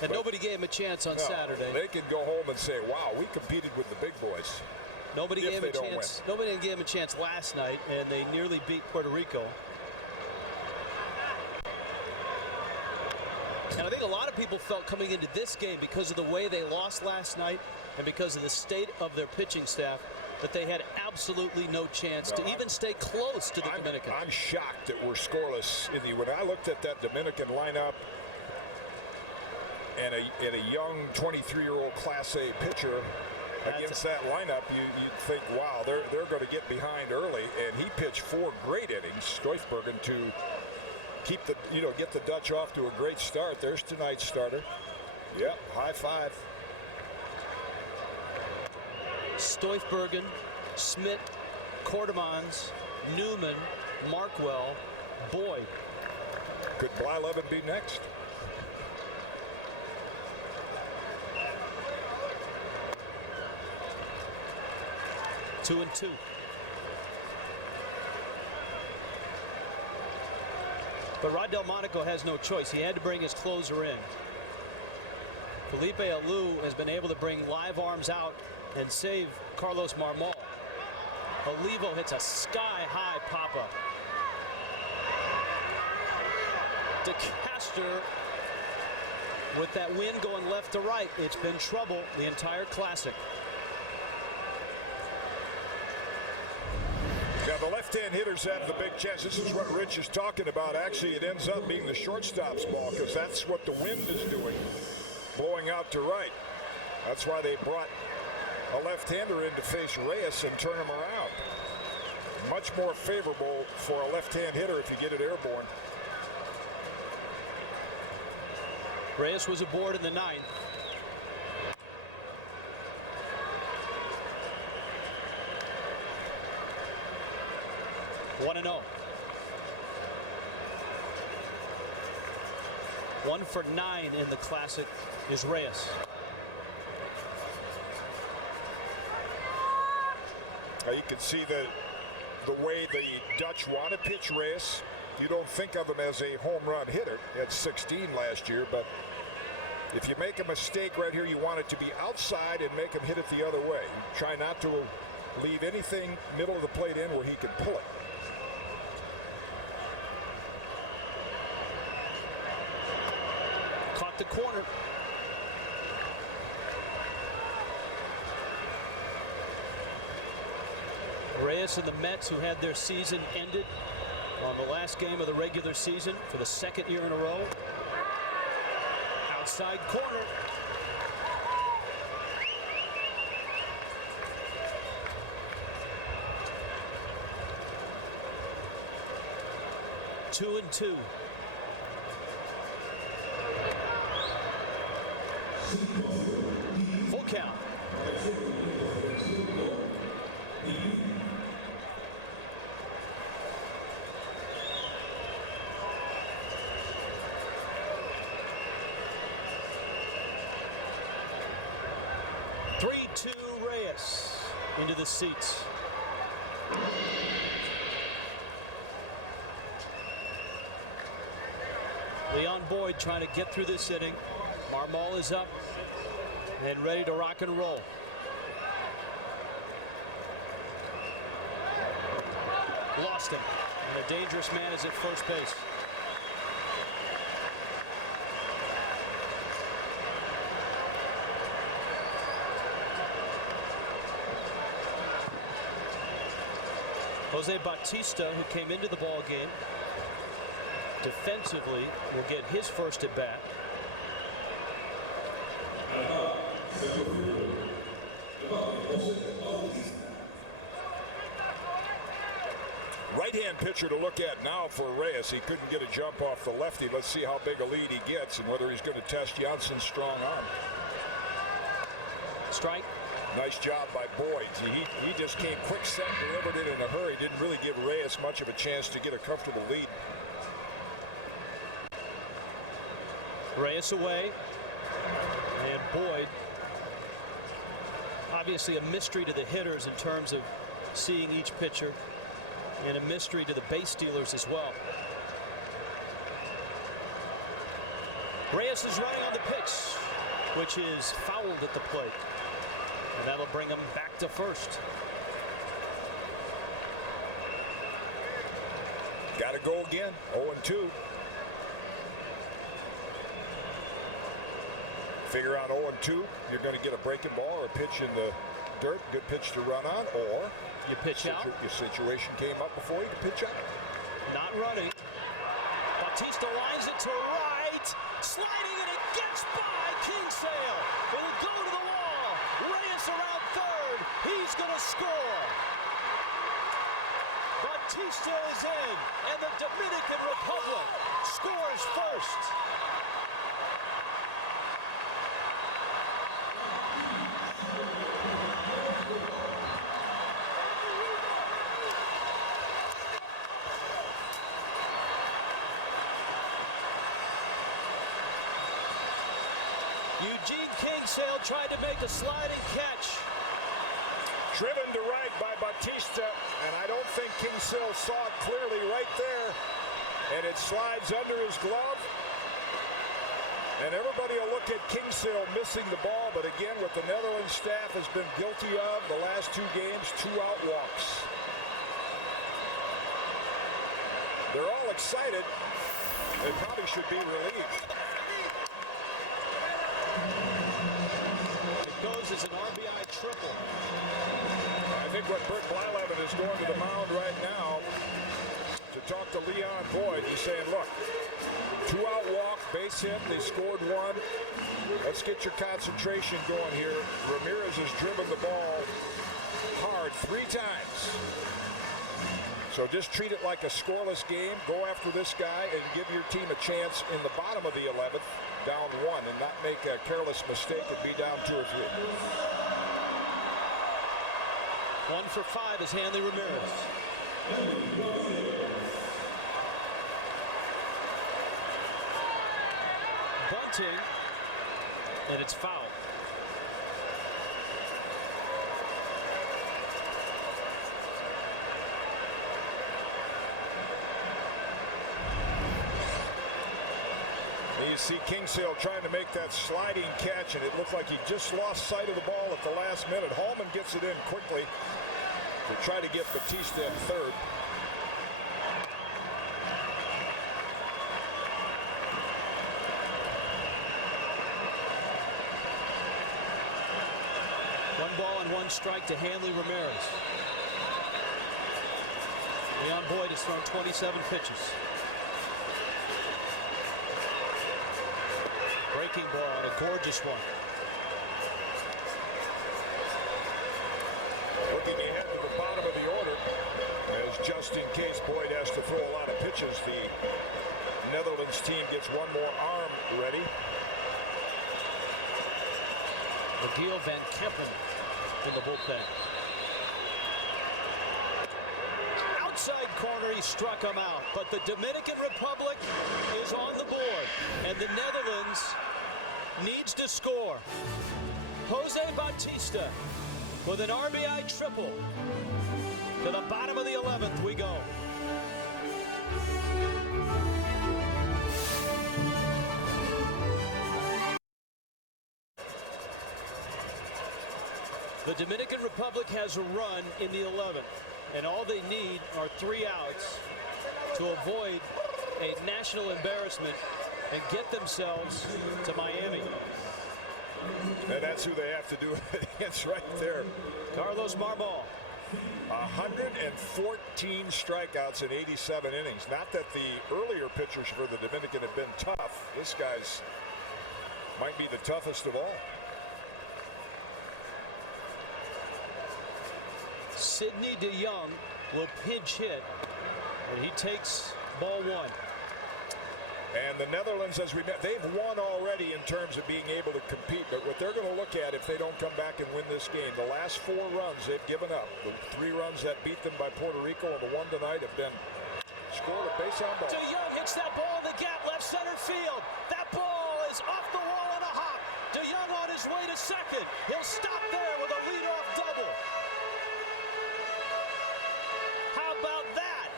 And nobody gave him a chance on Saturday. They can go home and say, wow, we competed with the big boys. Nobody gave him a chance. Nobody gave him a chance last night, and they nearly beat Puerto Rico. And I think a lot of people felt coming into this game, because of the way they lost last night and because of the state of their pitching staff, that they had absolutely no chance to even stay close to the Dominicans. I'm shocked that we're scoreless. When I looked at that Dominican lineup and a young 23-year-old Class A pitcher against that lineup, you'd think, wow, they're going to get behind early. And he pitched 4 great innings, Stoifbergen, to keep get the Dutch off to a great start. There's tonight's starter. Yep, high five. Stoifbergen, Smith, Cordemans, Newman, Markwell, Boyd. Could Blyleven be next? Two and two. But Rod Delmonico has no choice. He had to bring his closer in. Felipe Alou has been able to bring live arms out and save Carlos Marmol. Olivo hits a sky-high pop-up. DeCaster with that wind going left to right. It's been trouble the entire Classic. Yeah, the left-hand hitters have the big chance. This is what Rich is talking about. Actually, it ends up being the shortstop's ball, because that's what the wind is doing, blowing out to right. That's why they brought a left-hander in to face Reyes and turn him around. Much more favorable for a left-hand hitter if you get it airborne. Reyes was aboard in the 9th. One and 0. 1 for 9 in the Classic is Reyes. Now you can see that the way the Dutch want to pitch Reyes, you don't think of him as a home run hitter. He had 16 last year, but if you make a mistake right here, you want it to be outside and make him hit it the other way. You try not to leave anything middle of the plate in where he can pull it. Caught the corner. Reyes and the Mets, who had their season ended on the last game of the regular season for the 2nd year in a row. Outside corner. Two and two. Full count. Reyes into the seats. Leon Boyd trying to get through this inning. Marmol is up and ready to rock and roll. Lost him, and a dangerous man is at first base. Jose Bautista, who came into the ball game defensively, will get his first at bat. Right-hand pitcher to look at now for Reyes. He couldn't get a jump off the lefty. Let's see how big a lead he gets and whether he's going to test Janssen's strong arm. Strike. Nice job by Boyd. He just came quick set and delivered it in a hurry. Didn't really give Reyes much of a chance to get a comfortable lead. Reyes away. And Boyd, obviously a mystery to the hitters in terms of seeing each pitcher, and a mystery to the base stealers as well. Reyes is running on the pitch, which is fouled at the plate. And that'll bring him back to first. Got to go again. 0-2. Figure out 0-2. You're going to get a breaking ball or a pitch in the dirt. Good pitch to run on. Or you pitch out. Your situation came up before you can pitch out. Not running. Bautista lines it to right. Sliding, and it gets by Kingsale. It'll go to the wall. Reyes around third. He's going to score. Bautista is in, and the Dominican Republic scores first. Eugene Kingsale tried to make a sliding catch. Driven to right by Bautista, and I don't think Kingsale saw it clearly right there. And it slides under his glove. And everybody will look at Kingsale missing the ball, but again, what the Netherlands staff has been guilty of the last 2 games, 2 out walks. They're all excited. They probably should be relieved. It goes as an RBI triple. I think what Bert Blyleven is going to the mound right now to talk to Leon Boyd. He's saying, look, 2 out walk, base hit, they scored 1. Let's get your concentration going here. Ramirez has driven the ball hard 3 times. So just treat it like a scoreless game. Go after this guy and give your team a chance in the bottom of the 11th, down 1, and not make a careless mistake and be down 2 or 3. 1 for 5 is Hanley Ramirez. Bunting, and it's foul. You see Kingsale trying to make that sliding catch, and it looked like he just lost sight of the ball at the last minute. Hallman gets it in quickly to try to get Bautista at third. One ball and 1 strike to Hanley Ramirez. Leon Boyd has thrown 27 pitches. Breaking ball, and a gorgeous one. Looking ahead to the bottom of the order, as just in case Boyd has to throw a lot of pitches, the Netherlands team gets 1 more arm ready. Miguel Van Kempen in the bullpen. Outside corner, he struck him out, but the Dominican Republic is on the board, and the Netherlands needs to score. Jose Bautista with an RBI triple. To the bottom of the 11th we go. The Dominican Republic has a run in the 11th, and all they need are 3 outs to avoid a national embarrassment and get themselves to Miami. And that's who they have to do it against right there. Carlos Marmol. 114 strikeouts in 87 innings. Not that the earlier pitchers for the Dominican have been tough. This guy's might be the toughest of all. Sidney DeYoung will pinch hit when he takes ball 1. And the Netherlands, as we met, they've won already in terms of being able to compete. But what they're going to look at if they don't come back and win this game, the last 4 runs they've given up. The 3 runs that beat them by Puerto Rico and the one tonight have been scored a base on ball. De Jong hits that ball in the gap, left center field. That ball is off the wall on a hop. De Jong on his way to second. He'll stop there with a leadoff double. How about that?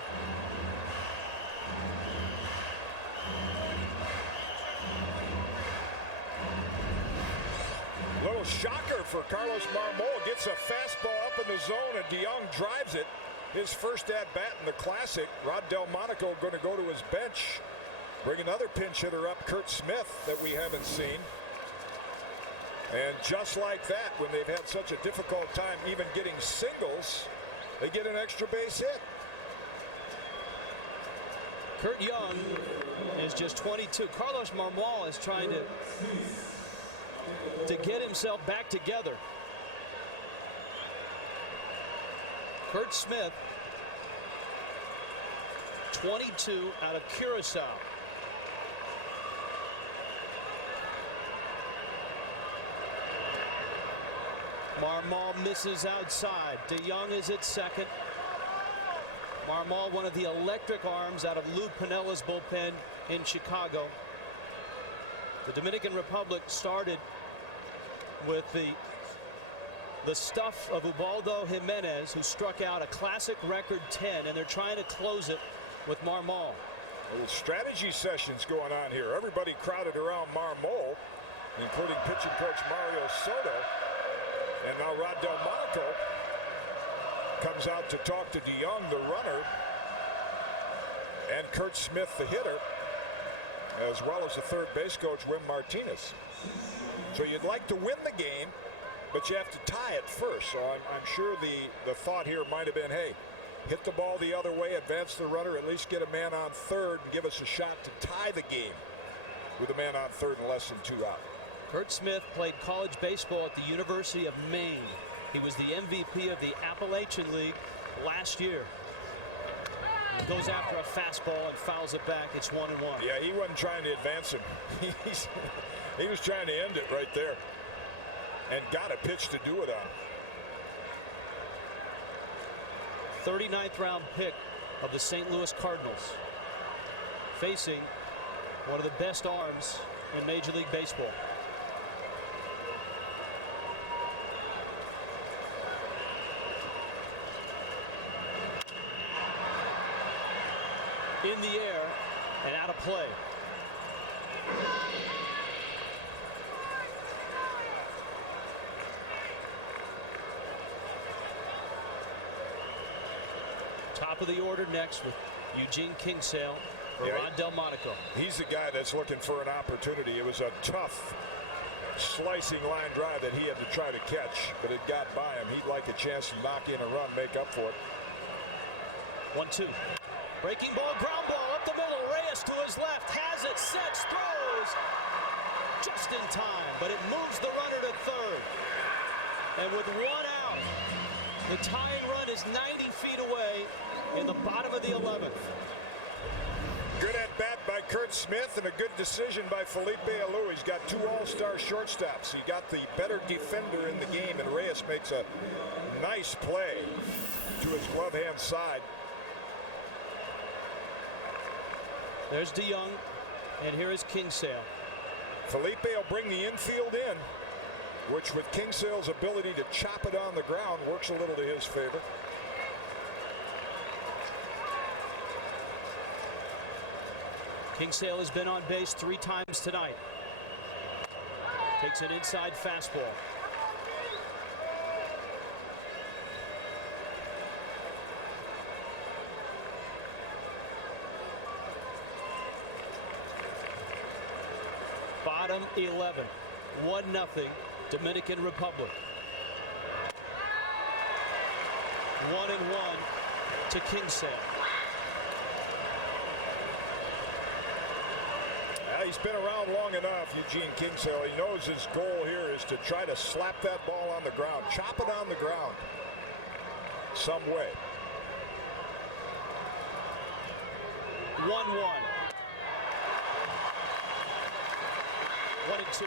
Little shocker for Carlos Marmol. Gets a fastball up in the zone, and De Jong drives it. His first at-bat in the Classic. Rod Delmonico going to go to his bench. Bring another pinch hitter up, Curt Smith, that we haven't seen. And just like that, when they've had such a difficult time even getting singles, they get an extra base hit. Curt Young is just 22. Carlos Marmol is trying to get himself back together. Curt Smith, 22 out of Curacao. Marmol misses outside. De Jong is at second. Marmol, one of the electric arms out of Lou Pinella's bullpen in Chicago. The Dominican Republic started with the stuff of Ubaldo Jimenez, who struck out a Classic record 10, and they're trying to close it with Marmol. Little strategy sessions going on here. Everybody crowded around Marmol, including pitching coach Mario Soto. And now Rod Delmonico comes out to talk to De Jong, the runner, and Curt Smith, the hitter, as well as the third base coach, Wim Martinez. So you'd like to win the game, but you have to tie it first. So I'm sure the thought here might have been, hey, hit the ball the other way, advance the runner, at least get a man on third, and give us a shot to tie the game with a man on third and less than 2 out. Curt Smith played college baseball at the University of Maine. He was the MVP of the Appalachian League last year. He goes after a fastball and fouls it back. It's 1-1. Yeah, he wasn't trying to advance him. He was trying to end it right there. And got a pitch to do it on. 39th round pick of the St. Louis Cardinals, facing one of the best arms in Major League Baseball. In the air and out of play. Top of the order next with Eugene Kingsale for Rod Delmonico. He's the guy that's looking for an opportunity. It was a tough slicing line drive that he had to try to catch, but it got by him. He'd like a chance to knock in a run, make up for it. 1-2. Breaking ball, ground ball up the middle. Reyes to his left, has it, sets, throws just in time, but it moves the runner to third. And with 1 out, the tying run is 90 feet away in the bottom of the 11th. Good at bat by Curt Smith and a good decision by Felipe Alou. He's got 2 all-star shortstops. He got the better defender in the game, and Reyes makes a nice play to his glove hand side. There's De Jong, and here is Kingsale. Felipe will bring the infield in, which with Kingsale's ability to chop it on the ground works a little to his favor. Kingsale has been on base 3 times tonight. Takes an inside fastball. Bottom 11, 1-0 Dominican Republic. 1-1 to Kingsale. He's been around long enough, Eugene Kingsale. He knows his goal here is to try to slap that ball on the ground, chop it on the ground some way. 1-1. 1-2.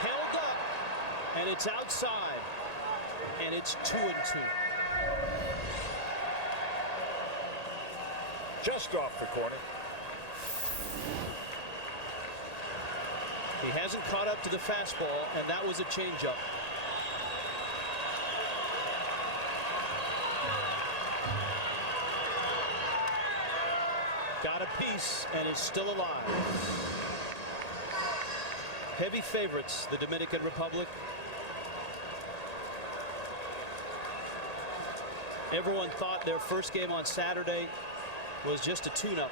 Held up, and it's outside, and it's 2-2. Just off the corner. He hasn't caught up to the fastball, and that was a changeup. Got a piece and is still alive. Heavy favorites, the Dominican Republic. Everyone thought their first game on Saturday was just a tune-up.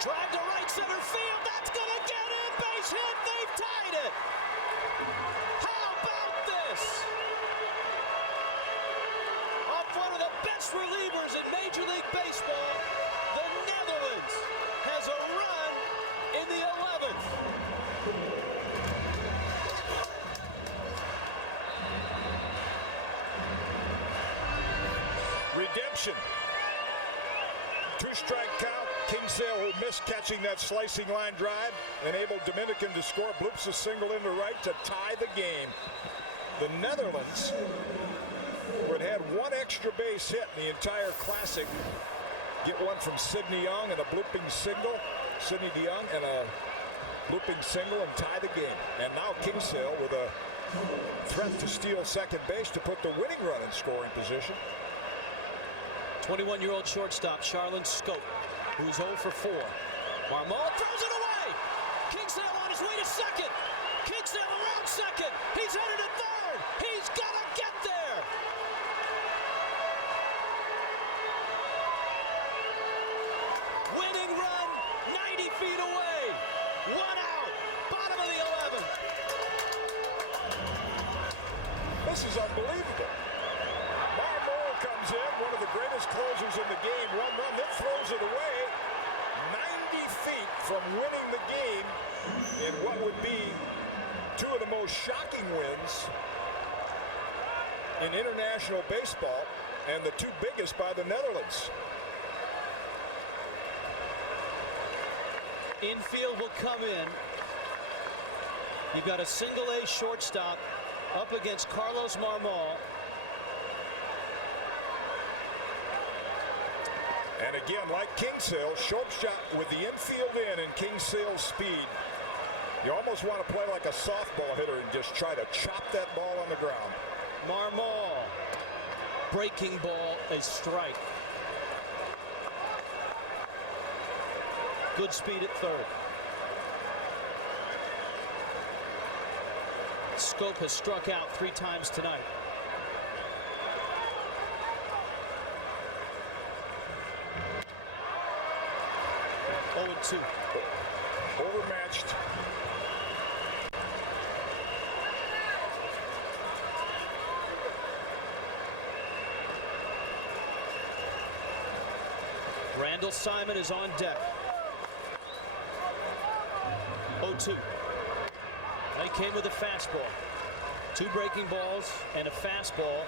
Drive to right center field. That's going to get in. Base hit. They've tied it. How about this? Off one of the best relievers in Major League Baseball, the Netherlands has a run in the 11th. Redemption. Two-strike count. Kingsale, who missed catching that slicing line drive, enabled Dominican to score. Bloops a single into right to tie the game. The Netherlands, who had had one extra base hit in the entire Classic, get one from Sidney Young and a blooping single. Sidney DeYoung and a blooping single and tie the game. And now Kingsale with a threat to steal second base to put the winning run in scoring position. 21-year-old shortstop Charlon Scope, who's 0 for 4. Marmol throws it away. Kingsale on his way to second. Kingsale around second. He's headed to third. He's gonna get there. Winning run, 90 feet away. One out. Bottom of the 11th. This is unbelievable. Marmol comes in, one of the greatest closers in the game. 1-1, then throws it away. 90 feet from winning the game in what would be two of the most shocking wins in international baseball, and the two biggest by the Netherlands. Infield will come in. You've got a single-A shortstop up against Carlos Marmol. And again, like Kingsale, Schopp shot with the infield in and Kingsale's speed. You almost want to play like a softball hitter and just try to chop that ball on the ground. Marmol, breaking ball, a strike. Good speed at third. Scope has struck out 3 times tonight. Overmatched. Randall Simon is on deck. 0-2. He came with a fastball. 2 breaking balls and a fastball.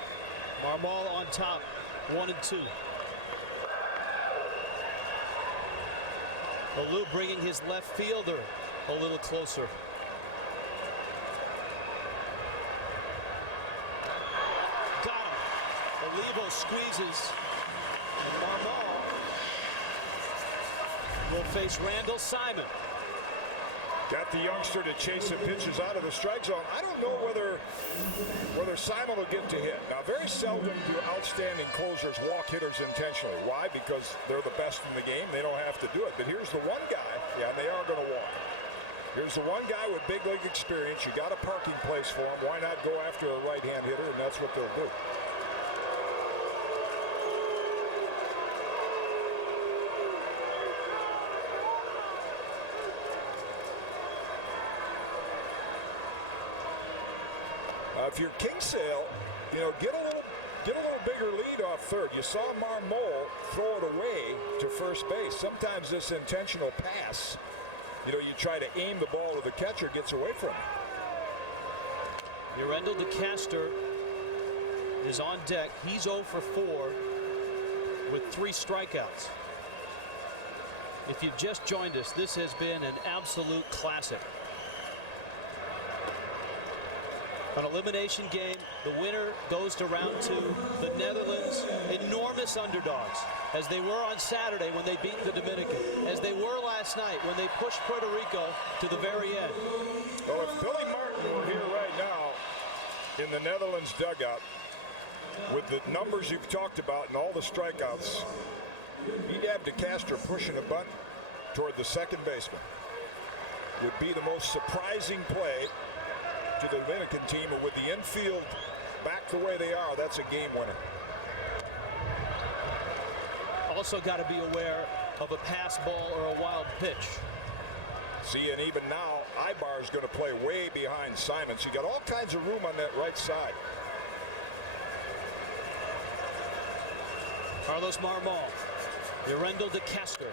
Marmol on top, 1-2. Alou bringing his left fielder a little closer. Got him. Olivo squeezes. And Marmol will face Randall Simon. Got the youngster to chase some pitches out of the strike zone. I don't know whether Simon will get to hit. Now, very seldom do outstanding closers walk hitters intentionally. Why? Because they're the best in the game. They don't have to do it. But here's the one guy. Yeah, they are going to walk. Here's the one guy with big league experience. You got a parking place for him. Why not go after a right-hand hitter? And that's what they'll do. if you're Kingsale, get a little bigger lead off third. You saw Marmol throw it away to first base. Sometimes this intentional pass, you try to aim the ball to the catcher, gets away from it. Yurendel DeCaster is on deck. He's 0 for 4 with 3 strikeouts. If you've just joined us, this has been an absolute classic. An elimination game. The winner goes to round 2. The Netherlands, enormous underdogs, as they were on Saturday when they beat the Dominican, as they were last night when they pushed Puerto Rico to the very end. Well, if Billy Martin were here right now in the Netherlands dugout, with the numbers you've talked about and all the strikeouts, he'd have DeCaster pushing a bunt toward the second baseman. Would be the most surprising play to the Dominican team, and with the infield back the way they are, that's a game winner. Also got to be aware of a pass ball or a wild pitch. See, and even now, Ibar's going to play way behind Simon, so you got all kinds of room on that right side. Carlos Marmol, Yurendel DeCaster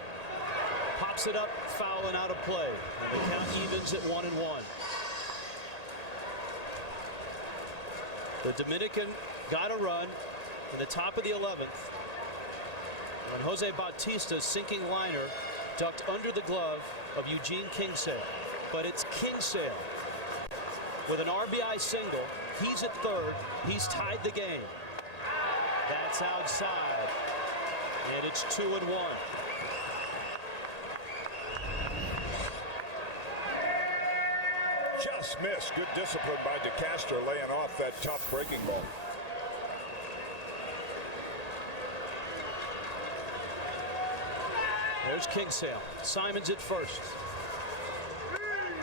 pops it up, foul and out of play, and the count evens at 1-1. The Dominican got a run in the top of the 11th when Jose Bautista's sinking liner ducked under the glove of Eugene Kingsale. But it's Kingsale with an RBI single. He's at third. He's tied the game. That's outside, and it's 2-1. Just missed. Good discipline by DeCaster, laying off that tough breaking ball. There's Kingsale. Simon's at first.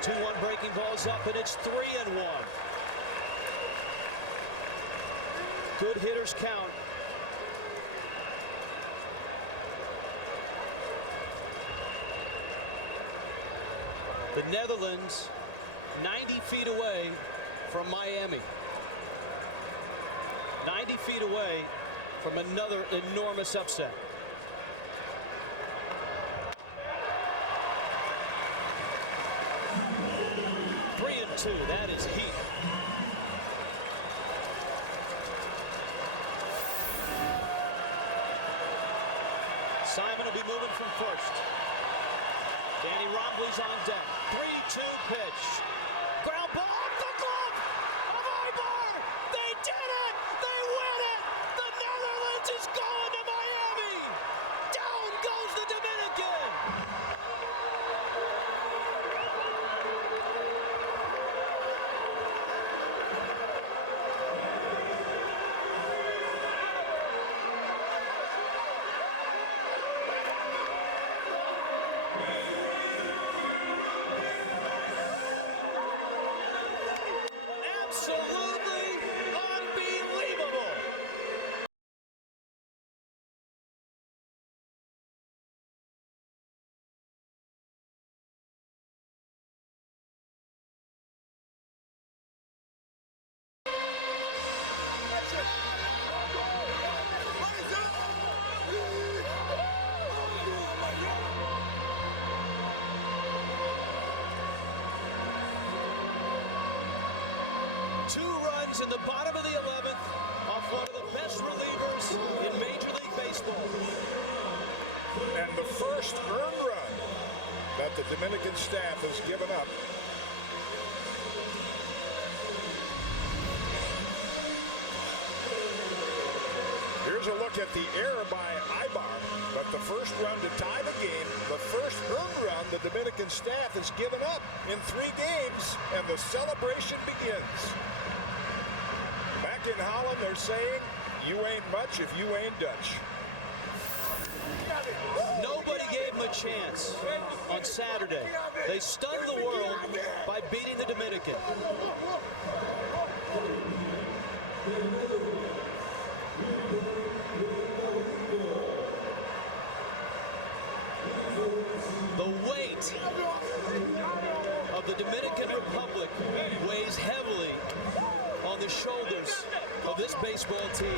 2-1 breaking ball's up, and it's 3-1. Good hitters count. The Netherlands 90 feet away from Miami. 90 feet away from another enormous upset. Three and 2, that is heat. Simon will be moving from first. Danny Rombley's on deck. 3-2 pitch. Ground ball off the glove of Ibar. They did it. They win it. The Netherlands is going to Miami. Down goes the Dominican. Absolutely unbelievable. Two runs in the bottom of the 11th off one of the best relievers in Major League Baseball. And the first earned run that the Dominican staff has given up. Here's a look at the error by Ibar, but the first run to tie the game, the first earned run the Dominican staff has given up in 3 games, and the celebration begins. Back in Holland, they're saying, you ain't much if you ain't Dutch. Nobody gave them a chance on Saturday. They stunned the world by beating the Dominican. The weight of the Dominican Republic weighs heavily on the shoulders this baseball team.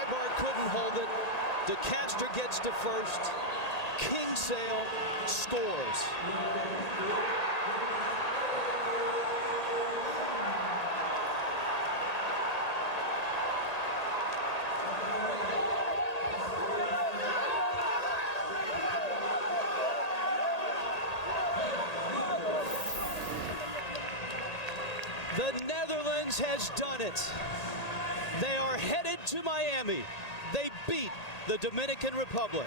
Ibar couldn't hold it. DeCaster gets to first. Kingsale scores. The Netherlands has done it. They are headed to Miami. They beat the Dominican Republic.